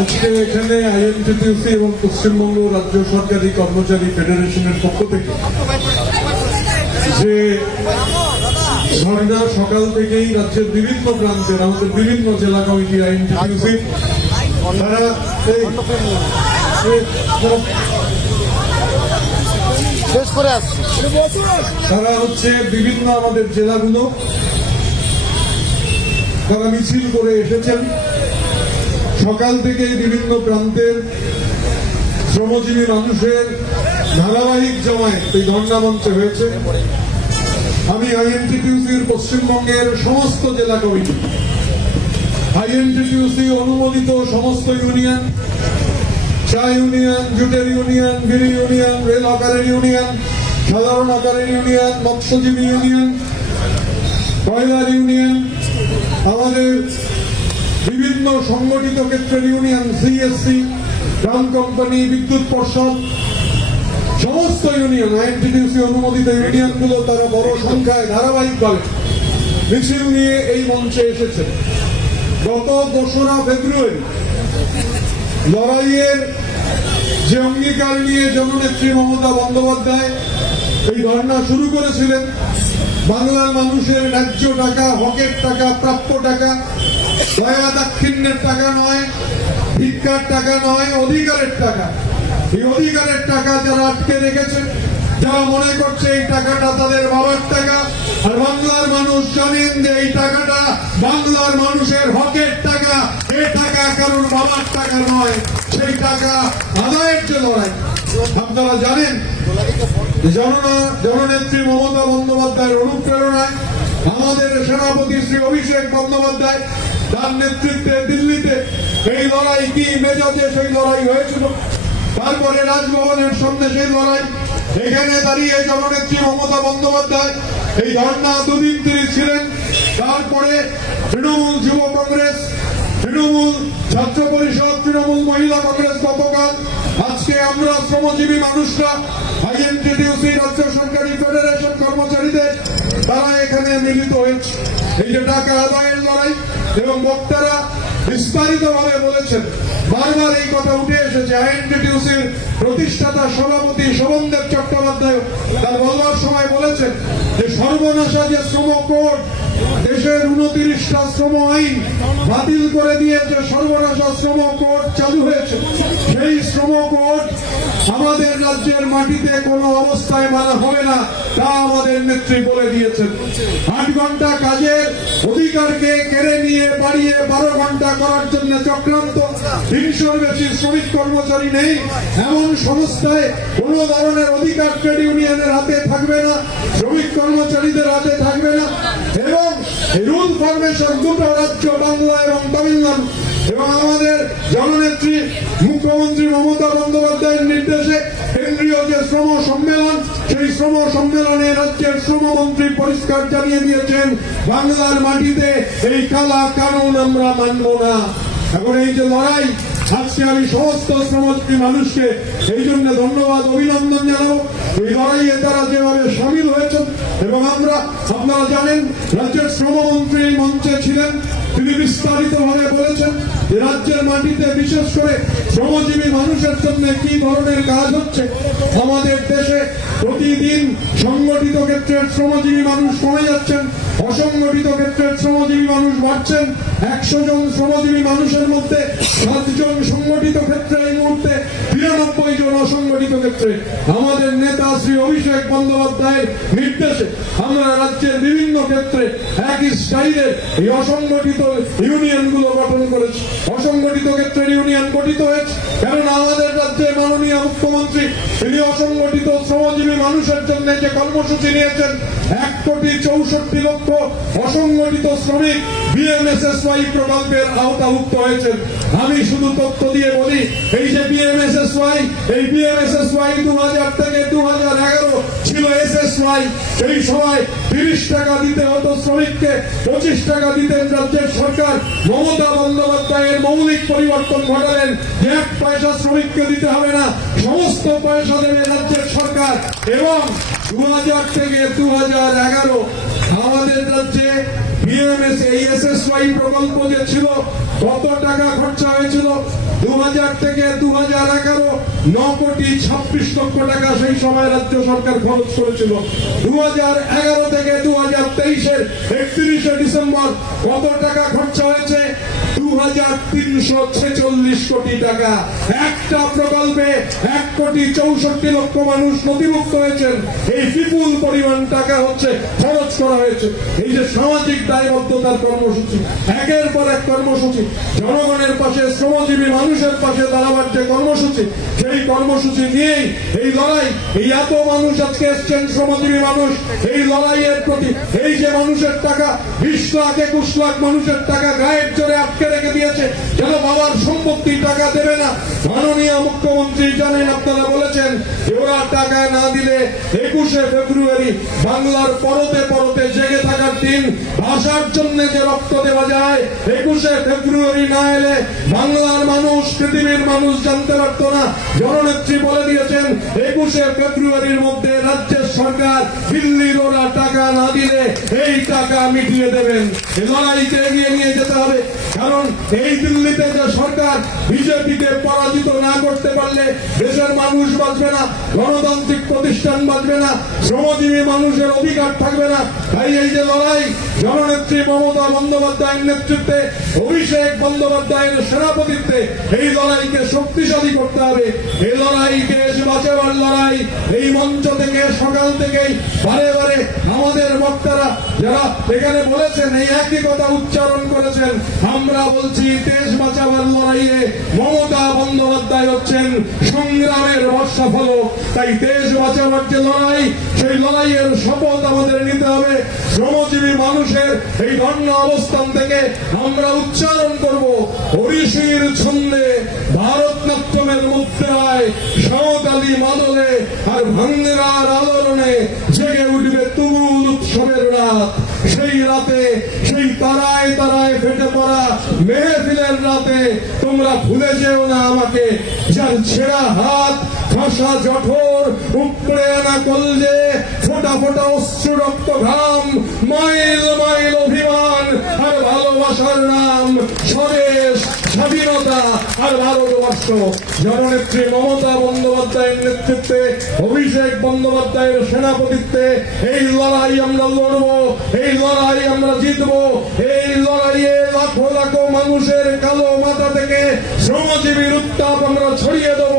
আজকে এখানে আইএনটিটিউসি এবং পশ্চিমবঙ্গ রাজ্য সরকারি কর্মচারী ফেডারেশনের পক্ষ থেকে যে ধর্ণা সকাল থেকেই রাজ্যের বিভিন্ন প্রান্তের আমাদের বিভিন্ন জেলা কমিটি আইএনটিটিউসি তারা হচ্ছে বিভিন্ন আমাদের জেলাগুলো তারা মিছিল করে এসেছেন। সকাল থেকে বিভিন্ন প্রান্তের শ্রমজীবী মানুষের ধারাবাহিক জমায়েত এই ধর্ণা মঞ্চে হয়েছে। আমি আইএনটিটিউসির পশ্চিমবঙ্গের সমস্ত জেলা কমিটি, আইএনটিটিউসি অনুমোদিত সমস্ত ইউনিয়ন, চা ইউনিয়ন, জুটের ইউনিয়ন, বিড়ি ইউনিয়ন, রেল আকারের ইউনিয়ন, সাধারণ আকারের ইউনিয়ন, মৎস্যজীবী ইউনিয়ন, কয়লার ইউনিয়ন, আমাদের বিভিন্ন সংগঠিত ক্ষেত্রের ইউনিয়ন, সিএসসি, গ্রাম কোম্পানি, বিদ্যুৎ পর্ষদ, সমস্ত ইউনিয়ন, আইএনটিটিউসি অনুমোদিত ইউনিয়নগুলো তারা বড় সংখ্যায় ধারাবাহিকভাবে মিছিল নিয়ে এই মঞ্চে এসেছে। গত 2রা ফেব্রুয়ারি লড়াইয়ের যে অঙ্গীকার নিয়ে জননেত্রী মমতা বন্দ্যোপাধ্যায় এই ধর্ণা শুরু করেছিলেন, বাংলার মানুষের ন্যায্য টাকা, হকের টাকা, প্রাপ্য টাকা, দয়া দাক্ষিণ্যের টাকা নয়, ভিক্ষার টাকা নয়, অধিকারের টাকা। এই অধিকারের টাকা যারা আটকে রেখেছে, যারা মনে করছে এই টাকাটা তাদের বাবার টাকা, আর বাংলার মানুষ জানেন যে এই টাকাটা বাংলার মানুষের হকের টাকা, এই টাকা কারোর বাবার টাকা নয়। সেই টাকা আদায়ের যে লড়াই, আপনারা জানেন জননেত্রী মমতা বন্দ্যোপাধ্যায়ের অনুপ্রেরণায় আমাদের সেনাপতি শ্রী অভিষেক বন্দ্যোপাধ্যায় তার নেতৃত্বে দিল্লিতে এই লড়াই কি মেজাজে সেই লড়াই হয়েছিল। তারপরে রাজভবনের সামনে সেই লড়াই, এখানে দাঁড়িয়ে জননেত্রী মমতা বন্দ্যোপাধ্যায় এই ধর্ণা 2 দিন তিনি ছিলেন। তারপরে তৃণমূল যুব কংগ্রেস, তৃণমূল ছাত্র পরিষদ, তৃণমূল মহিলা কংগ্রেস গতকাল, আজকে আমরা শ্রমজীবী মানুষরা আইএনটিটিউসি রাজ্য সরকারি ফেডারেশন কর্মচারীদের তারা এখানে মিলিত হয়েছে এই যে টাকা আদায়ের লড়াই। এবং বক্তারা বিস্তারিতভাবে বলেছেন, বারবার এই কথা উঠে এসেছে। আইএনটিটিউসির প্রতিষ্ঠাতা সভাপতি শোভনদেব চট্টোপাধ্যায় তার বলবার সময় বলেছেন যে সর্বনাশা যে শ্রম কোড, দেশের 29টা শ্রম আইন বাতিল করে দিয়ে যে সর্বনাশা শ্রম কোড চালু হয়েছে, সেই শ্রম কোড আমাদের রাজ্যের মাটিতে কোনো অবস্থায় মানা হবে না, তা আমাদের নেত্রী বলে দিয়েছেন। 8 ঘন্টা কাজের অধিকারকে কেড়ে নিয়ে বাড়িয়ে 12 ঘন্টা করার জন্য চক্রান্ত। 300-র বেশি শ্রমিক কর্মচারী নেই এমন সংস্থায় কোন ধরনের অধিকার ট্রেড ইউনিয়নের হাতে থাকবে না, শ্রমিক কর্মচারীদের হাতে থাকবে না। এবং রুল ফরমেশন 2টো রাজ্য, বাংলা এবং তামিলনাড়ু, এবং আমাদের জননেত্রী মুখ্যমন্ত্রী মমতা বন্দ্যোপাধ্যায়ের নির্দেশে কেন্দ্রীয় যে শ্রম সম্মেলন, সেই শ্রম সম্মেলনে রাজ্যের শ্রমমন্ত্রী পরিষ্কার জানিয়ে দিয়েছেন, বাংলার মাটিতে এই কালা কানুন আমরা মানব না। এখন এই যে লড়াই, আজকে আমি সমস্ত শ্রমজীবী মানুষকে এই জন্য ধন্যবাদ, অভিনন্দন জানাবো। এই লড়াইয়ে তারা যেভাবে সামিল হয়েছেন, এবং আপনারা জানেন রাজ্যের শ্রমমন্ত্রী এই মঞ্চে ছিলেন, তিনি বিস্তারিতভাবে বলেছেন যে রাজ্যের মাটিতে বিশেষ করে শ্রমজীবী মানুষের জন্য কি ধরনের কাজ হচ্ছে। আমাদের দেশে প্রতিদিন সংগঠিত ক্ষেত্রের শ্রমজীবী মানুষ কমে যাচ্ছেন, অসংগঠিত ক্ষেত্রের শ্রমজীবী মানুষ বাড়ছেন। 100 জন শ্রমজীবী মানুষের মধ্যে 7 জন সংগঠিত ক্ষেত্রে এই মুহূর্তে, 93 জন অসংগঠিত ক্ষেত্রে। আমাদের নেতা শ্রী অভিষেক বন্দ্যোপাধ্যায়ের নির্দেশে আমরা রাজ্যের বিভিন্ন ক্ষেত্রে একই স্টাইলের এই অসংগঠিত ইউনিয়নগুলো গঠন করেছি। অসংগঠিত ক্ষেত্রের ইউনিয়ন গঠিত হয়েছে কারণ আমাদের রাজ্যের মাননীয় মুখ্যমন্ত্রী তিনি অসংগঠিত শ্রমজীবী মানুষের জন্য যে কর্মসূচি নিয়েছেন, 1,64,00,000 অসংগঠিত শ্রমিক বিএমএসএসওয়াই প্রকল্পের আওতাভুক্ত হয়েছেন। আমি শুধু তথ্য দিয়ে বলি, এই যে বিএমএসএসওয়াই, এই বিএমএসএসওয়াই 2000 থেকে 2011 ছিল এসএসওয়াই। সেই সময় 30 টাকা দিতে হতো শ্রমিককে, 25 টাকা দিতেন রাজ্যের সরকার। মমতা বন্দ্যোপাধ্যায়ের মৌলিক পরিবর্তন ঘটালেন যে 1 পয়সা শ্রমিককে দিতে হবে না, সমস্ত পয়সা দেবে রাজ্যের সরকার। এবং 2000 থেকে 2011 আমাদের রাজ্যে বিএমএস এই এসএসওয়াই প্রকল্প যে ছিল, কত টাকা খরচা হয়েছিল? 2000 থেকে 2011 9,26,00,000 টাকা সেই সময় রাজ্য সরকার খরচ করেছিল। 2011 থেকে 2023-এর 31শে ডিসেম্বর কত টাকা খরচা হয়েছে? 2,346 কোটি টাকা। একটা প্রকল্পে 1,64,00,000 মানুষ নথিভুক্ত হয়েছেন। এই বিপুল পরিমাণ টাকা হচ্ছে খরচ করা হয়েছে। এই যে সামাজিক দায়বদ্ধতার কর্মসূচি, একের পর এক কর্মসূচি, জনগণের পাশে, শ্রমজীবী মানুষের পাশে দাঁড়াবার যে কর্মসূচি, সেই কর্মসূচি নিয়েই এই লড়াই। এই এত মানুষ আজকে এসছেন, শ্রমজীবী মানুষ, এই লড়াইয়ের প্রতি। এই যে মানুষের টাকা 20 লাখ 21 লাখ মানুষের টাকা গায়ের জোরে আটকে রেখে দিয়েছে, যেন বাবার সম্পত্তি টাকা দেবে না। মাননীয় মুখ্যমন্ত্রী জানেন, আপনারা বলেছেন যে ওরা টাকা না দিলে 21শে ফেব্রুয়ারি বাংলার পরতে পরতে জেগে থাকার দিন। ভাষার জন্য যে রক্ত দেওয়া যায়, 21শে ফেব্রুয়ারি না এলে বাংলার মানুষ, পৃথিবীর মানুষ জানতে পারত না। জননেত্রী বলে দিয়েছেন 21শে ফেব্রুয়ারির মধ্যে রাজ্যের সরকার দিল্লির ওরা টাকা না দিলে এই টাকা মিটিয়ে দেবেন। এই লড়াইকে এগিয়ে নিয়ে যেতে হবে, কারণ এই দিল্লিতে যে সরকার বিজেপিকে পরাজিত না করতে পারলে দেশের মানুষ বাঁচবে না, গণতান্ত্রিক প্রতিষ্ঠান বাঁচবে না, শ্রমজীবী মানুষের অধিকার থাকবে না। তাই এই যে লড়াই, জননেত্রী মমতা বন্দ্যোপাধ্যায়ের নেতৃত্বে, অভিষেক বন্দ্যোপাধ্যায়ের সভাপতিত্বে এই লড়াইকে শক্তিশালী করতে হবে। এই লড়াই দেশ বাঁচাবার লড়াই। এই মঞ্চ থেকে সকাল থেকেই বারে বারে আমাদের বক্তারা যারা এখানে বলেছেন, এই একই কথা উচ্চারণ করেছেন। আমরা বলছি, দেশ বাঁচাবার লড়াইয়ে মমতা বন্দ্যোপাধ্যায় হচ্ছেন সংগ্রামের বর্ষাফলক। তাই দেশ বাঁচাবার যে লড়াই, সেই লড়াইয়ের শপথ আমাদের নিতে হবে। শ্রমজীবী মানুষের এই ধর্ণা অবস্থান থেকে আমরা উচ্চারণ করব, ওড়িশির ছন্দে ভারতনাট্যমের মুদ্রায় সাঁওতালি মাদলে আর ভাঙ্গরার আলোড়নে জেগে উঠবে তুমুল উৎসবের রাত। সেই রাতে, সেই তারায় তারায় ফেটে পড়া মেহফিলের রাতে তোমরা ভুলে যেও না আমাকে। যার ছেঁড়া হাত, ফাঁসা জঠর, উপড়ে আনা কলজে, ফোটা ফোটা অশ্রু রক্ত ঘাম, মাইল মাইল অভিমান আর ভালোবাসার নাম স্বদেশ, স্বাধীনতা আর ভারতবর্ষ। জননেত্রী মমতা বন্দ্যোপাধ্যায়ের নেতৃত্বে, অভিষেক বন্দ্যোপাধ্যায়ের সেনাপতিত্বে এই লড়াই আমরা লড়ব, এই লড়াই আমরা জিতব। এই লড়াইয়ে লাখো লাখো মানুষের কালো মাথা থেকে শ্রমজীবীর উত্তাপ আমরা ছড়িয়ে দেব।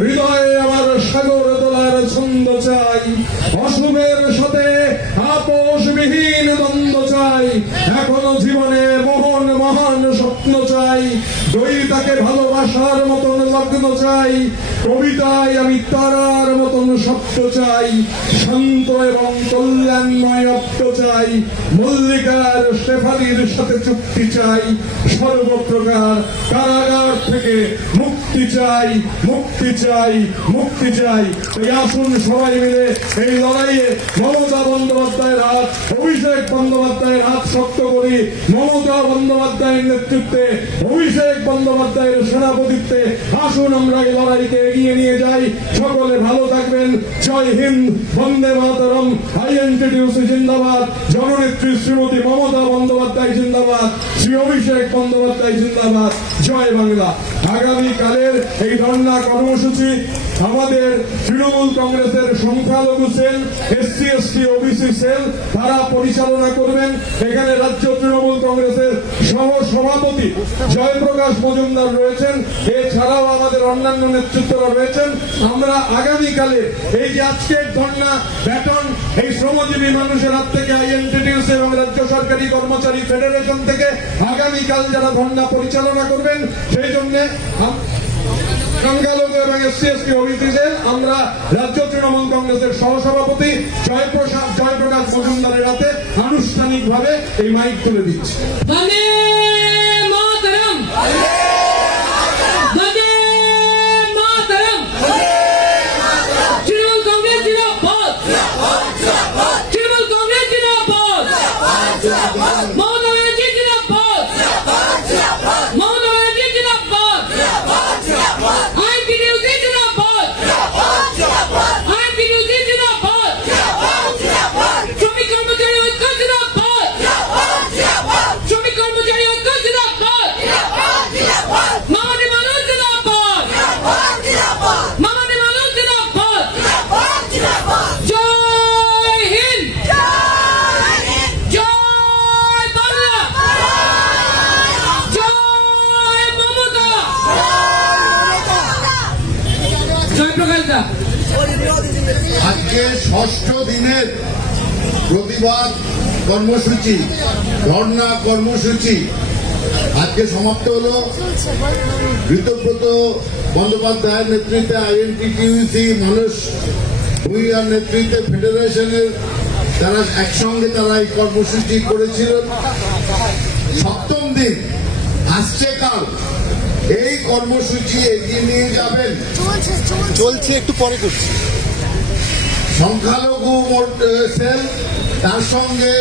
হৃদয়ে আমার সাগর তোলার ছন্দ চাই, অশুভের সাথে আপোষবিহীন দ্বন্দ্ব চাই। এখনো জীবনে মোহন মহান স্বপ্ন চাই, দৈতাকে ভালোবাসার মতন লগ্ন চাই, কবিতায় আমি তারার মতন শব্দ চাই, শান্ত এবং কল্যাণময় অব্দ চাই, মল্লিকার শেফালির সাথে চুক্তি চাই, সর্বপ্রকার কারাগার থেকে মুক্তি চাই, মুক্তি চাই, মুক্তি চাই। এই আসুন সবাই মিলে এই লড়াইয়ে মমতা বন্দ্যোপাধ্যায়ের হাত, অভিষেক বন্দ্যোপাধ্যায়ের হাত শক্ত করি। মমতা বন্দ্যোপাধ্যায়ের নেতৃত্বে, অভিষেক বন্দ্যোপাধ্যায়ের সেনাপতিত্বে আসুন আমরা এই লড়াইকে এগিয়ে নিয়ে যাই। সকলে ভালো থাকবেন। জয় হিন্দ, বন্দে মাতরম। আইএনটিটিউসি জিন্দাবাদ, জননেত্রী শ্রীমতী মমতা বন্দ্যোপাধ্যায় জিন্দাবাদ, শ্রী অভিষেক বন্দ্যোপাধ্যায় জিন্দাবাদ। জয় বাংলা। আগামীকালের এই ধর্ণা কর্মসূচি আমাদের তৃণমূল কংগ্রেসের সংখ্যালঘু cell, SC ST OBC cell, তারা পরিচালনা করবেন। এখানে রাজ্য তৃণমূল কংগ্রেসের সহ সভাপতি জয়প্রকাশ মজুমদার রয়েছেন, এছাড়াও আমাদের অন্যান্য নেতৃত্বরা রয়েছেন। আমরা আগামীকালে এই যে আজকের ধর্ণা ব্যাটন এই শ্রমজীবী মানুষের হাত থেকে আইএনটিটিউসি এবং রাজ্য সরকারি কর্মচারী ফেডারেশন থেকে আগামীকাল যারা ধর্ণা পরিচালনা করবেন, সেই জন্য সংখ্যালঘু এবং SC ST OBC সেল আমরা রাজ্য তৃণমূল কংগ্রেসের সহসভাপতি জয়প্রকাশ মজুমদারের হাতে আনুষ্ঠানিকভাবে এই মাইক তুলে দিচ্ছি। বন্দে মাতরম, বন্দে মাতরম। তৃণমূল কংগ্রেস জিন্দাবাদ, তৃণমূল কংগ্রেস জিন্দাবাদ, মমতা ব্যানার্জি জিন্দাবাদ, মমতা ব্যানার্জি জিন্দাবাদ, আইএনটিটিউসি জিন্দাবাদ, আইএনটিটিউসি জিন্দাবাদ, শ্রমিক কর্মচারী ঐক্য জিন্দাবাদ, শ্রমিক কর্মচারী ঐক্য জিন্দাবাদ। জয়প্রকাশ দা। আজকে 6ষ্ঠ দিনের প্রতিবাদ কর্মসূচি, ধর্ণা কর্মসূচি আজকে সমাপ্ত হলো। ঋতব্রত বন্দ্যোপাধ্যায়ের নেতৃত্বে আইএনটিটিউসি, মানুষ ভূঁইয়ার নেতৃত্বে ফেডারেশনের তারা একসঙ্গে তারা এই কর্মসূচি করেছিলেন। 7ম দিন আসছে কাল এই কর্মসূচি এগিয়ে নিয়ে যাবেন। চলছে, একটু পরে করছি। সংখ্যালঘু সেল, তার সঙ্গে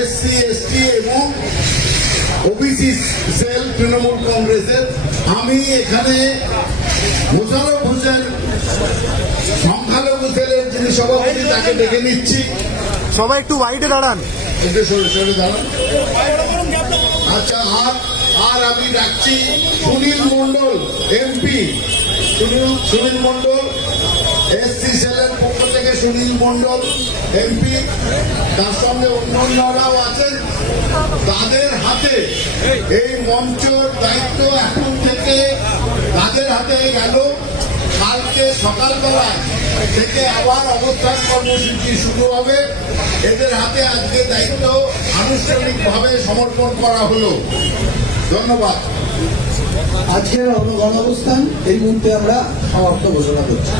এসসি এসটি এবং ওবিসি সেল তৃণমূল কংগ্রেসের। আমি এখানে মোশাররফ হোসেন সংখ্যালঘু সেলের যিনি সভাপতি তাকে ডেকে নিচ্ছি। সবাই একটু ওয়াইডে দাঁড়ান। একটু সরে দাঁড়ান। আচ্ছা, আর আমি ডাকছি সুনীল মণ্ডল এমপি, সুনীল মণ্ডল এসসি সেলের পক্ষ থেকে সুনীল মণ্ডল এমপি, তার সঙ্গে অন্যান্যরাও আছেন। তাদের হাতে এই মঞ্চের দায়িত্ব এখন থেকে তাদের হাতে গেল। কালকে সকালবেলায় থেকে আবার অবস্থান কর্মসূচি শুরু হবে। এদের হাতে আজকে দায়িত্ব আনুষ্ঠানিকভাবে সমর্পণ করা হলো। ধন্যবাদ। আজকের গণঅবস্থান এই মুহূর্তে আমরা সমাপ্ত ঘোষণা করছি।